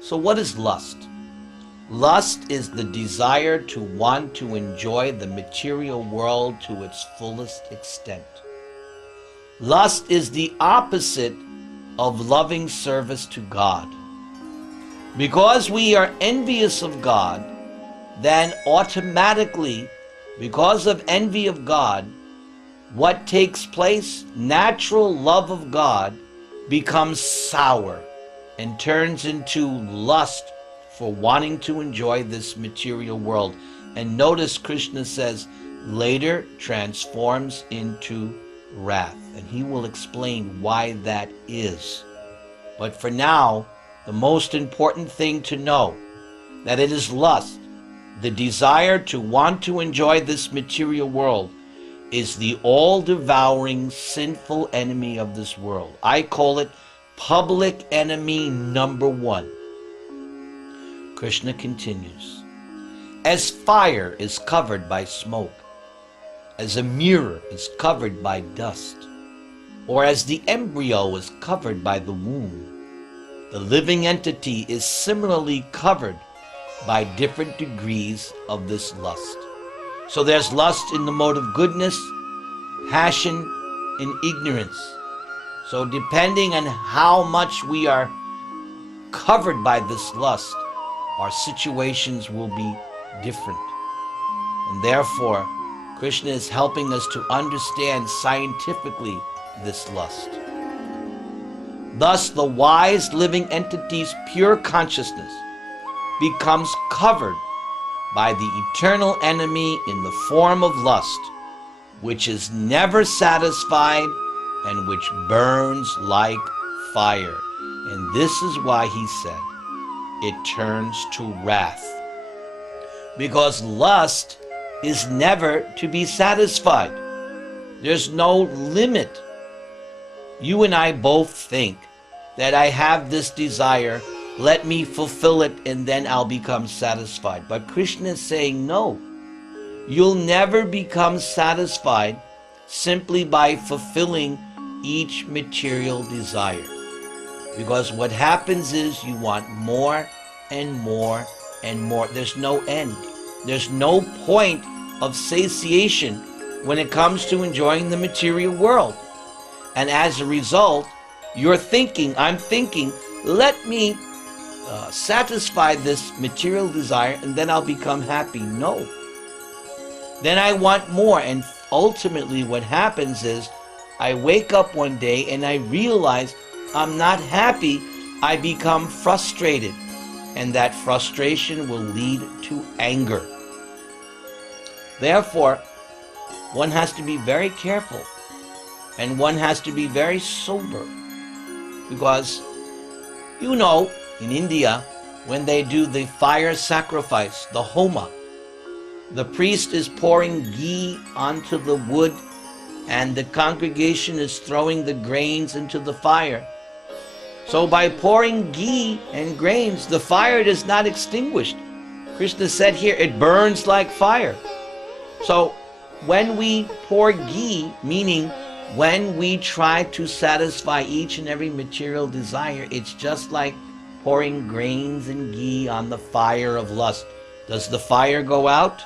So what is lust? Lust is the desire to want to enjoy the material world to its fullest extent. Lust is the opposite of loving service to God. Because we are envious of God, then automatically, because of envy of God, what takes place? Natural love of God becomes sour and turns into lust for wanting to enjoy this material world. And notice Krishna says, later transforms into wrath. And he will explain why that is. But for now, the most important thing to know, that it is lust, the desire to want to enjoy this material world, is the all-devouring sinful enemy of this world. I call it public enemy number one. Krishna continues, as fire is covered by smoke, as a mirror is covered by dust, or as the embryo is covered by the womb, the living entity is similarly covered by different degrees of this lust. So there's lust in the mode of goodness, passion, and ignorance. So depending on how much we are covered by this lust, our situations will be different. And therefore, Krishna is helping us to understand scientifically this lust. Thus, the wise living entity's pure consciousness becomes covered by the eternal enemy in the form of lust, which is never satisfied and which burns like fire. And this is why he said, it turns to wrath. Because lust is never to be satisfied. There's no limit. You and I both think that I have this desire, let me fulfill it and then I'll become satisfied. But Krishna is saying no. You'll never become satisfied simply by fulfilling each material desire. Because what happens is you want more and more and more. There's no end. There's no point of satiation when it comes to enjoying the material world. And as a result, I'm thinking, let me satisfy this material desire and then I'll become happy. No. Then I want more, and ultimately what happens is I wake up one day and I realize I'm not happy. I become frustrated, and that frustration will lead to anger. Therefore, one has to be very careful and one has to be very sober, because in India, when they do the fire sacrifice, the homa, the priest is pouring ghee onto the wood and the congregation is throwing the grains into the fire. So by pouring ghee and grains, the fire is not extinguished. Krishna said here, it burns like fire. So when we pour ghee, meaning when we try to satisfy each and every material desire, it's just like pouring grains and ghee on the fire of lust. Does the fire go out?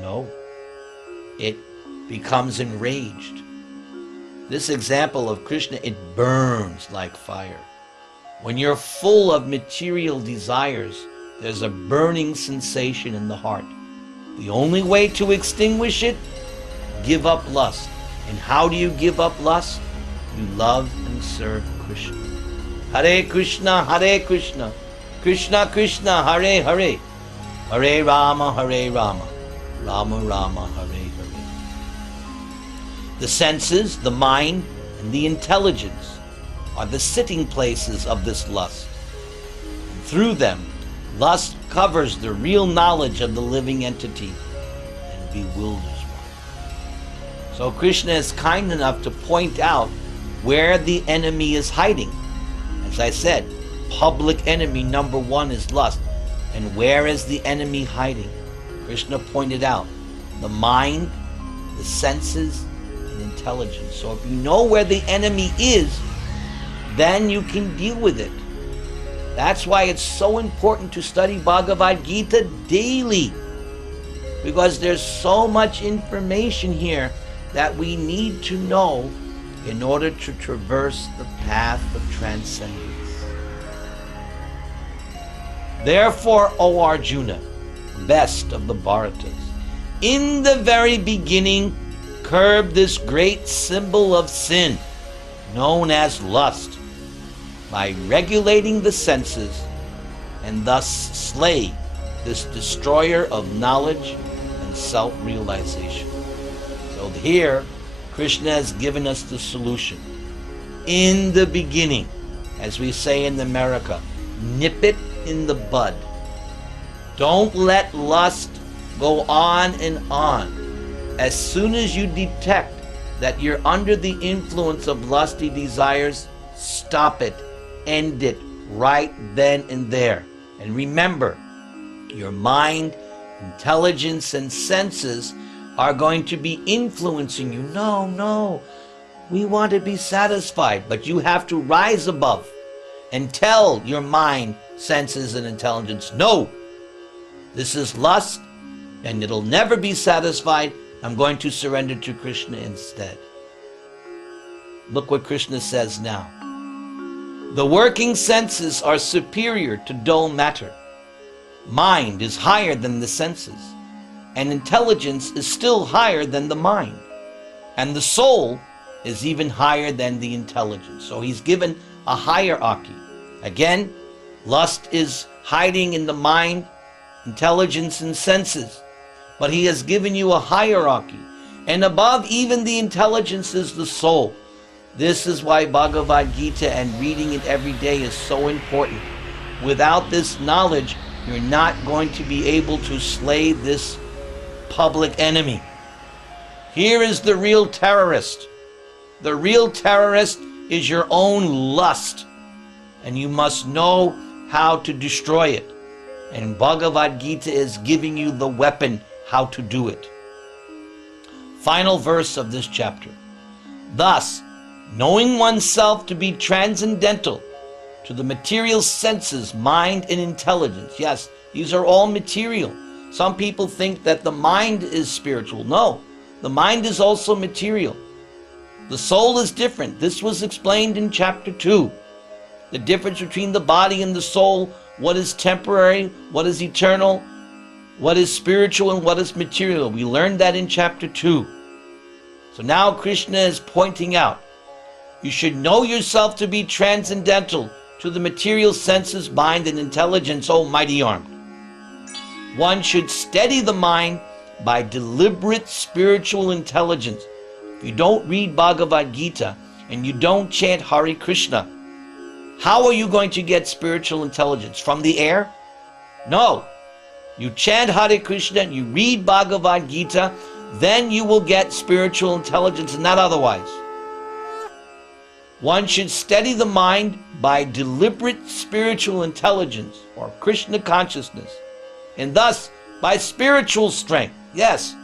No. It becomes enraged. This example of Krishna, it burns like fire. When you're full of material desires, there's a burning sensation in the heart. The only way to extinguish it, give up lust. And how do you give up lust? You love and serve Krishna. Hare Krishna, Krishna Krishna, Hare Hare, Hare Rama, Rama Rama, Hare Hare. The senses, the mind, and the intelligence are the sitting places of this lust. And through them, lust covers the real knowledge of the living entity and bewilders one. So Krishna is kind enough to point out where the enemy is hiding. As I said, public enemy number one is lust. And where is the enemy hiding? Krishna pointed out the mind, the senses, and intelligence. So if you know where the enemy is, then you can deal with it. That's why it's so important to study Bhagavad Gita daily, because there's so much information here that we need to know in order to traverse the path of transcendence. Therefore, O Arjuna, best of the Bharatas, in the very beginning, curb this great symbol of sin, known as lust, by regulating the senses, and thus slay this destroyer of knowledge and self-realization. So here, Krishna has given us the solution. In the beginning, as we say in America, nip it in the bud. Don't let lust go on and on. As soon as you detect that you're under the influence of lusty desires, stop it, end it right then and there. And remember, your mind, intelligence, and senses are going to be influencing you. No, we want to be satisfied, but you have to rise above and tell your mind, senses, and intelligence, no, this is lust and it'll never be satisfied. I'm going to surrender to Krishna instead. Look what Krishna says now. The working senses are superior to dull matter. Mind is higher than the senses, and intelligence is still higher than the mind, and the soul is even higher than the intelligence. So he's given a hierarchy. Again, lust is hiding in the mind, intelligence, and senses, but he has given you a hierarchy, and above even the intelligence is the soul. This is why Bhagavad Gita and reading it every day is so important. Without this knowledge, you're not going to be able to slay this public enemy. Here is the real terrorist. The real terrorist is your own lust, and you must know how to destroy it. And Bhagavad Gita is giving you the weapon how to do it. Final verse of this chapter. Thus, knowing oneself to be transcendental to the material senses, mind, and intelligence. Yes, these are all material. Some people think that the mind is spiritual. No, the mind is also material. The soul is different. This was explained in chapter 2. The difference between the body and the soul, what is temporary, what is eternal, what is spiritual, and what is material. We learned that in chapter 2. So now Krishna is pointing out, you should know yourself to be transcendental to the material senses, mind, and intelligence, O mighty armed. One should steady the mind by deliberate spiritual intelligence. If you don't read Bhagavad Gita and you don't chant Hare Krishna, how are you going to get spiritual intelligence? From the air? No. You chant Hare Krishna and you read Bhagavad Gita, then you will get spiritual intelligence and not otherwise. One should steady the mind by deliberate spiritual intelligence or Krishna consciousness, and thus by spiritual strength. Yes,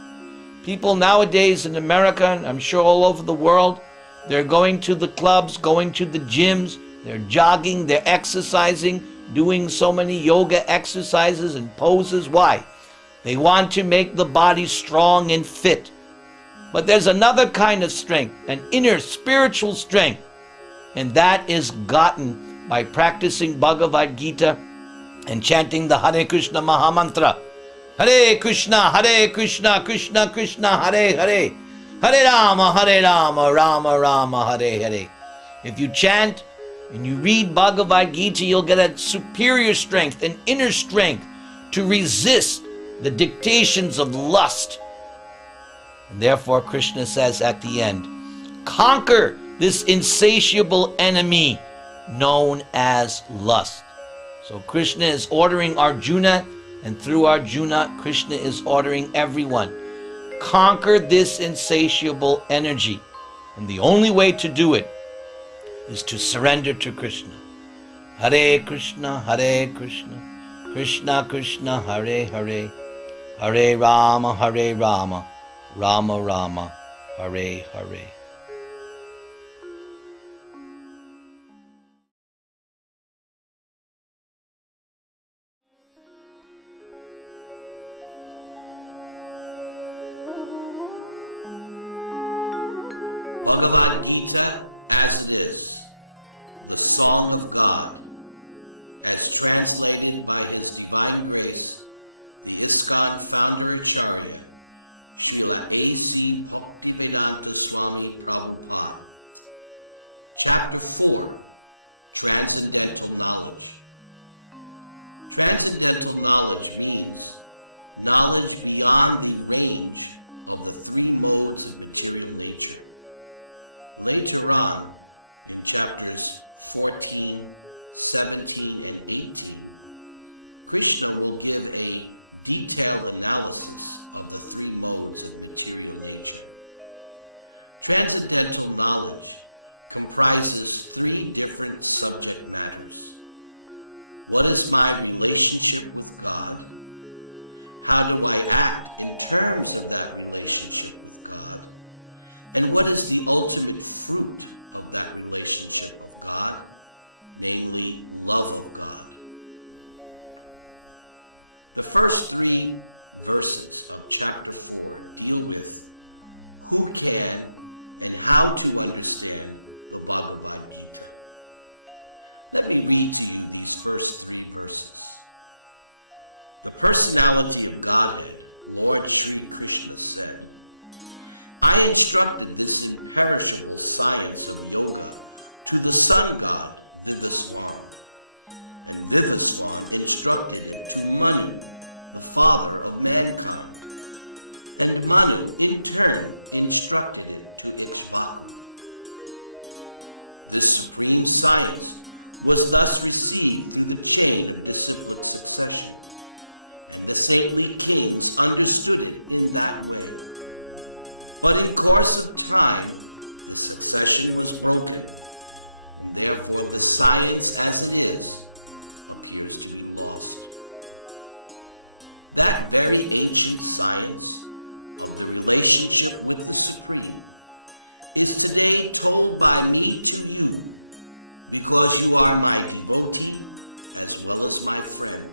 people nowadays in America, and I'm sure all over the world, they're going to the clubs, going to the gyms, they're jogging, they're exercising, doing so many yoga exercises and poses. Why? They want to make the body strong and fit. But there's another kind of strength, an inner spiritual strength, and that is gotten by practicing Bhagavad Gita and chanting the Hare Krishna Mahamantra. Hare Krishna, Krishna Krishna, Hare Hare, Hare Rama, Rama Rama, Hare Hare. If you chant and you read Bhagavad Gita, you'll get a superior strength, an inner strength to resist the dictations of lust. And therefore Krishna says at the end, conquer this insatiable enemy known as lust. So Krishna is ordering Arjuna, and through Arjuna, Krishna is ordering everyone. Conquer this insatiable energy. And the only way to do it is to surrender to Krishna. Hare Krishna, Krishna Krishna, Hare Hare, Hare Rama, Rama Rama, Hare Hare. Bhagavad Gita as this, the Song of God, as translated by His Divine Grace, the ISKCON founder Acharya, Srila A.C. Bhaktivedanta Swami Prabhupada. Chapter 4, Transcendental Knowledge. Transcendental knowledge means knowledge beyond the range of the three modes of material nature. Later on, in chapters 14, 17, and 18, Krishna will give a detailed analysis of the three modes of material nature. Transcendental knowledge comprises three different subject matters. What is my relationship with God? How do I act in terms of that relationship with God? And what is the ultimate fruit of that relationship with God? Namely, love of God. The first three verses of chapter 4 deal with who can and how to understand the Bhagavad Gita. Let me read to you these first three verses. The personality of Godhead, Lord Sri Krishna, said, I instructed this imperishable science of yoga to the sun god, Vivaswar. And Vivaswar instructed it to Manu, the father of mankind. And Manu, in turn, instructed it to Ikshvaka. This supreme science was thus received through the chain of disciplined succession. And the saintly kings understood it in that way. But in course of time, the succession was broken. Therefore, the science as it is appears to be lost. That very ancient science of the relationship with the Supreme, is today told by me to you, because you are my devotee as well as my friend,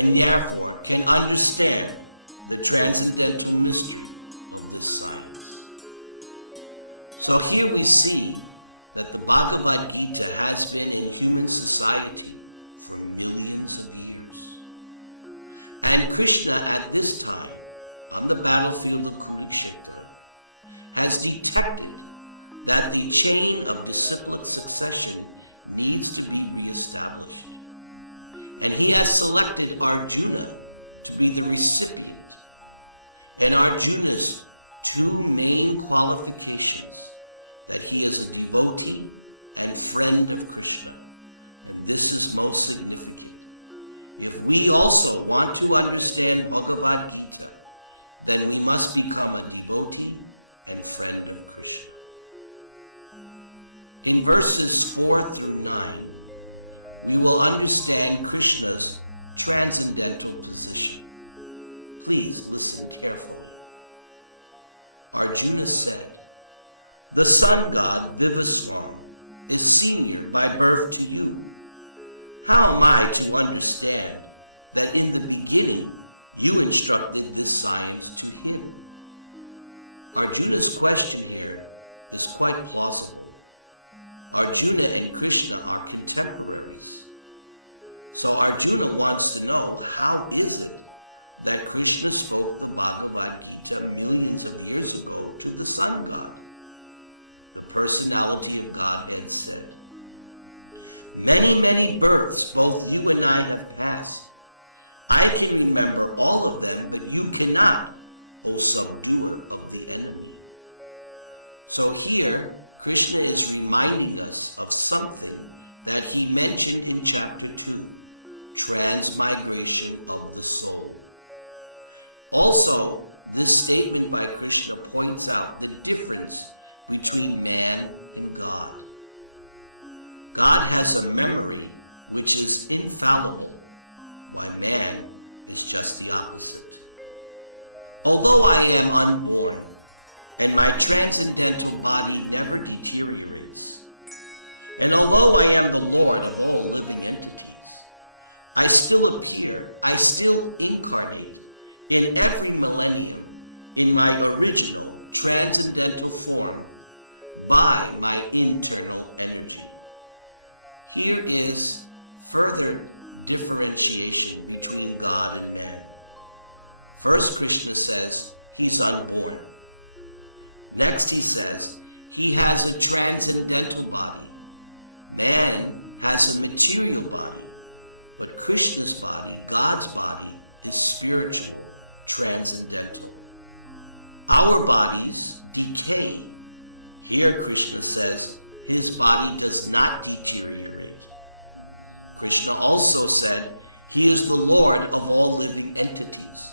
and therefore can understand the transcendental mystery of this science. So here we see that the Bhagavad Gita has been in human society for millions of years. And Krishna at this time, on the battlefield of Kurukshetra, has detected that the chain of disciplined succession needs to be reestablished. And he has selected Arjuna to be the recipient. And Arjuna's two main qualifications, that he is a devotee and friend of Krishna. And this is most significant. If we also want to understand Bhagavad Gita, then we must become a devotee and friend of Krishna. In verses 4 through 9, we will understand Krishna's transcendental position. Please listen carefully. Arjuna said, "The sun god Vivaswam is senior by birth to you. How am I to understand that in the beginning you instructed this science to him?" Arjuna's question here is quite plausible. Arjuna and Krishna are contemporaries. So Arjuna wants to know, how is it that Krishna spoke the Bhagavad Gita millions of years ago to the sun god? The personality of God had said, "Many, many births both you and I have passed. I can remember all of them, but you cannot, O subduer of the enemy." So here, Krishna is reminding us of something that he mentioned in chapter 2, transmigration of the soul. Also, this statement by Krishna points out the difference between man and God. God has a memory which is infallible, but man is just the opposite. Although I am unborn, and my transcendental body never deteriorates, and although I am the Lord of all living entities, I still appear, I still incarnate in every millennium in my original transcendental form by my internal energy. Here is further differentiation between God and man. First, Krishna says he's unborn. Next, he says he has a transcendental body and has a material body. But Krishna's body, God's body, is spiritual, transcendental. Our bodies decay. Here, Krishna says his body does not deteriorate. Krishna also said he is the Lord of all living entities.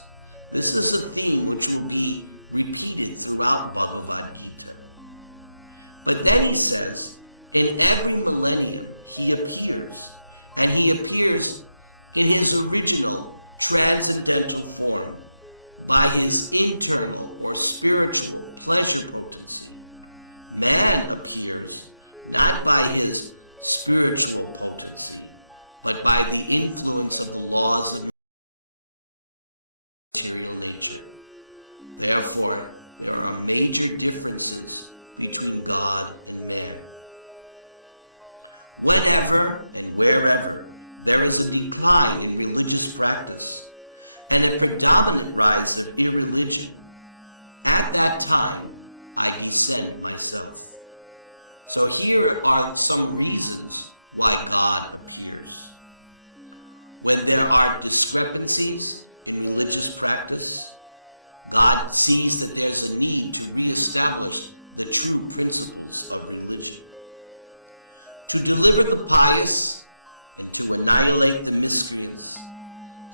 This is a theme which will be repeated throughout Bhagavad Gita. But then he says, in every millennium he appears, and he appears in his original transcendental form by his internal or spiritual pleasure potency. Man appears not by his spiritual potency, but by the influence of the laws of material nature. Therefore, there are major differences between God and man. Whenever and wherever there is a decline in religious practice and a predominant rise of irreligion, at that time I descend myself. So here are some reasons why God appears. When there are discrepancies in religious practice, God sees that there's a need to reestablish the true principles of religion. To deliver the pious and to annihilate the miscreants,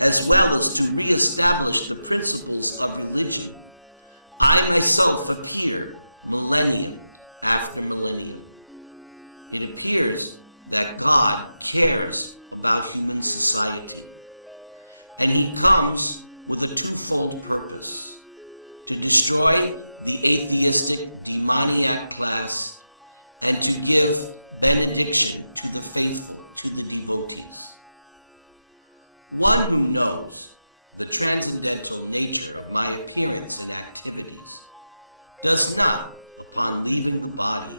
as well as to reestablish the principles of religion, I myself appear millennium after millennium. It appears that God cares about human society, and he comes with a twofold purpose. to destroy the atheistic, demoniac class, and to give benediction to the faithful, to the devotees. One who knows the transcendental nature of my appearance and activities does not, on leaving the body,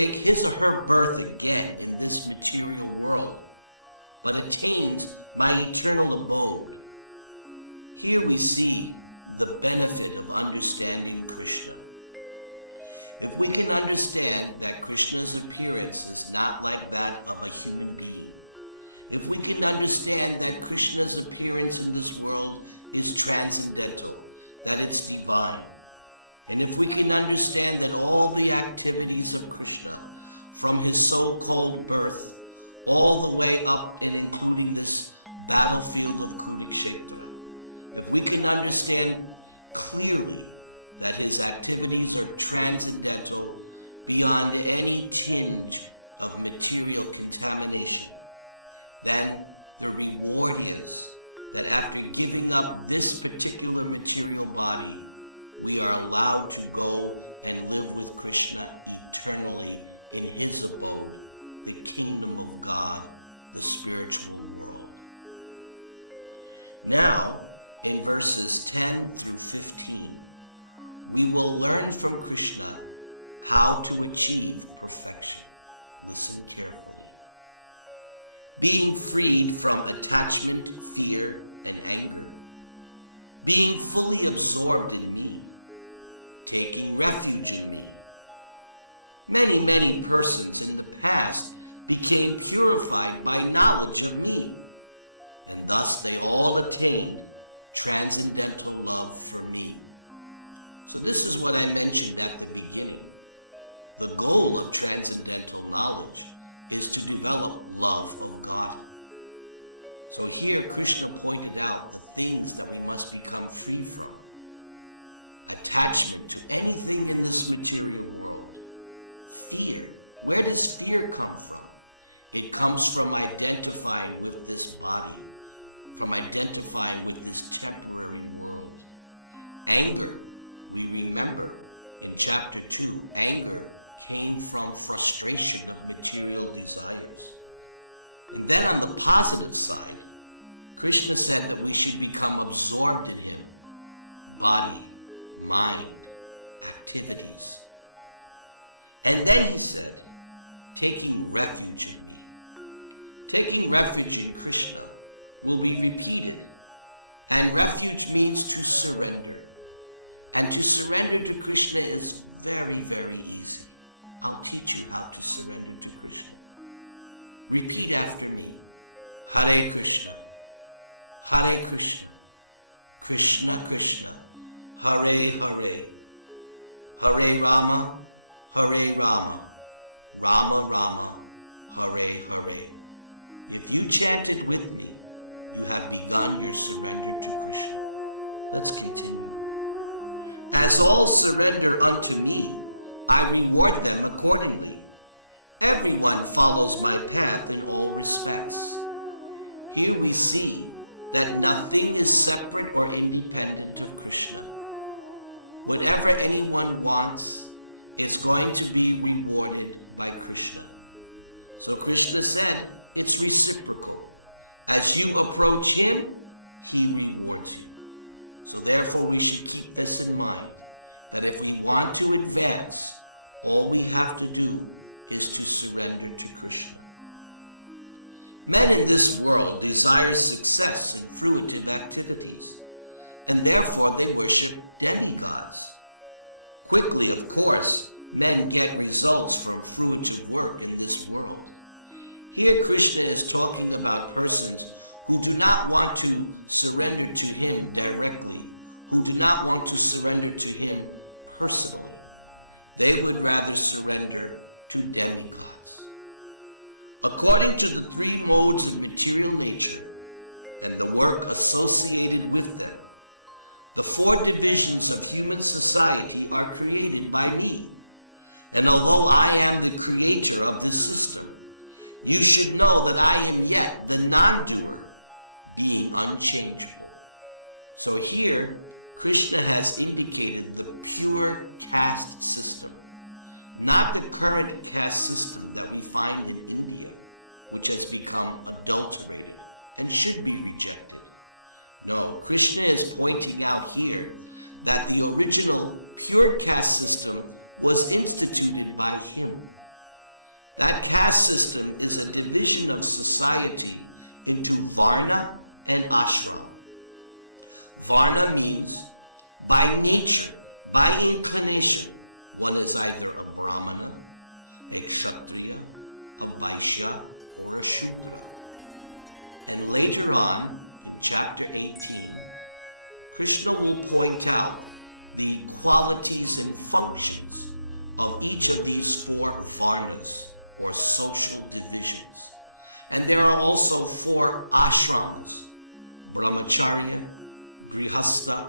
take his or her birth again in this material world, but attains my eternal abode. Here we see the benefit of understanding Krishna. If we can understand that Krishna's appearance is not like that of a human being, if we can understand that Krishna's appearance in this world is transcendental, that it's divine, and if we can understand that all the activities of Krishna, from his so-called birth, all the way up and including this battlefield of Kurukshetra, if we can understand clearly that his activities are transcendental beyond any tinge of material contamination, then the reward is that after giving up this particular material body, we are allowed to go and live with Krishna eternally in his abode, the kingdom of God, the spiritual world. Now, in verses 10 through 15, we will learn from Krishna how to achieve perfection. Listen carefully. Being freed from attachment, fear, and anger. Being fully absorbed in me. Taking refuge in me. Many persons in the past became purified by knowledge of me, and thus they all attained transcendental love for me. So this is what I mentioned at the beginning. The goal of transcendental knowledge is to develop love of God. So here Krishna pointed out the things that we must become free from. Attachment to anything in this material world. Fear. Where does fear come from? It comes from identifying with this body, from identifying with this temporary world. Anger. We remember in chapter 2, anger came from frustration of material desires. And then on the positive side, Krishna said that we should become absorbed in him. Body, mind, activities. And then he said, taking refuge in me. Taking refuge in Krishna will be repeated. And refuge means to surrender. And to surrender to Krishna is very easy. I'll teach you how to surrender to Krishna. Repeat after me. Hare Krishna. Hare Krishna. Krishna Krishna. Hare Hare. Hare Rama. Hare Rama. Rama Rama. Hare Hare. If you chanted with me, you have begun your surrender to Krishna. Let's continue. As all surrender unto me, I reward them accordingly. Everyone follows my path in all respects. Here we see that nothing is separate or independent of Krishna. Whatever anyone wants is going to be rewarded by Krishna. So Krishna said, it's reciprocal. As you approach him, he rewards you. So therefore we should keep this in mind, that if we want to advance, all we have to do is to surrender to Krishna. Men in this world desire success in fruitive activities, and therefore they worship demigods. Quickly, of course, men get results from fruitive work in this world. Here Krishna is talking about persons who do not want to surrender to him directly, who do not want to surrender to him personally. They would rather surrender to demigods. According to the three modes of material nature and the work associated with them, the four divisions of human society are created by me. And although I am the creator of this system, you should know that I am yet the non-doer, being unchangeable. So here, Krishna has indicated the pure caste system, not the current caste system that we find in India, which has become adulterated and should be rejected. No, Krishna is pointing out here that the original pure caste system was instituted by him. That caste system is a division of society into varna and ashram. Varna means by nature, by inclination, one is either a brahmana, a kshatriya, a vaishya, or a shudra. And later on, in chapter 18, Krishna will point out the qualities and functions of each of these four varnas, or social divisions. And there are also four ashrams: brahmacharya, grihastha,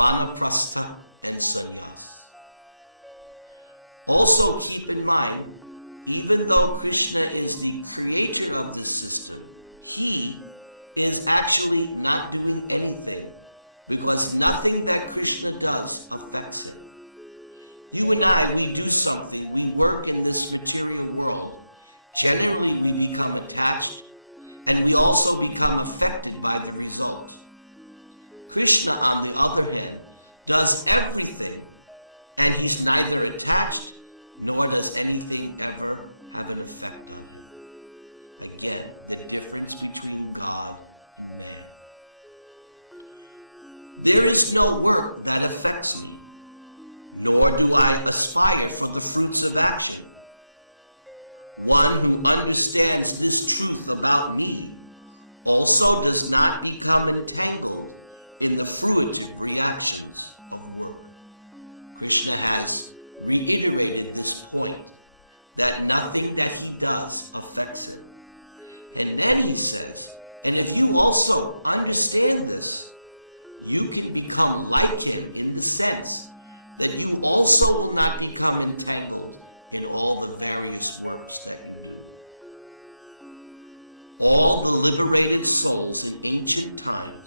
vanaprastha, and sannyas. Also keep in mind, even though Krishna is the creator of this system, he is actually not doing anything, because nothing that Krishna does affects him. You and I, we do something, we work in this material world. Generally, we become attached, and we also become affected by the result. Krishna, on the other hand, does everything, and he's neither attached, nor does anything ever have an effect on him. Again, the difference between God and man. There is no work that affects me, nor do I aspire for the fruits of action. One who understands this truth about me also does not become entangled in the fruitive reactions of work. Krishna has reiterated this point, that nothing that he does affects him. And then he says that if you also understand this, you can become like him in the sense that you also will not become entangled in all the various works that you do. All the liberated souls in ancient times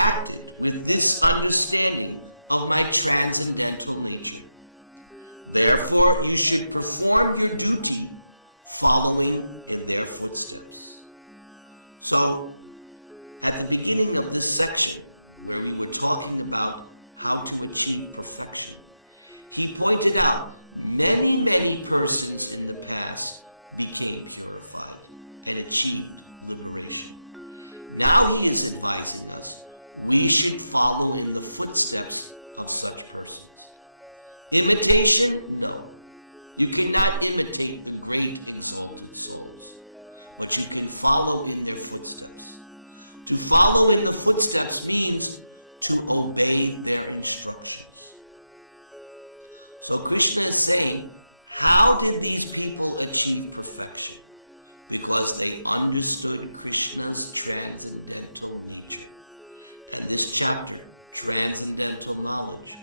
acted with this understanding of my transcendental nature. Therefore, you should perform your duty following in their footsteps. So, at the beginning of this section, where we were talking about how to achieve perfection, he pointed out many persons in the past became purified and achieved liberation. Now he is advising us we should follow in the footsteps of such persons. Imitation? No. You cannot imitate the great exalted souls, but you can follow in their footsteps. To follow in the footsteps means to obey their instructions. So Krishna is saying, how did these people achieve perfection? Because they understood Krishna's transcendental nature. And this chapter, Transcendental Knowledge,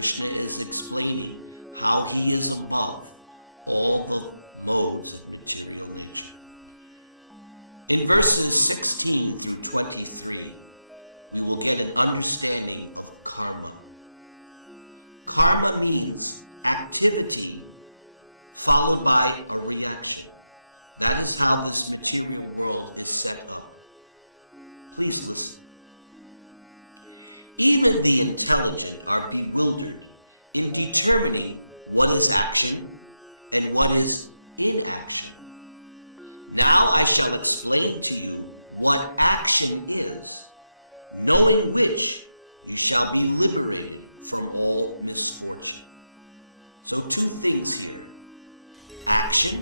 Krishna is explaining how he is above all the woes of material nature. In verses 16 through 23, we will get an understanding of karma. Karma means activity followed by a reaction. That is how this material world is set up. Please listen. Even the intelligent are bewildered in determining what is action and what is inaction. Now I shall explain to you what action is, knowing which you shall be liberated from all misfortune. So two things here, action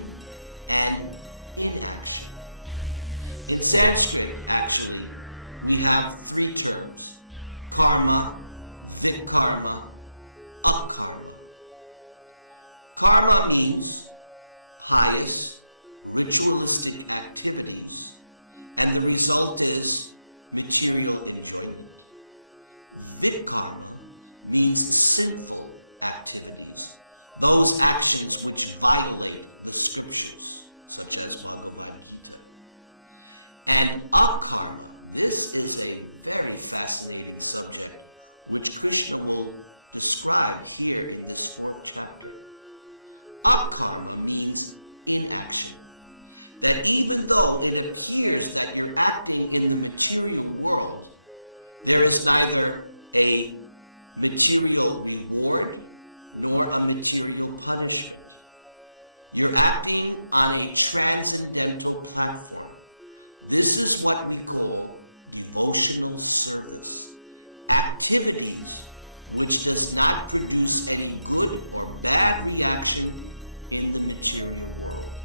and inaction. In Sanskrit, actually, we have three terms: karma, vidkarma, akarma. Karma means pious, ritualistic activities, and the result is material enjoyment. Vidkarma means sinful activities, those actions which violate the scriptures, such as Bhagavad Gita. And akarma, this is a very fascinating subject, which Krishna will describe here in this 4th chapter. Akarma means inaction. That even though it appears that you're acting in the material world, there is neither a material reward nor a material punishment. You're acting on a transcendental platform. This is what we call devotional service. Activities which does not produce any good or bad reaction in the material world.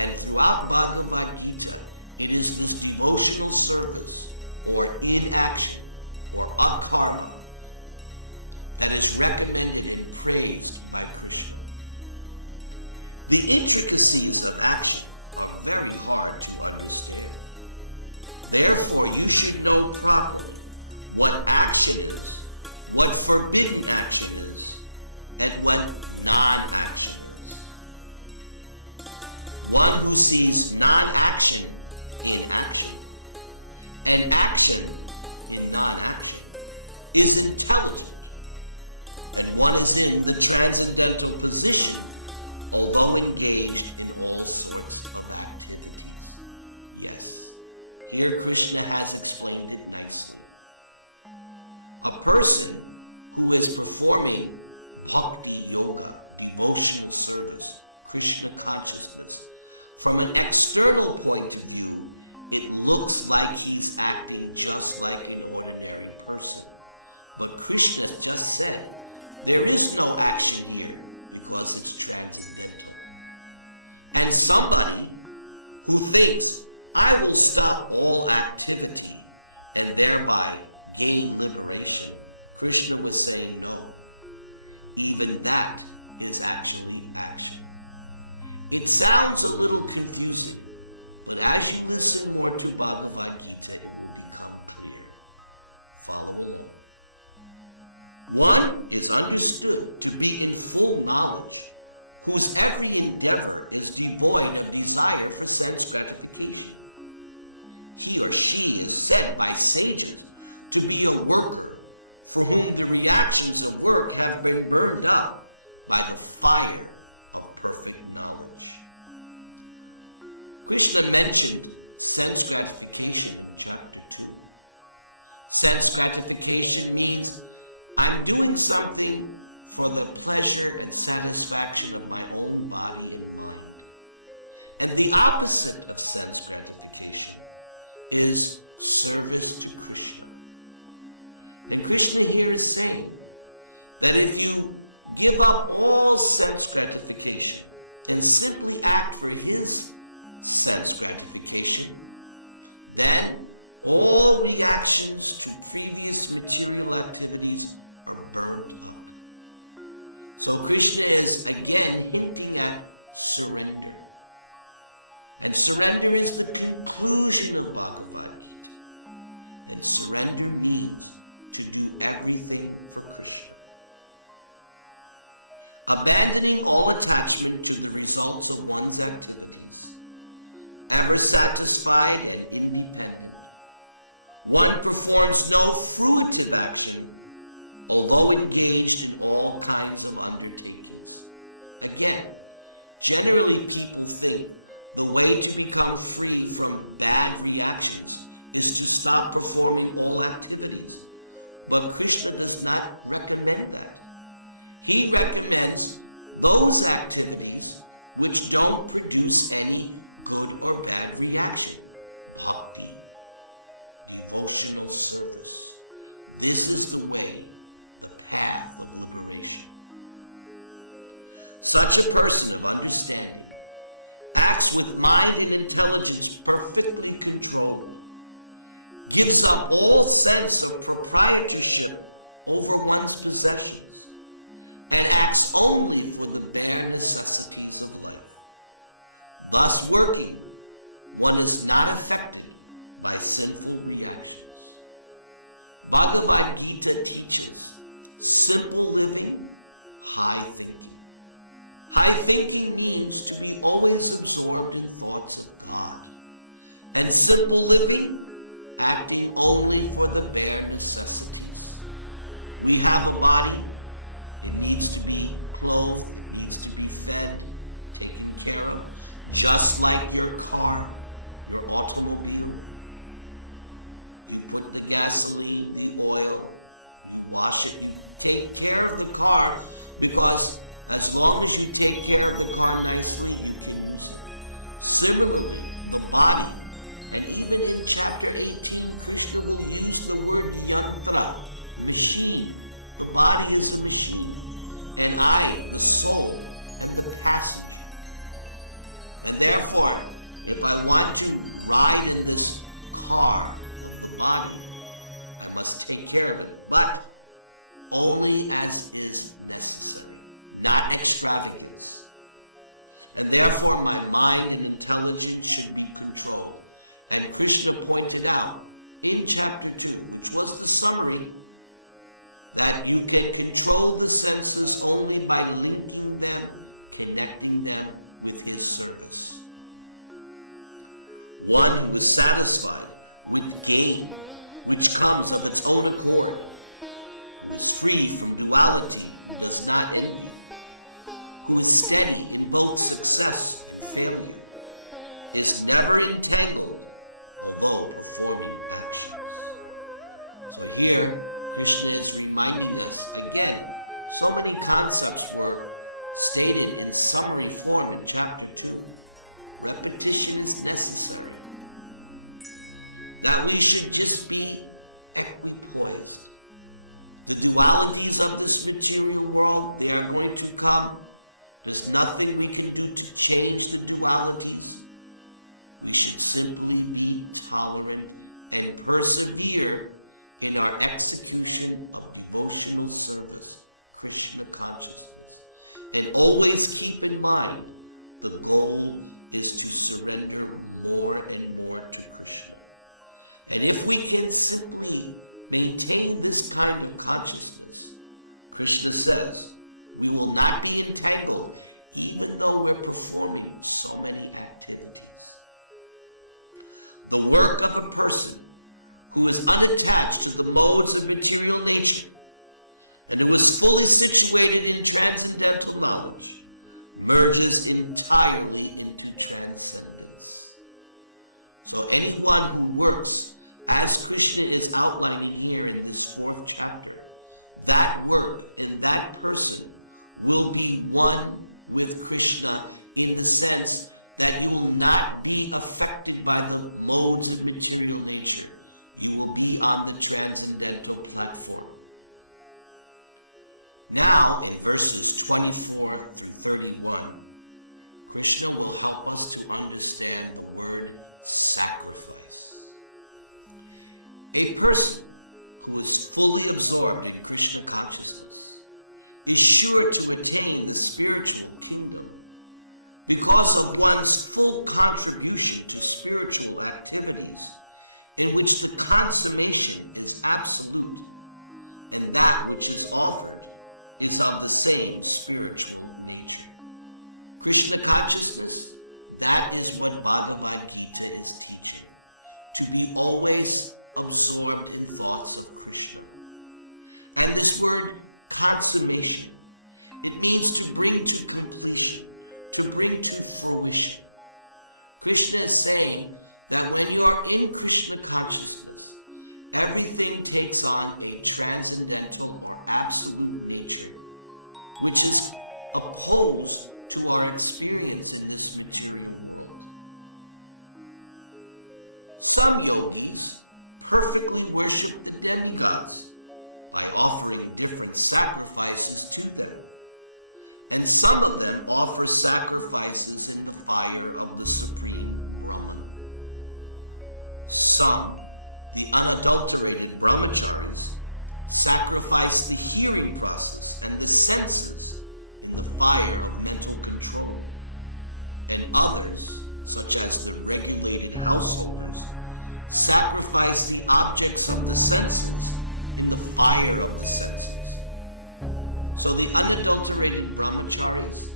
And throughout Bhagavad Gita, it is this devotional service, or inaction, or akarma, that is recommended and praised by Krishna. The intricacies of action are very hard to understand. Therefore, you should know properly what action is, what forbidden action is, and what non-action is. One who sees non-action in action, and action in non-action, is intelligent, and one is in the transcendental position, although engaged in all sorts of activities. Yes, here Krishna has explained it nicely. A person who is performing bhakti yoga, devotional service, Krishna consciousness, from an external point of view, it looks like he's acting just like an ordinary person. But Krishna just said, there is no action here because it's transcendental. And somebody who thinks, I will stop all activity and thereby gain liberation, Krishna was saying, no. Even that is actually action. It sounds a little confusing, but as you listen more to Bhagavad Gita, it will become clear. Follow along. One is understood to be in full knowledge, whose every endeavor is devoid of desire for sense gratification. He or she is said by sages to be a worker for whom the reactions of work have been burned up by the fire of perfect knowledge. Krishna mentioned sense gratification in chapter 2. Sense gratification means I'm doing something for the pleasure and satisfaction of my own body and mind. And the opposite of sense gratification is service to Krishna. And Krishna here is saying that if you give up all sense gratification and simply act for his sense gratification, then all reactions to previous material activities are burned up. So Krishna is again hinting at surrender. And surrender is the conclusion of Bhagavad Gita. And surrender means to do everything for Krishna. Abandoning all attachment to the results of one's activities, ever satisfied and independent, one performs no fruitive action, although engaged in all kinds of undertakings. Again, generally people think the way to become free from bad reactions is to stop performing all activities. But Krishna does not recommend that. He recommends those activities which don't produce any good or bad reaction. Bhakti, devotional service. This is the way, the path of liberation. Such a person of understanding acts with mind and intelligence perfectly controlled, gives up all sense of proprietorship over one's possessions, and acts only for the bare necessities of life. Thus working, one is not affected by sinful reactions. Bhagavad Gita teaches simple living, high thinking. High thinking means to be always absorbed in thoughts of God. And simple living, acting only for the bare necessities. We have a body. It needs to be clothed, it needs to be fed, taken care of. Just like your car, your automobile. You put the gasoline, the oil, you wash it, you take care of the car, because as long as you take care of the car nicely, you can use it. Similarly, the body, and even in chapter 18, Krishna will use the word Nirantara, machine. The body is a machine, and I, the soul, and the passenger. And therefore, if I want to ride in this car, the body, I must take care of it, but only as is necessary, not extravagance. And therefore, my mind and intelligence should be controlled. And Krishna pointed out in chapter 2, which was the summary, that you can control the senses only by linking them, connecting them with his service. One who is satisfied with gain, which comes of its own accord, is free from duality, does not envy, who is steady in both success and failure, is never entangled, although performing action. So here, Krishna is reminding us again, so many concepts were stated in summary form in chapter 2. Repetition is necessary. That we should just be equipoised. The dualities of this material world, they are going to come. There's nothing we can do to change the dualities. We should simply be tolerant and persevere in our execution of devotional service, Krishna consciousness. And always keep in mind, the goal is to surrender more and more to Krishna. And if we can simply maintain this kind of consciousness, Krishna says, we will not be entangled even though we're performing so many activities. The work of a person who is unattached to the modes of material nature and who is fully situated in transcendental knowledge merges entirely into transcendence. So anyone who works, as Krishna is outlining here in this 4th chapter, that work and that person will be one with Krishna in the sense that you will not be affected by the modes of material nature. You will be on the transcendental platform. Now, in verses 24 through 31, Krishna will help us to understand the word sacrifice. A person who is fully absorbed in Krishna consciousness is sure to attain the spiritual kingdom because of one's full contribution to spiritual activities in which the consummation is absolute and that which is offered is of the same spiritual nature. Krishna consciousness, that is what Bhagavad Gita is teaching. To be always absorbed in thoughts of Krishna. And this word, consummation, it means to bring to completion, to bring to fruition. Krishna is saying that when you are in Krishna consciousness, everything takes on a transcendental or absolute nature, which is opposed to our experience in this material world. Some yogis perfectly worship the demigods by offering different sacrifices to them. And some of them offer sacrifices in the fire of the Supreme Brahman. Some, the unadulterated brahmacharis, sacrifice the hearing process and the senses in the fire of mental control. And others, such as the regulated householders, sacrifice the objects of the senses in the fire of the senses. So the unadulterated brahmacharis,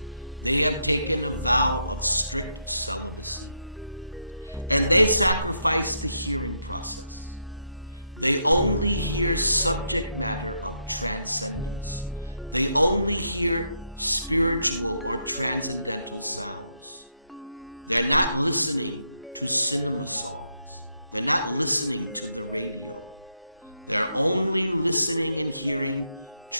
they have taken a vow of strict celibacy. And they sacrifice the hearing process. They only hear subject matter of transcendence. They only hear spiritual or transcendental sounds. They're not listening to cinema songs. They're not listening to the radio. They're only listening and hearing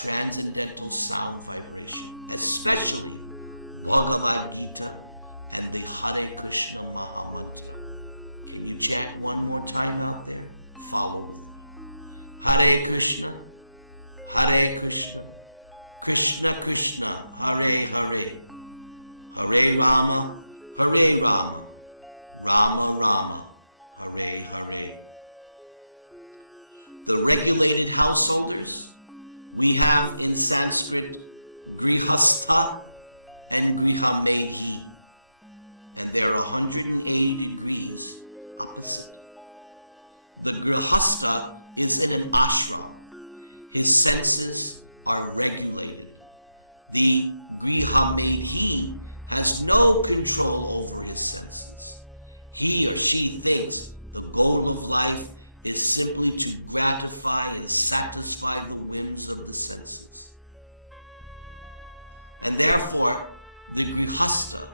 transcendental sound vibration, especially Bhagavad Gita and the Hare Krishna Mahamantra. Can you chant one more time out there? Follow me. Hare Krishna, Hare Krishna, Krishna Krishna, Hare Hare, Hare Rama, Hare Rama, Rama Rama, Hare Hare. The regulated householders, we have in Sanskrit Grihastha and Grihamedhi. And there are 180 degrees opposite. The Grihastha is in an ashram. His senses are regulated. The Grihamedhi has no control over his senses. He or she thinks the goal of life is simply to gratify and satisfy the whims of the senses. And therefore, the Grihastha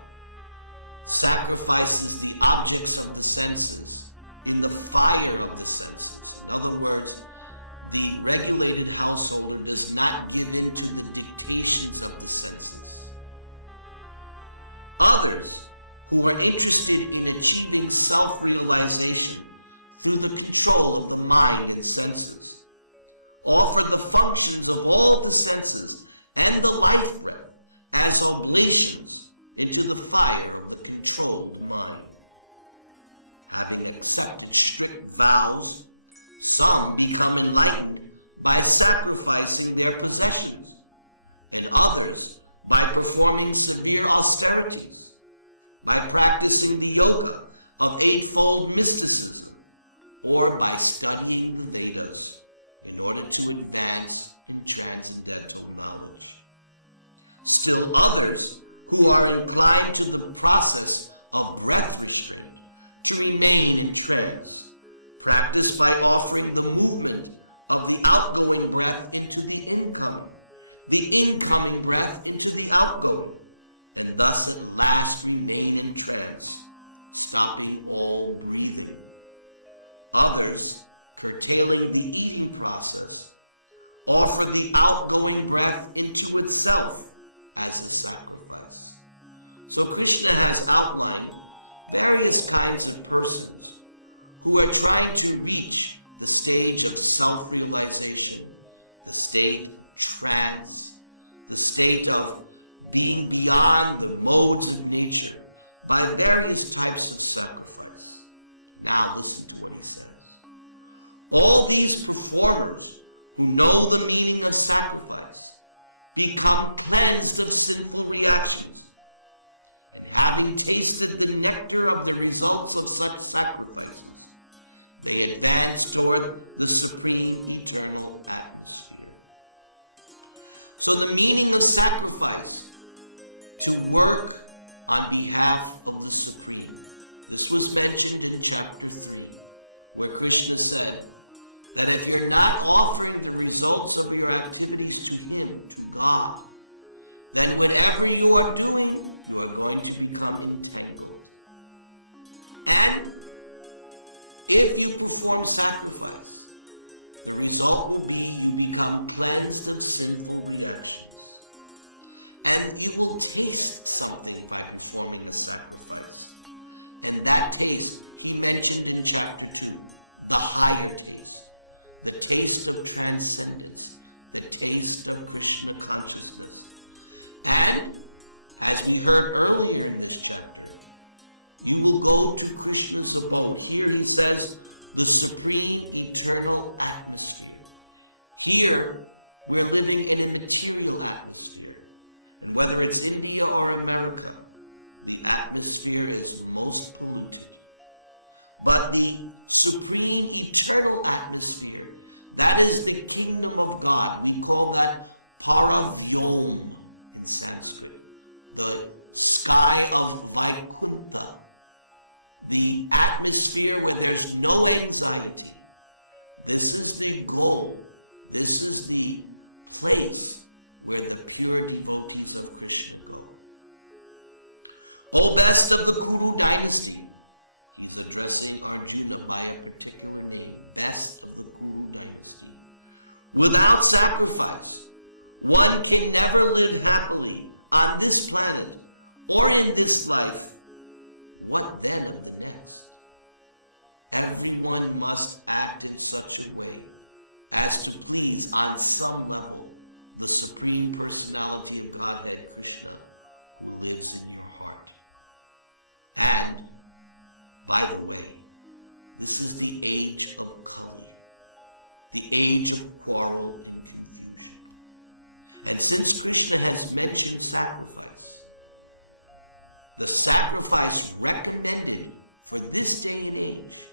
sacrifices the objects of the senses in the fire of the senses. In other words, the regulated householder does not give in to the dictations of the senses. Others, who are interested in achieving self-realization through the control of the mind and senses, offer the functions of all the senses and the life breath as oblations into the fire of the controlled mind. Having accepted strict vows, some become enlightened by sacrificing their possessions, and others by performing severe austerities, by practicing the yoga of eightfold mysticism, or by studying the Vedas in order to advance in transcendental knowledge. Still others who are inclined to the process of breath restraint to remain in trance, practice by offering the movement of the outgoing breath into the incoming breath into the outgoing, and thus at last remain in trance, stopping all breathing. Others, curtailing the eating process, offer the outgoing breath into itself as a sacrifice. So Krishna has outlined various kinds of persons who are trying to reach the stage of self-realization, the state of trance, the state of being beyond the modes of nature by various types of sacrifice. Now listen to what he says. All these performers who know the meaning of sacrifice become cleansed of sinful reactions. And having tasted the nectar of the results of such sacrifices, they advance toward the supreme eternal atmosphere. So the meaning of sacrifice, to work on behalf of the Supreme. This was mentioned in chapter 3, where Krishna said that if you're not offering the results of your activities to Him, to God, then whatever you are doing, you are going to become entangled. And if you perform sacrifice, the result will be you become cleansed of sinful reactions. And you will taste something by performing the sacrifice. And that taste, he mentioned in chapter 2, a higher taste, the taste of transcendence, the taste of Krishna consciousness. And, as we heard earlier in this chapter, you will go to Krishna's abode. Here he says, the supreme eternal atmosphere. Here, we're living in a material atmosphere. Whether it's India or America, the atmosphere is most polluted. But the supreme eternal atmosphere, that is the kingdom of God. We call that Paravyom in Sanskrit, the sky of Vaikuntha, the atmosphere where there's no where the pure devotees of Krishna go. O best of the Kuru dynasty, he's addressing Arjuna by a particular name, best of the Kuru dynasty. Without sacrifice, one can never live happily on this planet or in this life. What then of the next? Everyone must act in such a way as to please on some level the Supreme Personality of Godhead Krishna who lives in your heart. And, by the way, this is the age of Kali, the age of quarrel and confusion. And since Krishna has mentioned sacrifice, the sacrifice recommended for this day and age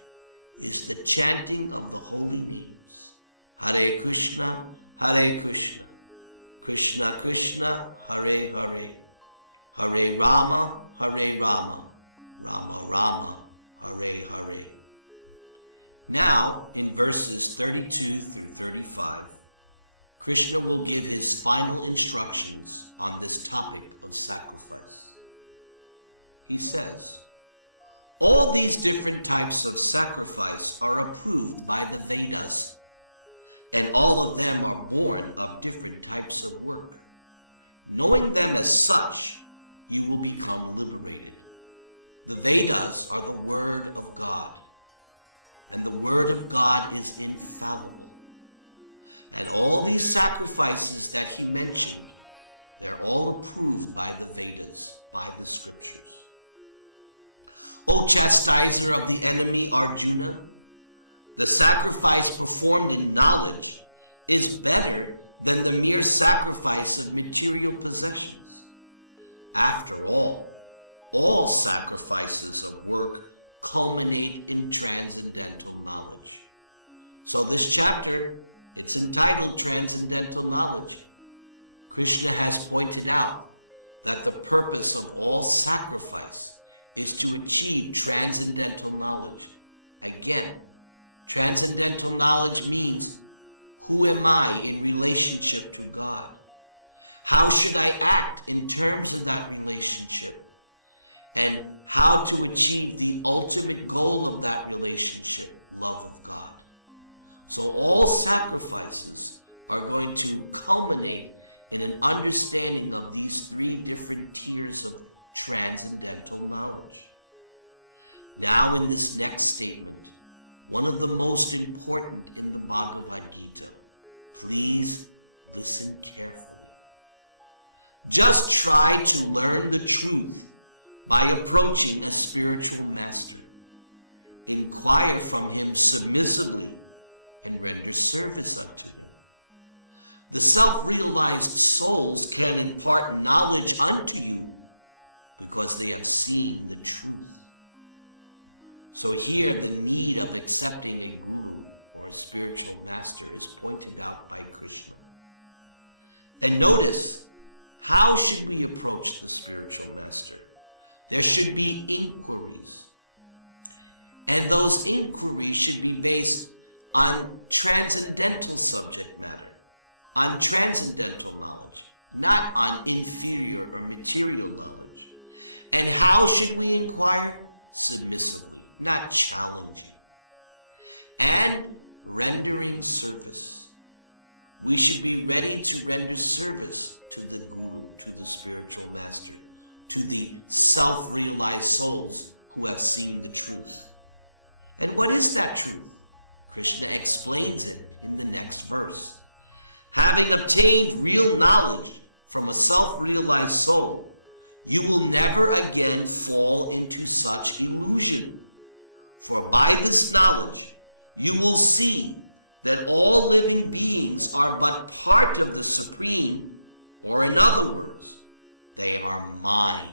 is the chanting of the holy names. Hare Krishna, Krishna Krishna, Hare Hare, Hare Rama, Rama Rama, Hare Hare. Now, in verses 32 through 35, Krishna will give his final instructions on this topic of sacrifice. He says, all these different types of sacrifice are approved by the Vedas, and all of them are born of different types of work. Knowing them as such, you will become liberated. The Vedas are the Word of God, and the Word of God is infallible. And all these sacrifices that he mentioned, they're all approved by the Vedas, by the Scriptures. O chastiser of the enemy, Arjuna, the sacrifice performed in knowledge is better than the mere sacrifice of material possessions. After all sacrifices of work culminate in transcendental knowledge. So this chapter, it's entitled Transcendental Knowledge. Krishna has pointed out that the purpose of all sacrifice is to achieve transcendental knowledge. Again, transcendental knowledge means, who am I in relationship to God? How should I act in terms of that relationship? And how to achieve the ultimate goal of that relationship, love of God. So all sacrifices are going to culminate in an understanding of these three different tiers of transcendental knowledge. Now in this next statement, one of the most important in the Bhagavad Gita, please listen carefully. Just try to learn the truth by approaching a spiritual master. Inquire from him submissively and render service unto him. The self-realized souls can impart knowledge unto you because they have seen the truth. So here the need of accepting a guru or a spiritual master is pointed out by Krishna. And notice, how should we approach the spiritual master? There should be inquiries. And those inquiries should be based on transcendental subject matter, on transcendental knowledge, not on inferior or material knowledge. And how should we inquire? Submissively, not challenging. And rendering service. We should be ready to render service to the Guru, to the spiritual master, to the self-realized souls who have seen the truth. And what is that truth? Krishna explains it in the next verse. Having obtained real knowledge from a self-realized soul, you will never again fall into such illusion. For by this knowledge, you will see that all living beings are but part of the Supreme, or in other words, they are mine.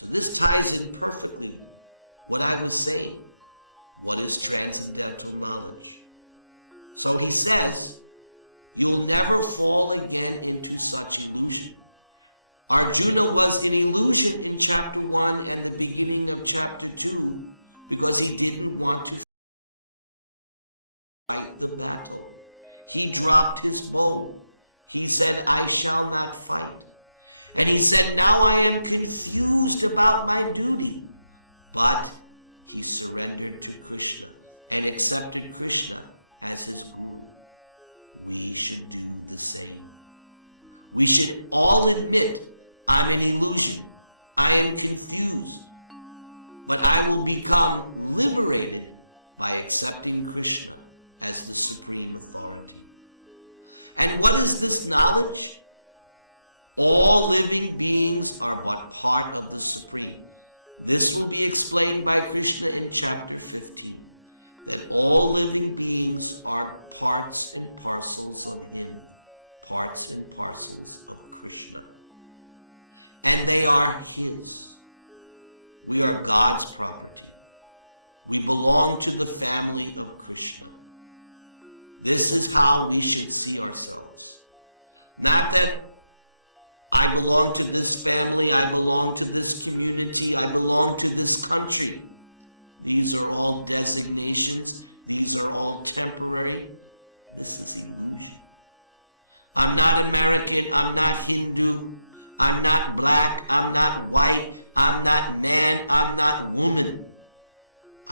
So this ties in perfectly what I was saying. What is transcendental knowledge? So he says, you'll never fall again into such illusion. Arjuna was in illusion in chapter 1 and the beginning of chapter 2 because he didn't want to fight the battle. He dropped his bow. He said, I shall not fight. And he said, now I am confused about my duty. But he surrendered to Krishna and accepted Krishna as his guru. We should do the same. We should all admit, I'm an illusion. I am confused. But I will become liberated by accepting Krishna as the supreme authority. And what is this knowledge? All living beings are but part of the Supreme. This will be explained by Krishna in chapter 15, that all living beings are parts and parcels of Him, parts and parcels of Krishna. And they are His. We are God's property. We belong to the family of Krishna. This is how we should see ourselves. Not that I belong to this family, I belong to this community, I belong to this country. These are all designations. These are all temporary. This is illusion. I'm not American, I'm not Hindu, I'm not black, I'm not white, I'm not man, I'm not woman.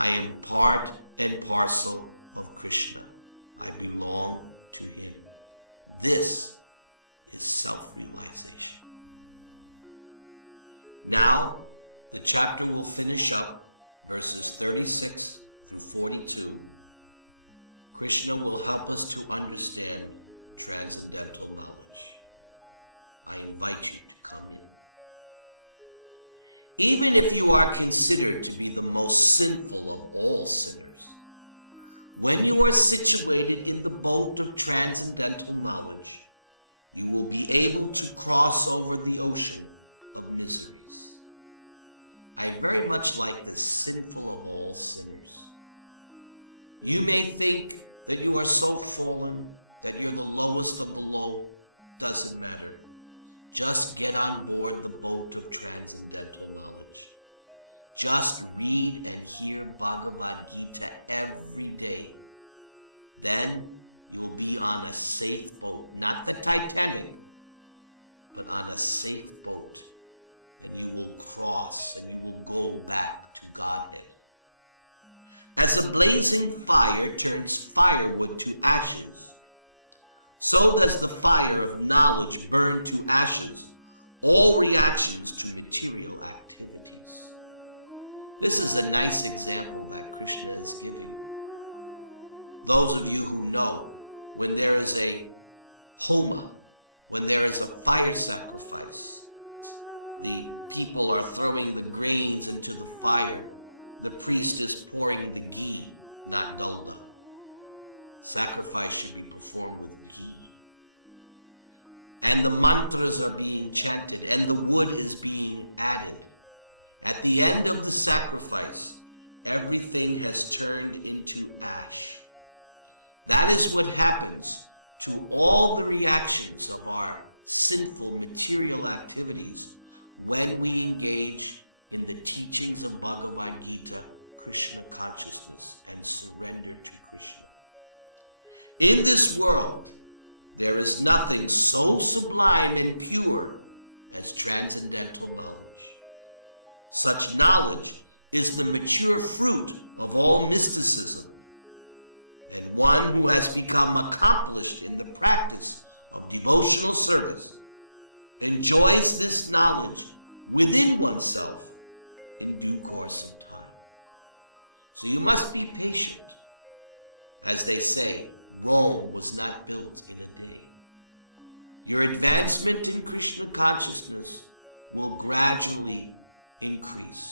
I am part and parcel of Krishna. I belong to Him. This is self-realization. Now, the chapter will finish up verses 36 to 42. Krishna will help us to understand transcendental knowledge. I invite you to come in. Even if you are considered to be the most sinful of all sinners, when you are situated in the boat of transcendental knowledge, you will be able to cross over the ocean of miseries. I am very much like the sinful of all sinners. You may think that you are so fallen that you're the lowest of the low. Doesn't matter. Just get on board the boat of transcendental knowledge. Just read and hear Bhagavad Gita every day. Then you'll be on a safe boat, not the Titanic, but on a safe boat, and you will cross and you will go back to Godhead. As a blazing fire turns firewood to ashes, so does the fire of knowledge burn to ashes all reactions to material activities. This is a nice example that Krishna is giving. Those of you who know, when there is a homa, when there is a fire sacrifice, the people are throwing the grains into the fire. The priest is pouring the ghee, not milk. Sacrifice should be performed with ghee. And the mantras are being chanted, and the wood is being added. At the end of the sacrifice, everything has turned into ash. That is what happens to all the reactions of our sinful material activities when we engage in the teachings of Bhagavad Gita, Krishna consciousness, and surrender to Krishna. In this world, there is nothing so sublime and pure as transcendental knowledge. Such knowledge is the mature fruit of all mysticism. And one who has become accomplished in the practice of emotional service enjoys this knowledge within oneself in due course of time. So you must be patient. As they say, Rome was not built in a day. Your advancement in Krishna consciousness will gradually increase.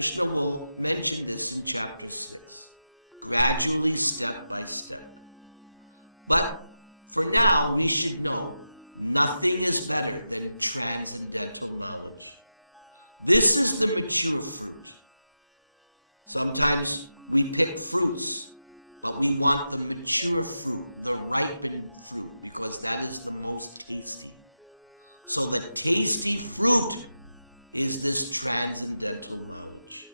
Krishna will mention this in chapter 6, gradually, step by step. But for now, we should know nothing is better than transcendental knowledge. This is the mature fruit. Sometimes we pick fruits, but we want the mature fruit, the ripened fruit, because that is the most tasty. So the tasty fruit is this transcendental knowledge.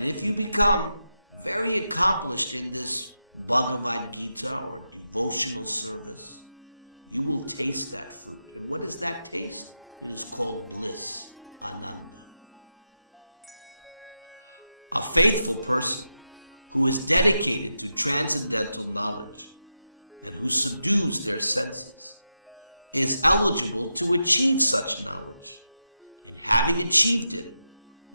And if you become very accomplished in this Bhagavad Gita or emotional service, you will taste that fruit. And what is that taste? It is called bliss. A faithful person who is dedicated to transcendental knowledge and who subdues their senses is eligible to achieve such knowledge. Having achieved it,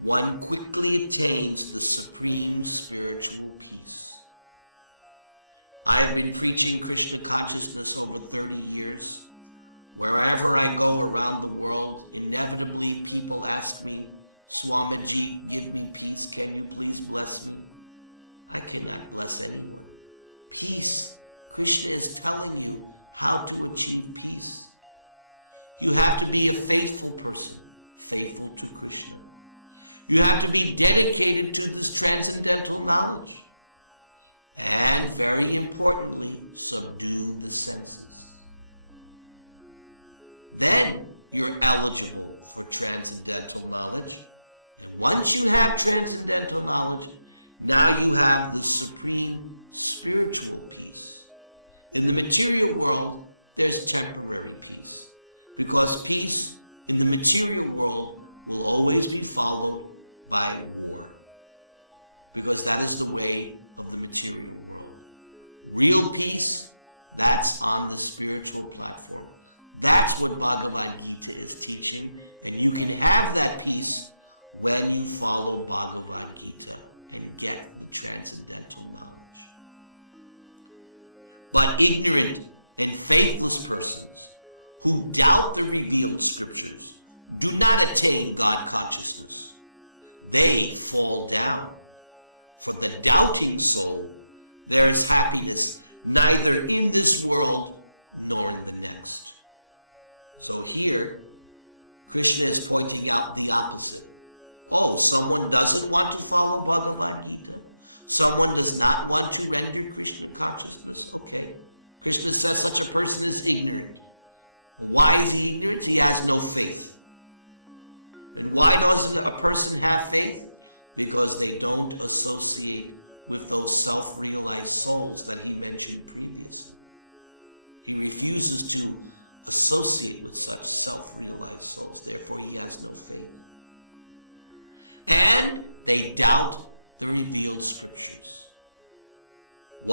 one quickly attains the supreme spiritual peace. I have been preaching Krishna consciousness over 30 years. Wherever I go around the world, inevitably people ask me, Swamiji, give me peace, can you please bless me? I cannot bless anyone. Peace, Krishna is telling you how to achieve peace. You have to be a faithful person, faithful to Krishna. You have to be dedicated to this transcendental knowledge. And very importantly, subdue the senses. Then you're eligible for transcendental knowledge. Once you have transcendental knowledge, now you have the supreme spiritual peace. In the material world, there's temporary peace. Because peace in the material world will always be followed by war. Because that is the way of the material world. Real peace, that's on the spiritual platform. That's what Bhagavad Gita is teaching. And you can have that peace when you follow Bhagavad Gita and get the transcendental knowledge. But ignorant and faithless persons who doubt the revealed scriptures do not attain God consciousness. They fall down. For the doubting soul, there is happiness neither in this world nor in the next. So here, Krishna is pointing out the opposite. Oh, someone doesn't want to follow Bhagavad Gita. Someone does not want to enter Krishna consciousness. Okay. Krishna says such a person is ignorant. Why is he ignorant? He has no faith. And why doesn't a person have faith? Because they don't associate with those self-realized souls that he mentioned previously. He refuses to associate with such self-realized souls, therefore he has no faith. And they doubt the revealed scriptures.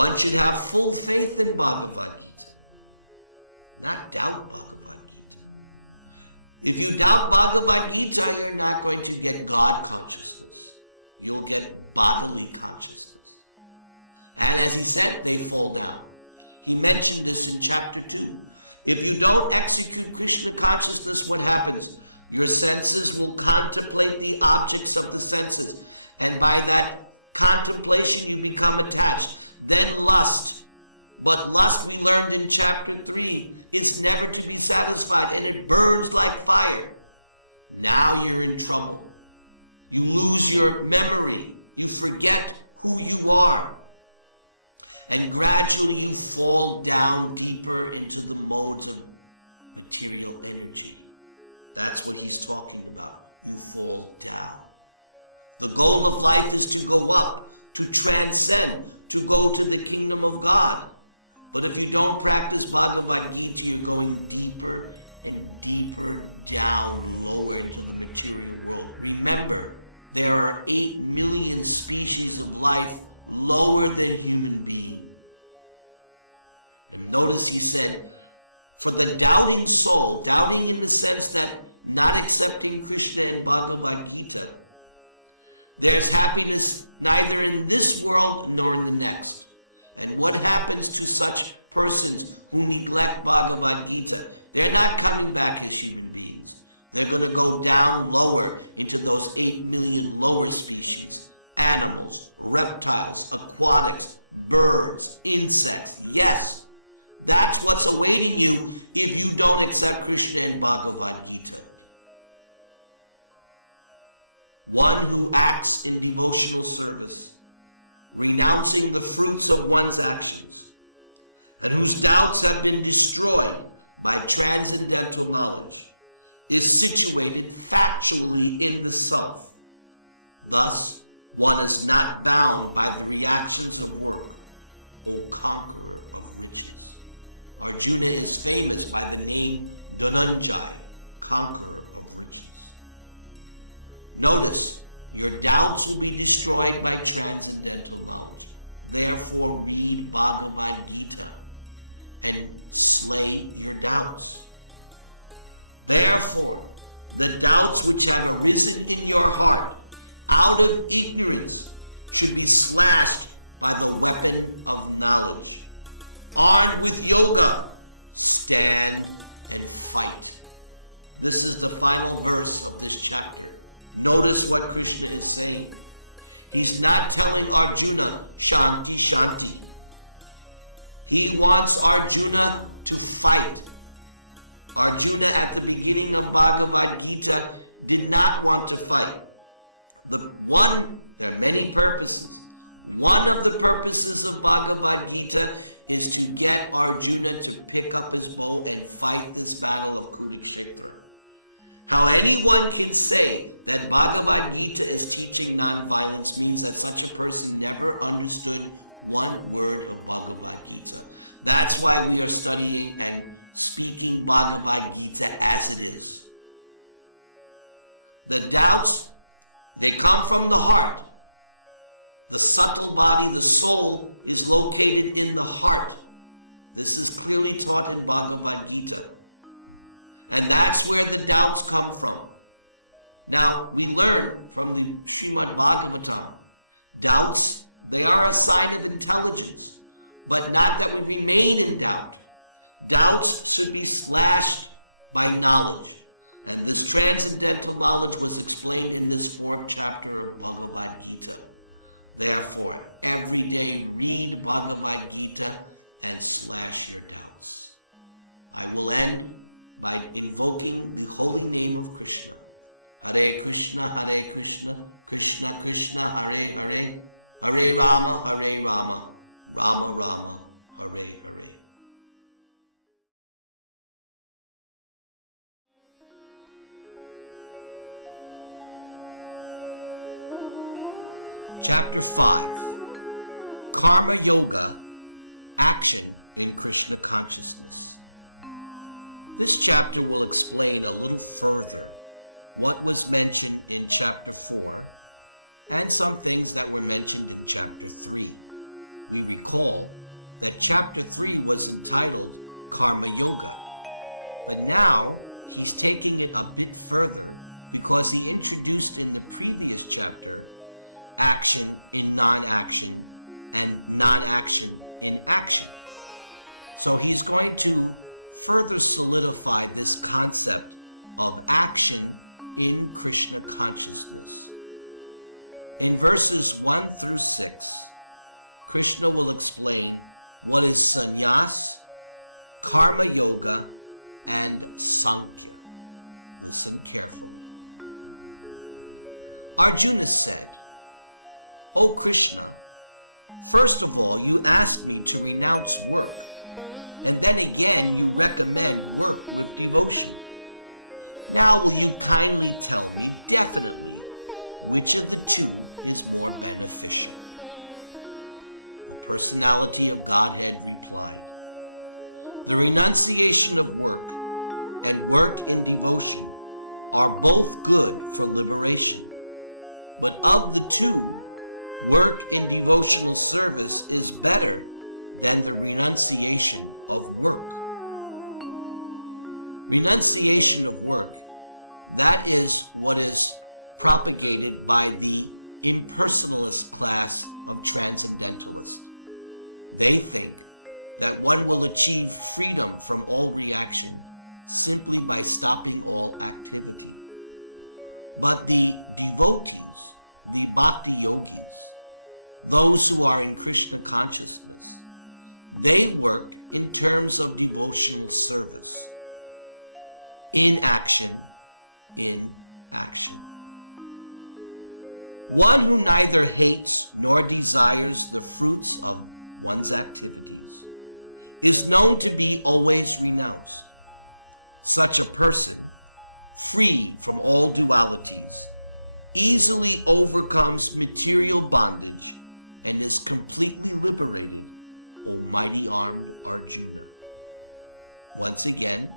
Once you have full faith in Bhagavad Gita, not doubt Bhagavad Gita. If you doubt Bhagavad Gita, you're not going to get God consciousness. You'll get bodily consciousness. And as he said, they fall down. He mentioned this in chapter 2. If you don't execute Krishna consciousness, what happens? Your senses will contemplate the objects of the senses. And by that contemplation, you become attached. Then lust. What lust we learned in chapter 3 is never to be satisfied, and it burns like fire. Now you're in trouble. You lose your memory. You forget who you are. And gradually you fall down deeper into the modes of material energy. That's what he's talking about. You fall down. The goal of life is to go up, to transcend, to go to the kingdom of God. But if you don't practice Bhagavad Gita, you're going deeper and deeper down, lower into the material world. Remember, there are 8 million species of life lower than human beings. Notice he said, for the doubting soul, doubting in the sense that not accepting Krishna and Bhagavad Gita, there's happiness neither in this world nor in the next. And what happens to such persons who neglect Bhagavad Gita? They're not coming back as human beings. They're going to go down lower into those 8 million lower species. Animals, reptiles, aquatics, birds, insects. Yes, that's what's awaiting you if you don't accept Krishna and Bhagavad Gita. One who acts in devotional service, renouncing the fruits of one's actions, and whose doubts have been destroyed by transcendental knowledge, is situated factually in the self. Thus, one is not bound by the reactions of work, O conqueror of riches. Arjuna is famous by the name Dhananjaya, conqueror of riches. Notice, your doubts will be destroyed by transcendental knowledge. Therefore, read Bhagavad Gita and slay your doubts. Therefore, the doubts which have arisen in your heart out of ignorance should be smashed by the weapon of knowledge. Armed with yoga, stand and fight. This is the final verse of this chapter. Notice what Krishna is saying. He's not telling Arjuna, Shanti, Shanti. He wants Arjuna to fight. Arjuna at the beginning of Bhagavad Gita did not want to fight. There are many purposes. One of the purposes of Bhagavad Gita is to get Arjuna to pick up his bow and fight this battle of Kurukshetra. Now anyone can say that Bhagavad Gita is teaching non-violence means that such a person never understood one word of Bhagavad Gita. That's why we are studying and speaking Bhagavad Gita as it is. The doubts, they come from the heart. The subtle body, the soul, is located in the heart. This is clearly taught in Bhagavad Gita. And that's where the doubts come from. Now, we learn from the Srimad Bhagavatam, doubts, they are a sign of intelligence, but not that we remain in doubt. Doubts should be slashed by knowledge. And this transcendental knowledge was explained in this 4th chapter of Bhagavad Gita. Therefore, every day read Bhagavad Gita and slash your doubts. I will end by invoking the holy name of Krishna. Hare Krishna, Hare Krishna, Krishna Krishna, Hare Hare, Hare Rama, Hare Rama, Rama Rama, Hare Hare. Chapter 5, Karma Yoga, Action in Krishna Consciousness. This chapter will explain a little further what was mentioned in chapter 4, and some things that were mentioned in chapter 3. We recall that chapter 3 was entitled Karma Yoga, and now he's taking it a bit further because he introduced in the previous chapter action in non-action and non-action in action. So he's going to further solidify this concept of action in Krishna consciousness. In verses 1 through 6, Krishna will explain what is sannyas, karma yoga, and samadhi. Listen carefully. Arjuna said, O Krishna, first of all, you asked me to renounce work, and then again you recommend work with devotion. Now will you kindly tell me carefully, which of the two is more beneficial? Personality of God and regard. The renunciation of work and work in devotion are both good for liberation. But of the two, work in devotional service is better than the renunciation of work. Renunciation of work, that is what is propagated by the impersonalist class of transcendentalists. They think that one will achieve freedom from all reaction simply by stopping all activity. But the devotees, the bhakti yogis, those who are in Krishna consciousness, they work in terms of devotional service. In action, in action. One neither hates nor desires the fruits of one's activities. It is known to be always renounced. Such a person, free from all dualities, easily overcomes material bondage and is completely liberated from the mighty arm of Arjuna. once again,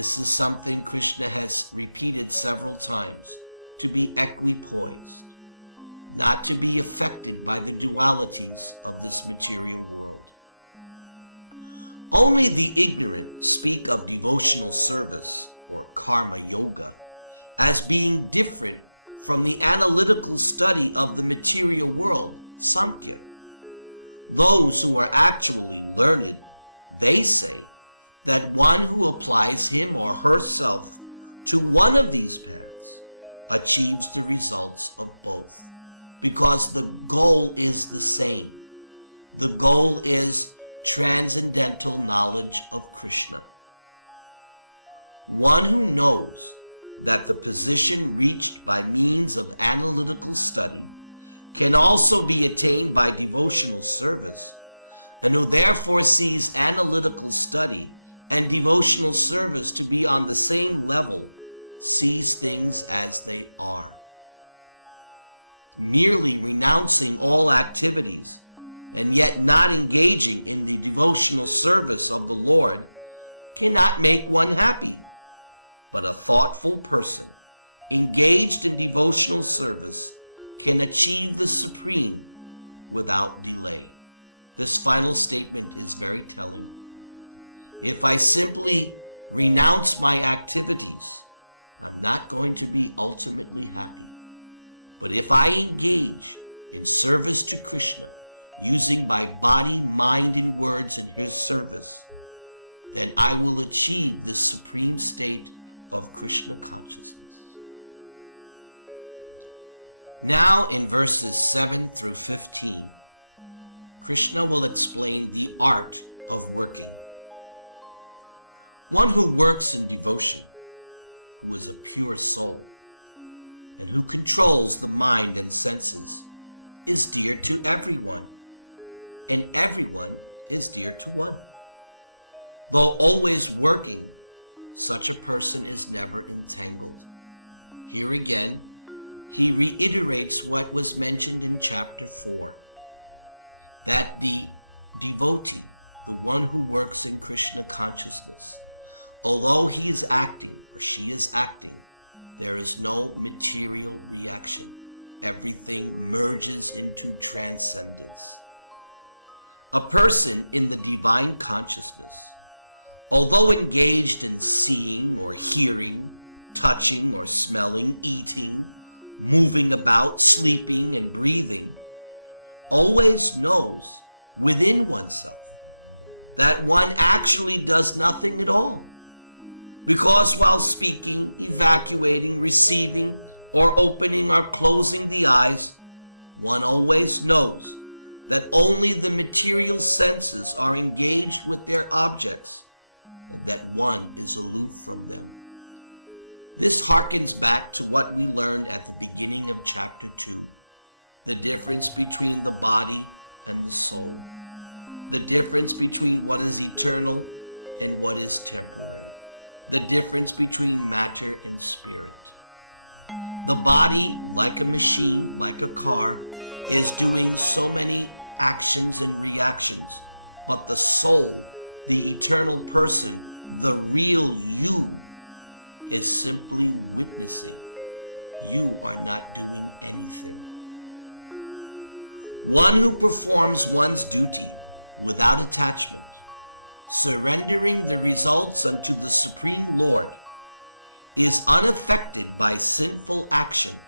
this is something Krishna has repeated several times, to be equity-force, not to be affected by the dualities of this material world. Only the ignorant speak of devotional service, or karma yoga, as being different from the analytical study of the material world, sankhya. Those who are actually learning, they say that one who applies him or herself to one of these moves achieves the results of both, because the goal is the same. The goal is transcendental knowledge of Krishna. One who knows that the position reached by means of analytical study can also be attained by devotional service, and who therefore sees analytical study and devotional service to be on the same level, sees things as they are. Merely renouncing all activities and yet not engaging in the devotional service of the Lord cannot make one happy. But a thoughtful person engaged in devotional service can achieve the supreme without delay. This final statement is very telling. If I simply renounce my activities, I'm not going to be ultimately happy. But if I engage in service to Krishna, using my body, mind, and words in his service, then I will achieve the supreme state of Krishna consciousness. Now in verses 7 through 15, Krishna will explain the art of working. One who works in devotion, who is a pure soul, who controls the mind and senses, is dear to everyone, and everyone is dear to one. Though always working, such a person is never entangled. Here again, he reiterates what was mentioned in chapter 4, that the devotee, the one who works in Krishna consciousness, although he is active, she is active, there is no material reaction. Everything merges into transcendence. A person in the divine consciousness, although engaged in seeing or hearing, touching or smelling, eating, moving about, sleeping, and breathing, always knows within oneself that one actually does nothing wrong. Because while speaking, evacuating, receiving, or opening or closing the eyes, one always knows that only the material senses are engaged with their objects, and that one is aloof from them. This harkens back to what we learned at the beginning of chapter 2, the difference between the body and the soul, the difference between what is eternal and what is temporal, the difference between matter and spirit. The body, like a machine, like a car, is doing so many actions and reactions. But the soul, the eternal person, the real you, is simply this. You are not doing things. One who performs one's duty without attachment, surrendering the results unto the Supreme Lord, is unaffected by sinful action,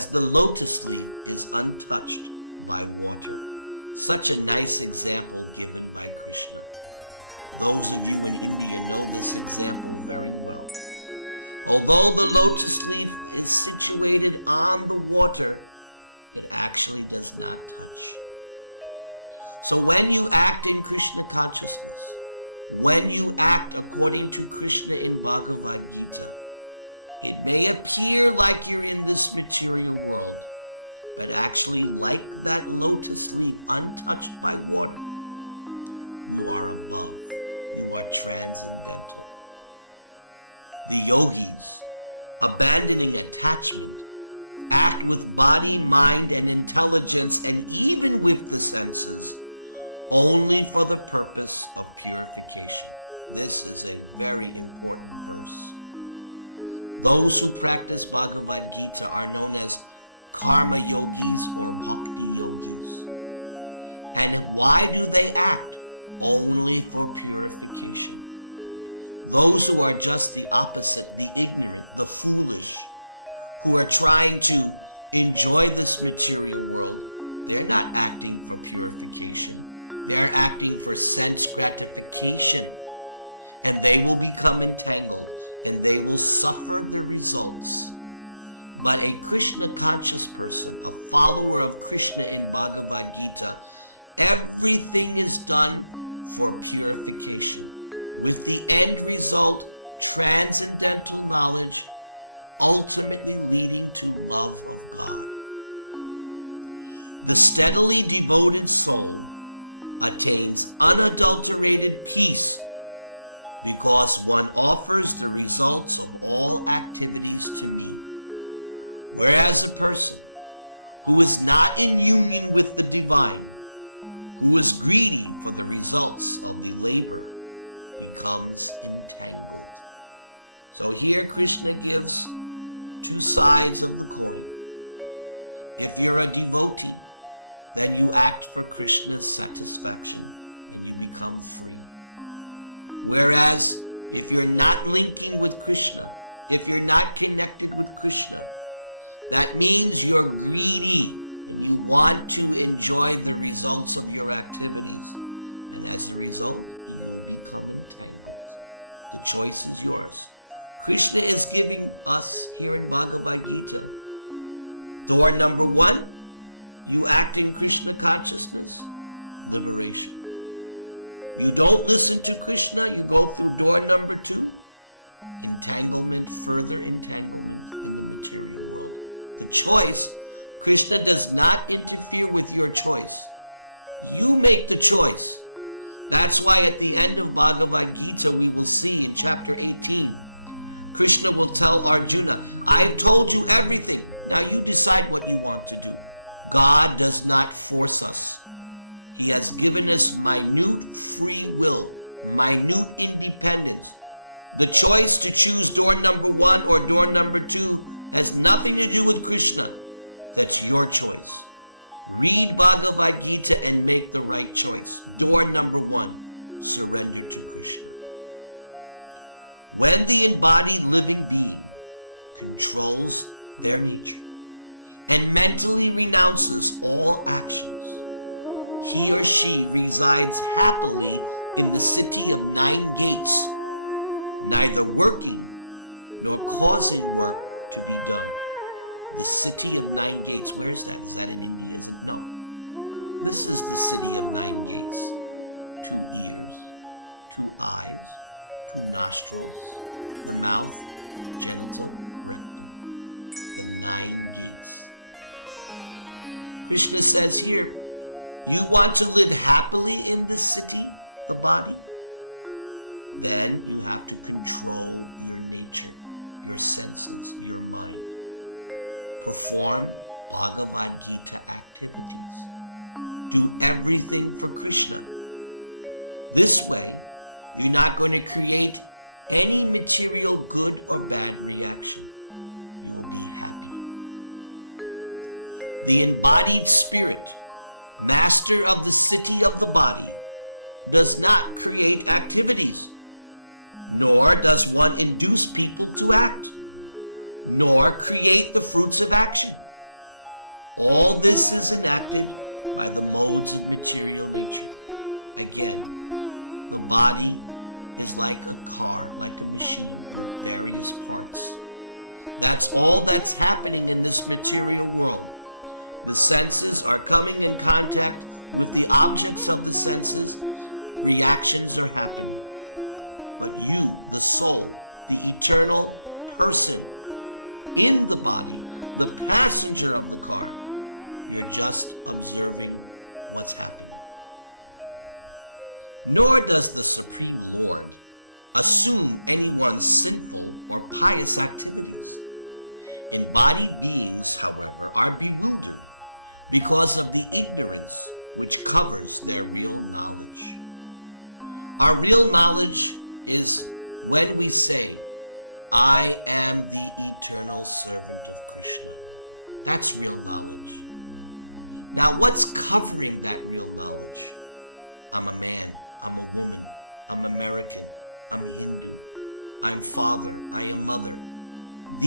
as the lotus leaf is untouched by water. Such a nice example given by Krishna. Although the lotus leaf is situated on the water, it actually does not touch. So when you act in Krishna consciousness, when you act according to Krishna in Bhagavad Gita, it may appear like you're in this material world, but actually like that lotus leaf untouched by water, you are above, you are transcendent. Yogis, abandoning attachment, act with body, mind, and intelligence, and even with the senses, only for the purpose of purification. This is it. beings of what these are known as cardinal beings or and why do they act only for purification? Those who are just the opposite, the ignorant, the foolish, who are trying to enjoy this material world, they're not acting for purification. They're acting for sense gratification, and they will become entangled, and they will suffer the results. But a Krishna consciousness, a follower of Krishna and Bhagavad Gita, everything is done for purification, with the end result transcendental knowledge, ultimately leading to love for God. The steadily devoted soul attains unadulterated peace because one offers the results of all activities to me. Whereas a person who is not in union with the divine, who is greedy for the results of his labor, becomes entangled. So here Krishna gives two sides of the world. If you're a devotee, then you act for Krishna's satisfaction. Whereas, if you're not linking with Krishna, if you're not connected with Krishna, that means you're greedy, you want to enjoy the results of your activities. As a result, the choice is yours. Krishna is giving us here Bhagavad Gita. Lord number one, you act in Krishna consciousness. You don't listen to Krishna, you go for Lord number two. Entanglement, further entanglement. Choice. Krishna does not interfere with your choice. You make the choice. That's why at the end of Bhagavad Gita, we will see in chapter 18, Krishna will tell Arjuna, I told you everything. Now you decide what you want to do. God does not force us. He has given us minute free will, minute independence. The choice to choose Lord number one or Lord number two has nothing to do with Krishna. That's your choice. Read Bhagavad Gita and make the right choice. Lord number one, surrender to Krishna. When the embodied living being controls their nature and mentally renounces all actions, he or she resides happily in the city of blind peace, neither working nor causing harm. The city of blind peace where satanic is from. This is the city of blind peace. Krishna says here, you want to live happily in your city of life? Then you have to control your nature, your senses, your mind. Perform Bhagavad Gita activity. Do everything for Krishna. This way, you're not going to create any material good or bad reaction. The embodied spirit, master of the city of the body, does not create activities, nor does one induce people to act, nor create the fruits of action. All this is enacted by the laws of materialization. And yet, the body is like a dog. That's all that's happening in this material world. The senses are coming in contact with the objects of the senses. Reactions are happening. You, the soul, the eternal person, in the body, the passenger of the body, you're just observing what's happening. Nor does the Supreme Lord assume any but sinful or pious activities. Embodied beings, however, are removed because of the ignorance which covers their real knowledge. Our real knowledge is when we say, I am the eternal soul. Now what's covering that real knowledge? I'm a man, I'm a woman, I'm American, I'm human, I'm father, I am mother.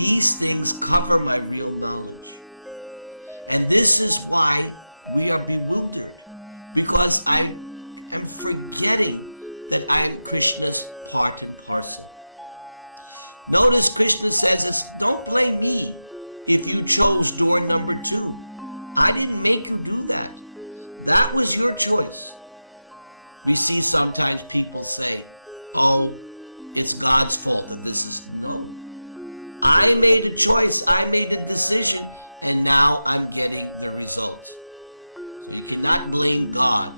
These things cover my real knowledge. And this is why we have removed it. Because I'm forgetting that I am Krishna's part and parcel. Notice Krishna says this, don't blame me if you chose door number 2. I didn't make you do that. That was your choice. We see sometimes people say, oh, it's God's fault this isn't wrong. I made a choice, I made a decision, and now I'm getting the results. You cannot blame God.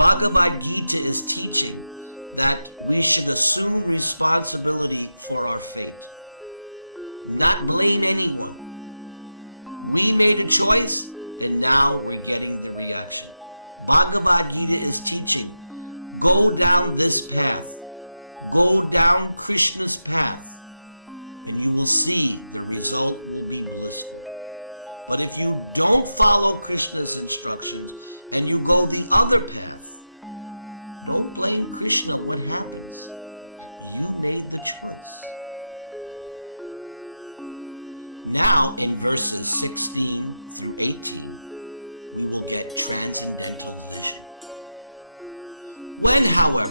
Bhagavad Gita is teaching that we should assume responsibility for our fate. Not blame anyone. We made a choice, and now we're getting the reaction. Bhagavad Gita is teaching, go down this path. Go down Krishna's path. And you will see the result immediately. But if you don't follow Krishna's instructions, then you go the other path. Don't blame Krishna for that. You made the choice. Now in verses 16 through 18, we will make transcendental vision. What is power?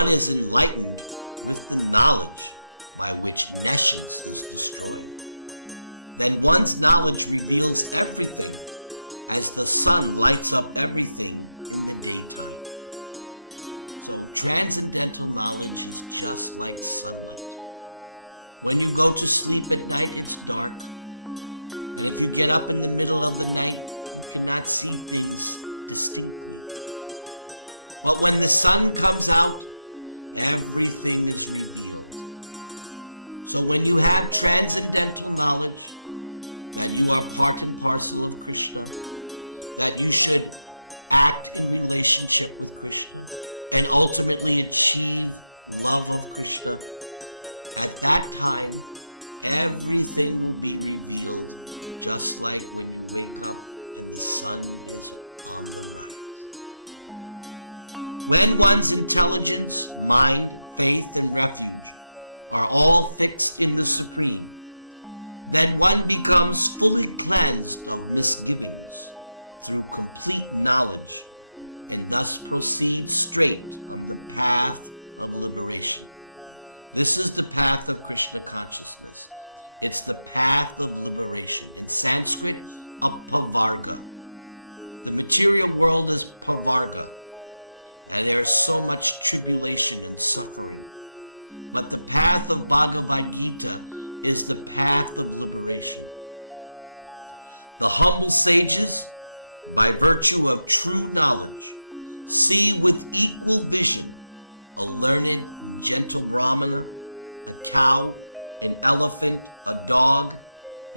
One is enlightenment, the knowledge by which passion is destroyed. And one's knowledge reveals everything, as the sun lights up everything in the beginning. Transcendental knowledge is like sun. When you go to sleep at night, it's dark. But if you get up in the middle of the night, you're not sleeping, you're sleeping. But when the sun comes out, everything is clear. So when you have transcendental knowledge, then you are part and parcel of Krishna. That you should act in relationship with Krishna. And ultimately achieve love of the truth. At that time, everything will be revealed, just like the sun is. When one's intelligence, mind, faith, and reverence are all fixed in the Supreme, then one becomes fully cleansed of misleadings through complete knowledge and thus proceed straight on the path of liberation. This is the path of Krishna consciousness. It's the path of liberation. Sanskrit of Pramartha. The material world is Pramartha. And there's so much tribulation and suffering. But the path of Bhagavad Gita is the path of liberation. The humble sages, by virtue of true knowledge, see with equal vision a learned, gentle commoner, a cow, an elephant, a dog,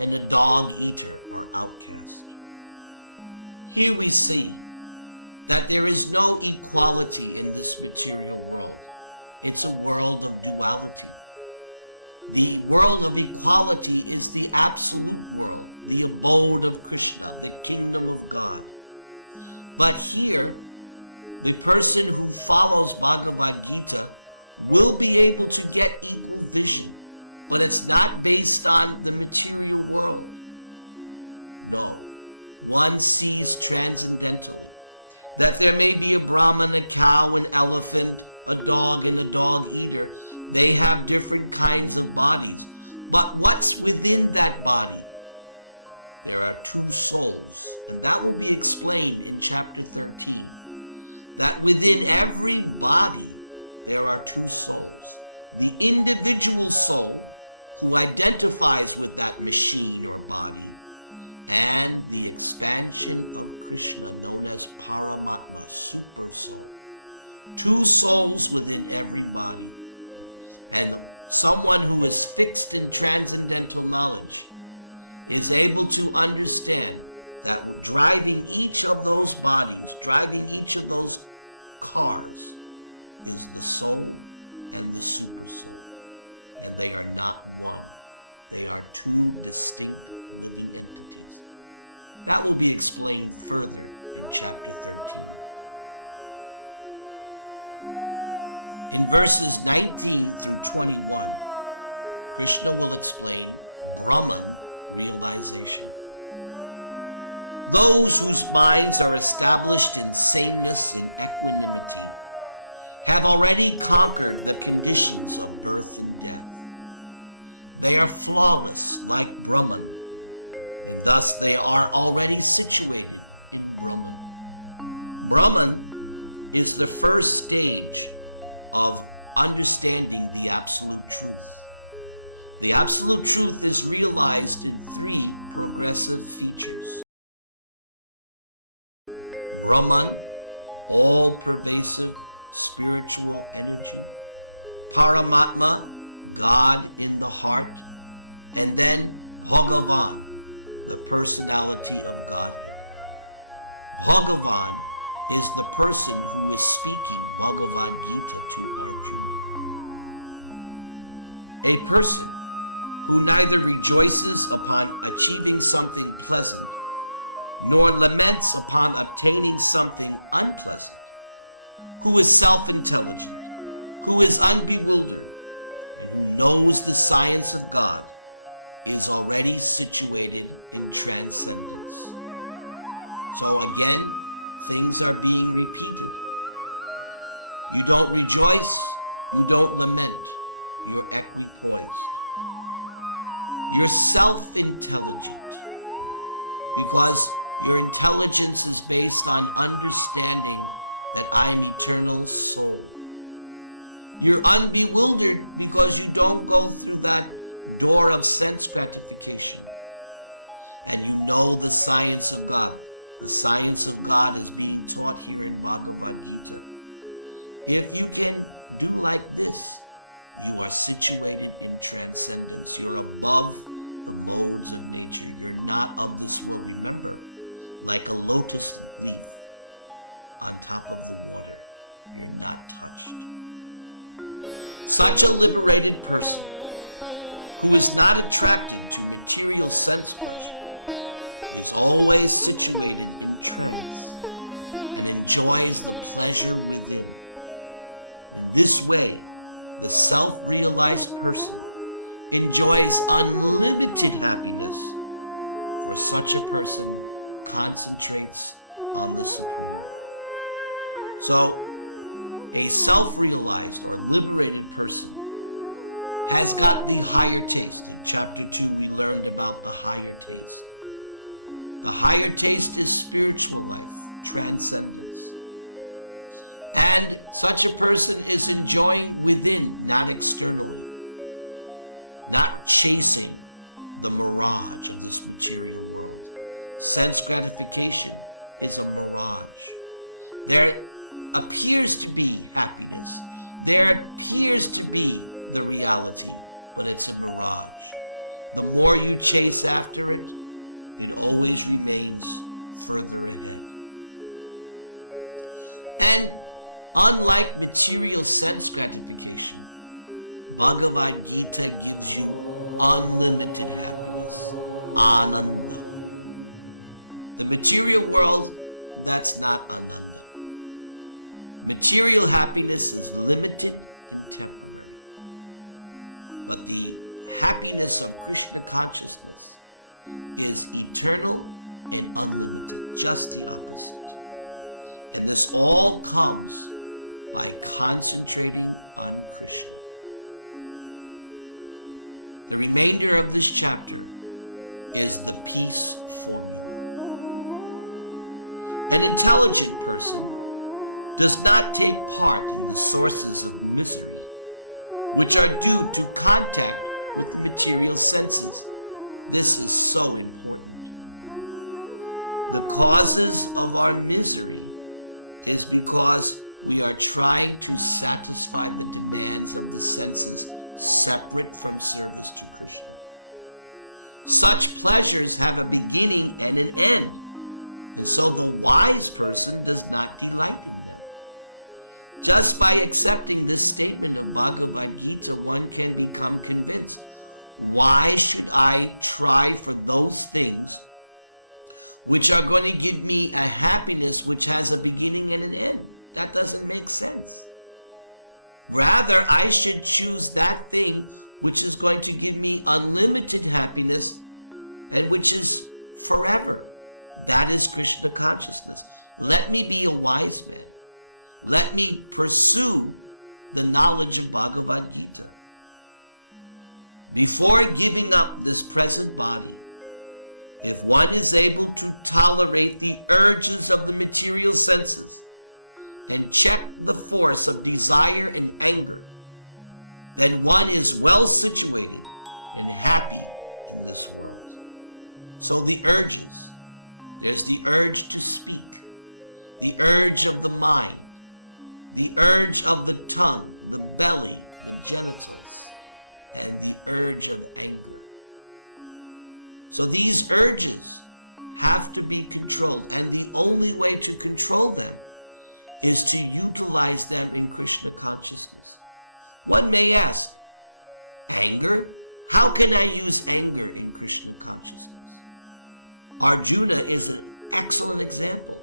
and a dog-eater or outcast. Here we see that there is no equality in this material world. It's a world of equality. The world of equality is the absolute world, the abode of Krishna, the kingdom of God. But here, the person who follows Bhagavad Gita will be able to get equal vision, but it's not based on the material world. No, one sees transcendental. That there may be a Brahmin, a cow, an elephant, a dog, and a dog eater. They have different kinds of bodies. But what's within that body? There are two souls. That will be explained in chapter 13. That within every body, there are two souls. The individual soul, who identifies with that machine or body, and the expansion of Krishna, known as Paramatma, two souls within every body. And someone who is fixed in transcendental knowledge is able to understand that driving each of those bodies, driving each of those cars, is the soul and the source. And they are not wrong. They are two distinct beings. That will be explain further. In verses 19 to 21, Krishna will explain Brahma realization. Those whose minds are established in the sacredness of happy have already conquered the conditions of birth and death. They are flawless like Brahma. Thus they are already situated in Brahman. Brahman is the first stage of understanding the absolute truth. The absolute truth is realized in three progressive features. Brahman, all-pervasive spiritual energy. Paramatma, God in the heart. And then Bhagavan, personality of God. Bhagavan is the person who is speaking Bhagavad Gita. A person who neither rejoices about achieving something pleasant, nor laments upon obtaining something unpleasant, who is self-indulgent, who is unbelieving, knows the science of God, is already situated for the transcendence. Then these are being repeated. You don't rejoice, you don't lament, you act with You're self-intelligent because your intelligence is based on understanding that I am eternal soul. You're unbewildered because you don't go through that war of sense gratification. And you know the science of God. The science of God is being taught here in Commentry. And if you can do like this, you are situated in transcendence. You are above the woes of nature. You're not of this world. Remember, like a lotus leaf on top of the water. You're not such a liberated person. He is not attracted to material senses. It's always situated in enjoy the pleasure of living. This way, the self-realized person enjoys unlimited happiness. Such a person concentrates on this. So, a self-realized or liberated person has not the higher taste of Java to learn about the higher taste. The higher taste is spiritual transcendence. And such a person is enjoying within, not external, not chasing the mirage of this material world. Sense gratification is a mirage. There appears to be happiness. There appears to be reality, but it's a mirage. The more you chase after it, it always remains further away. Then, unlike material sense gratification, Bhagavad Gita gives you unlimited happiness. The material world does not have that. Material happiness is limited and temporary. But the happiness of Krishna consciousness is eternal and unlimited, just as and this all comes by concentrating on Krishna. The remainder of this chapter is the peace formula. An intelligent person does not take part in the sources of wisdom, which are due to contact with the material senses. This is so important. The causes of our misery is because we are trying to satisfy the demands of the senses separate from service to Krishna. Such pleasures have a beginning and an end, so the wise person does not unite with them. Thus, by accepting this statement of Bhagavad Gita, one can become convinced. Why should I try for those things which are going to give me a happiness which has a beginning and an end. That doesn't make sense. Rather, I should choose that thing which is going to give me unlimited happiness and which is forever. That is Krishna consciousness. Let me be a wise man. Let me pursue the knowledge of Bhagavad Gita. Before giving up this present body, if one is able to tolerate the urges of the material senses and check the force of desire and anger, then one is well situated and happy in this world. So the urges, there's the urge to speak, the urge of the mind, the urge of the tongue, the belly, and the urge of pain. So these urges have to be controlled, and the only way to control them is to utilize them in Krishna consciousness. One may ask, anger? How can I use anger in Krishna consciousness? Arjuna is an excellent example.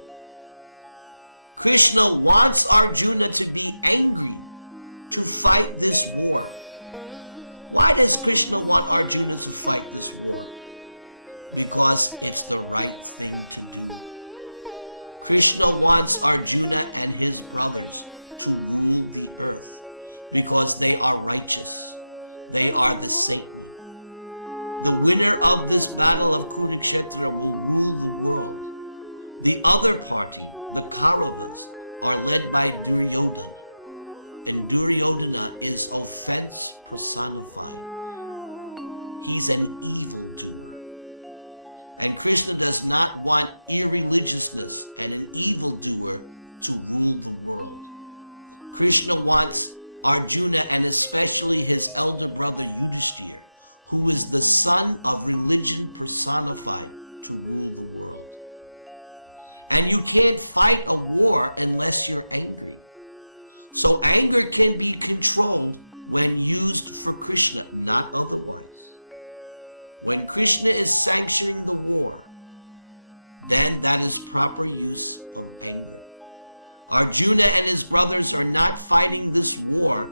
Krishna wants Arjuna to be angry to fight this war. Why does Krishna want Arjuna to fight this war? Because he is the right. Krishna wants Arjuna and his brothers to rule the earth because they are righteous. They are the same. The winner of this battle of Kurukshetra will rule the world. The other party, the Kauravas, are led by Duryodhana. And Duryodhana is offense personified. He's an evil Jew. And Krishna does not want irreligiousness and an evil doer to rule the world. Krishna wants Arjuna and especially his elder brother Yudhishthira, who is the son of religion personified, to rule the world. And you can't fight a war unless you're angry. So anger can be controlled when used for Krishna, not otherwise. When Krishna is sanctioning the war, then that is properly used for pain. Arjuna and his brothers are not fighting this war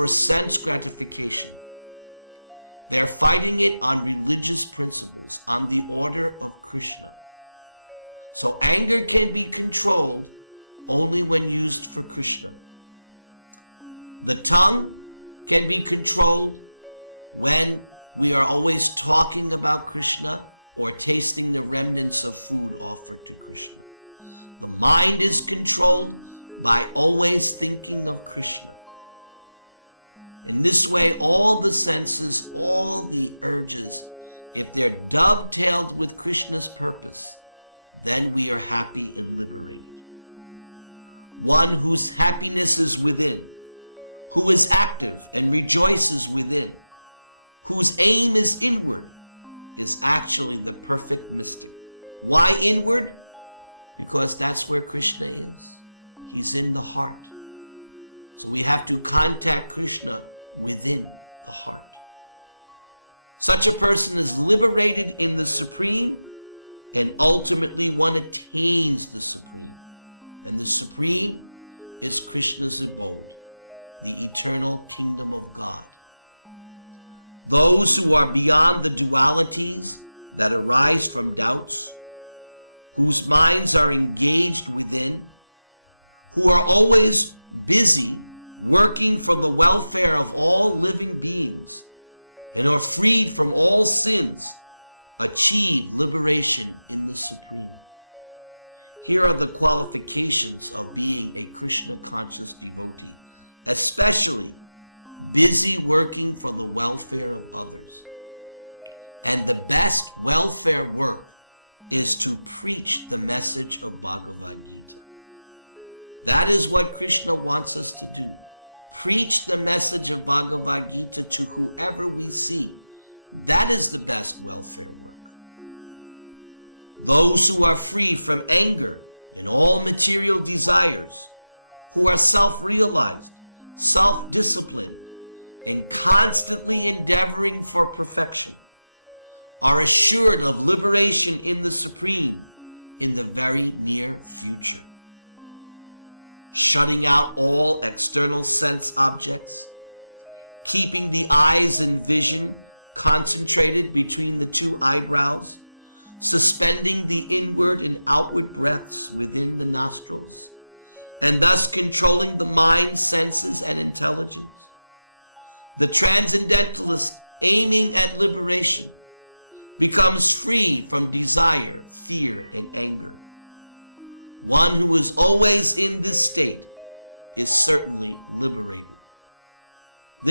for sense gratification. They are fighting it on religious principles, on the order of Krishna. So anger can be controlled only when used for Krishna. The tongue can be controlled when we are always talking about Krishna or tasting the remnants of food offered to Krishna. The mind is controlled by always thinking of Krishna. In this way, all the senses, all the urges, if they're dovetailed with Krishna's purpose, then we are happy. One whose happiness is within, who is active and rejoices within, whose aim is inward, is actually the perfect wisdom. Why inward? Because that's where Krishna is. He's in the heart. So we have to contact Krishna within the heart. Such a person is liberated in the supreme, and ultimately one attains the supreme. And the supreme is Krishna's abode, the eternal kingdom of God. Those who are beyond the dualities that arise from doubts, whose minds are engaged within, who are always busy working for the welfare of all living beings, and are free from all sins, achieve liberation in this world. Here are the qualifications of being a Krishna conscious devotee, especially busy working for the welfare of others. And the best welfare work is to preach the message of Bhagavad Gita. That is what Krishna wants us to do. Preach the message of Bhagavad Gita to whoever we see. That is the best welfare. Those who are free from anger, all material desires, who are self-realized, self-disciplined, and constantly endeavoring for perfection, are assured of liberation in the Supreme in the very near future. Shutting out all external sense objects, keeping the eyes and vision concentrated between the two eyebrows, suspending the inward and outward breaths within the nostrils, and thus controlling the mind, senses, and intelligence. The transcendentalist aiming at liberation becomes free from desire, fear, and anger. One who is always in this state is certainly liberated.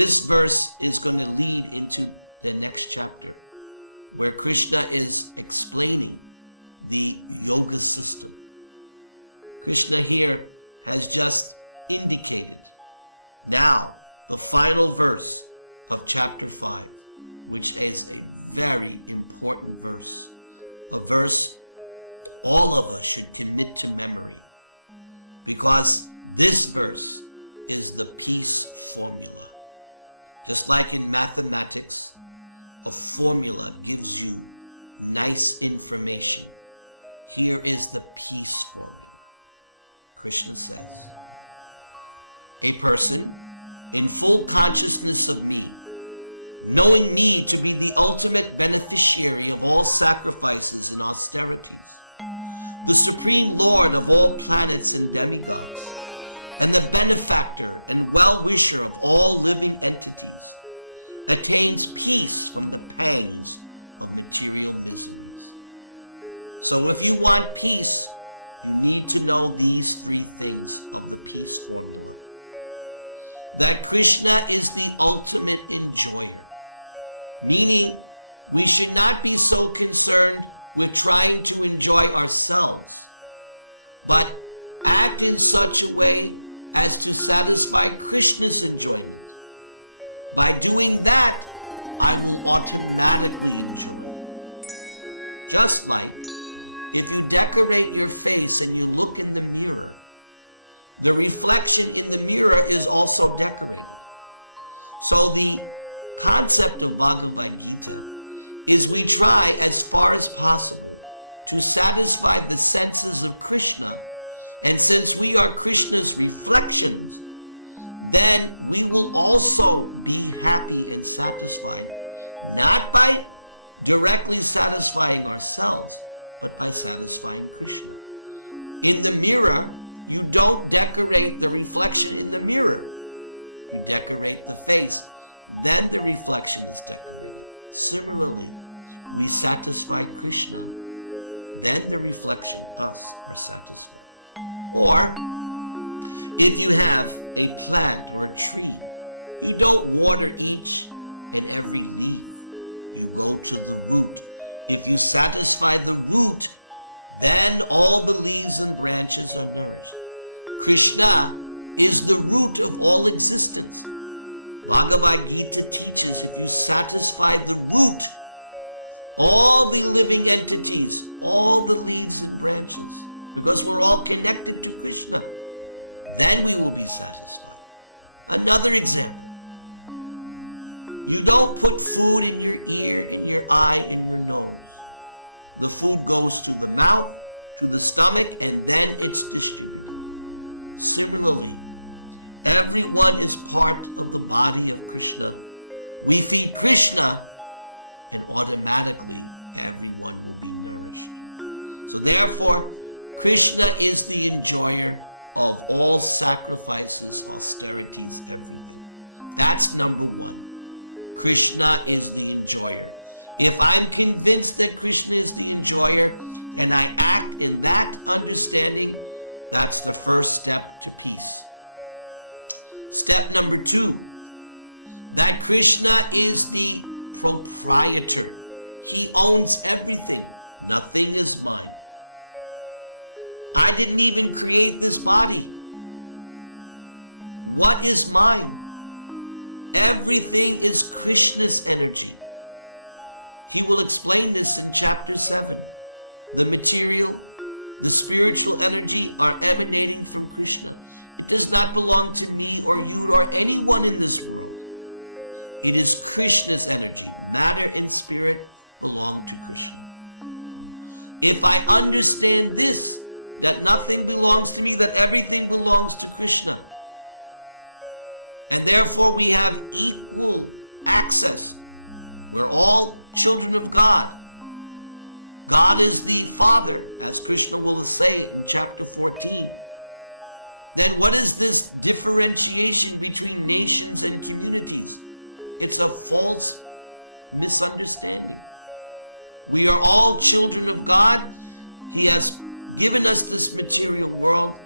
This verse is going to lead into the next chapter, where Krishna is explaining the yoga system. Krishna here has just indicated. Now, the final verse of chapter 5, which is a very important verse. A verse all of us should commit to memory. Because this verse is the peace formula. Just like in mathematics, the formula gives you nice information. Here is the peace formula. Krishna says, a person in full consciousness of me, knowing me to be the ultimate beneficiary of all sacrifices and austerities, the supreme lord of all planets and demigods, and the benefactor and well-wisher of all living entities, that gains peace from the pangs of material existence. So if you want peace, you need to know these three things of the peace formula. That Krishna is the ultimate enjoyer, meaning we should not be so concerned with trying to enjoy ourselves, but act in such a way as to satisfy Krishna's enjoyment. By doing that, I will happy. Just like if you decorate your face and you look in the mirror, the reflection in the mirror is also decorated. So the concept of Bhagavad is to try as far as possible to satisfy the senses of Krishna. And since we are Krishna's reflections, then we will also be happy and satisfied. Not by directly satisfying ourselves, but by satisfying Krishna. In the mirror, you don't decorate the reflection in the mirror. You decorate the face, then the reflection is there. Similarly, you satisfy Krishna, then the reflection comes to satisfy. Or, if you have a plant or a tree, you don't water each and every leaf. You go to the root. If you satisfy the root, then all the leaves and branches are there. Krishna is the root of all existence. Bhagavad Gita teaches to satisfy the root of all the living entities, all the leaves and branches, because we're all connected to Krishna. Then we will be satisfied. Another example. You don't put food in your ear, in your eye, in your nose. The food goes to the mouth, to the stomach, and then it's digested. Similarly, everyone is part of the body of Krishna. We feed Krishna, and automatically everyone. Therefore, Krishna is the enjoyer of all sacrifices and austerities. That's number one. Krishna is the enjoyer. If I'm convinced that Krishna is the enjoyer, and I act with that understanding, that's the first step to peace. Step number 2, that Krishna is the proprietor. He owns everything. Nothing is mine. I didn't even create this body. What is mine? Everything is Krishna's energy. He will explain this in chapter 7. The material, the spiritual energy are emanating from Krishna. It does not belong to me or you or anyone in this world. It is Krishna's energy. Matter and spirit belong to If I understand this, that nothing belongs to me, that everything belongs to Krishna, and therefore we have equal access for all children of God. God is the Father, as Krishna will say in chapter 14. And what is this differentiation between nations and communities? It's a false misunderstanding. We are all children of God. He has given us this material world.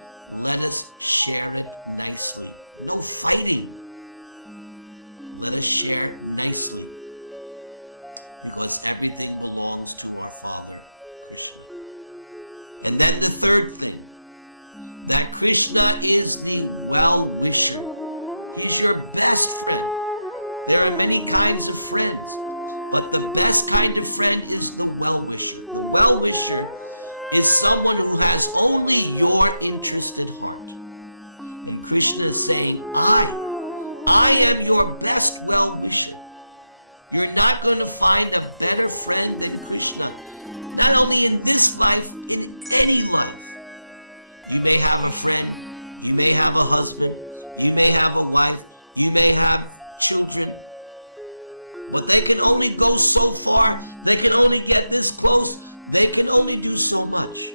Let us share it nicely. No fighting. Let us share it nicely. Because everything belongs to our Father. And then the third thing, that Krishna is the well-wisher. He's your best friend. There are many kinds of friends, but the best kind of friend is the well-wisher. The well-wisher is someone who has only your interest in heart. Krishna is saying, I am your best well-wisher. You're not going to find a better friend than Krishna. Not only in this life, in any life. You may have a friend, you may have a husband, you may have a wife, you may have children, but they can only go so far, they can only get this close, they can only do so much.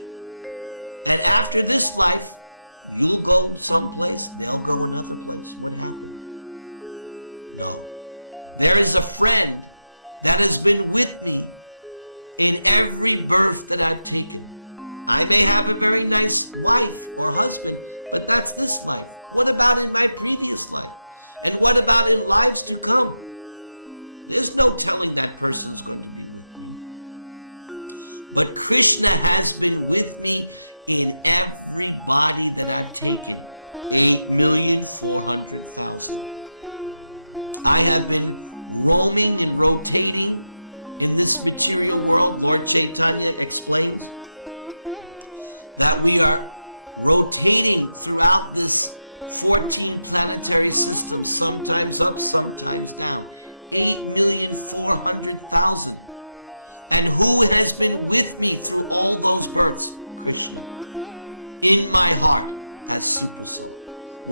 And after this life, you'll go someplace, they'll go another place. No. There is a friend that has been with me in every birth that I've taken. I may have a very nice wife or husband, but that's this life. What about in my previous life? And what about in lives to come? There's no telling that person's story. But Krishna has been with me in every body that I've taken. 8 million, 400,000. I have been rolling and rotating in this material world, Lord Chaitanya explained. That we are rotating throughout this 14 planetary system, sometimes up, sometimes down. 8,400,000. And who has been with me through all those births? In my heart,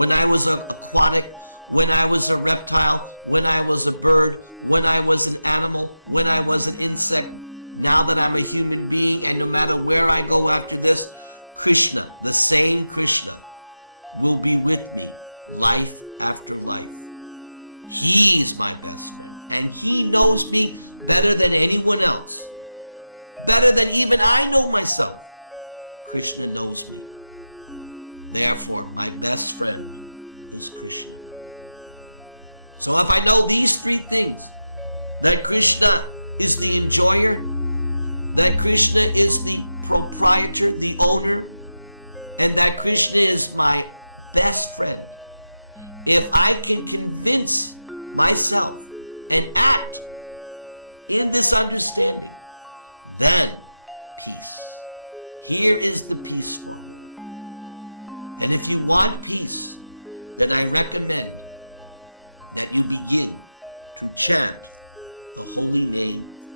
when I was a aquatic, when I was a reptile, when I was a bird, when I was an animal, when I was an insect, now that I'm a human being, and no matter where I go after this, Krishna, the same Krishna, will be with me life after life. He is my Krishna, and He knows me better than anyone else. Better than even I know myself. Krishna knows me. Therefore, my best friend is Krishna. So I know these 3 things. That Krishna is the enjoyer, that Krishna is the provider, the owner, and that Krishna is my best friend. If I can convince myself and act in this understanding, then here is the peace. And if you want peace, then I recommend that you begin to chant the holy name of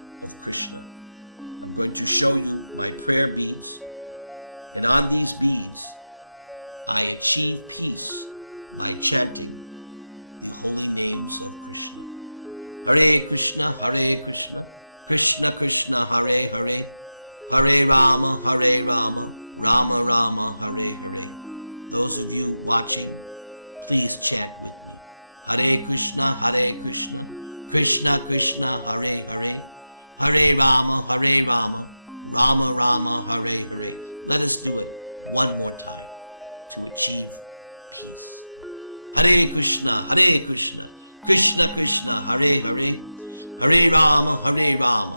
Krishna. Let's show my prayer needs. And on these needs, I achieve peace, and I chant the holy names of Krishna. Hare Krishna, Hare Krishna, Krishna Krishna, Hare Hare, Hare Rama, Hare Rama, Rama Rama, Hare Hare. Those of you watching, please chant. Hare Krishna, Hare Krishna, Krishna Krishna, Hare Hare, Hare Rama, Hare Rama, Rama Rama, Hare Hare. Let us do it one more time. Hare Krishna, Hare Krishna, Krishna Krishna, Hare Hare, Hare Rama, Hare Rama.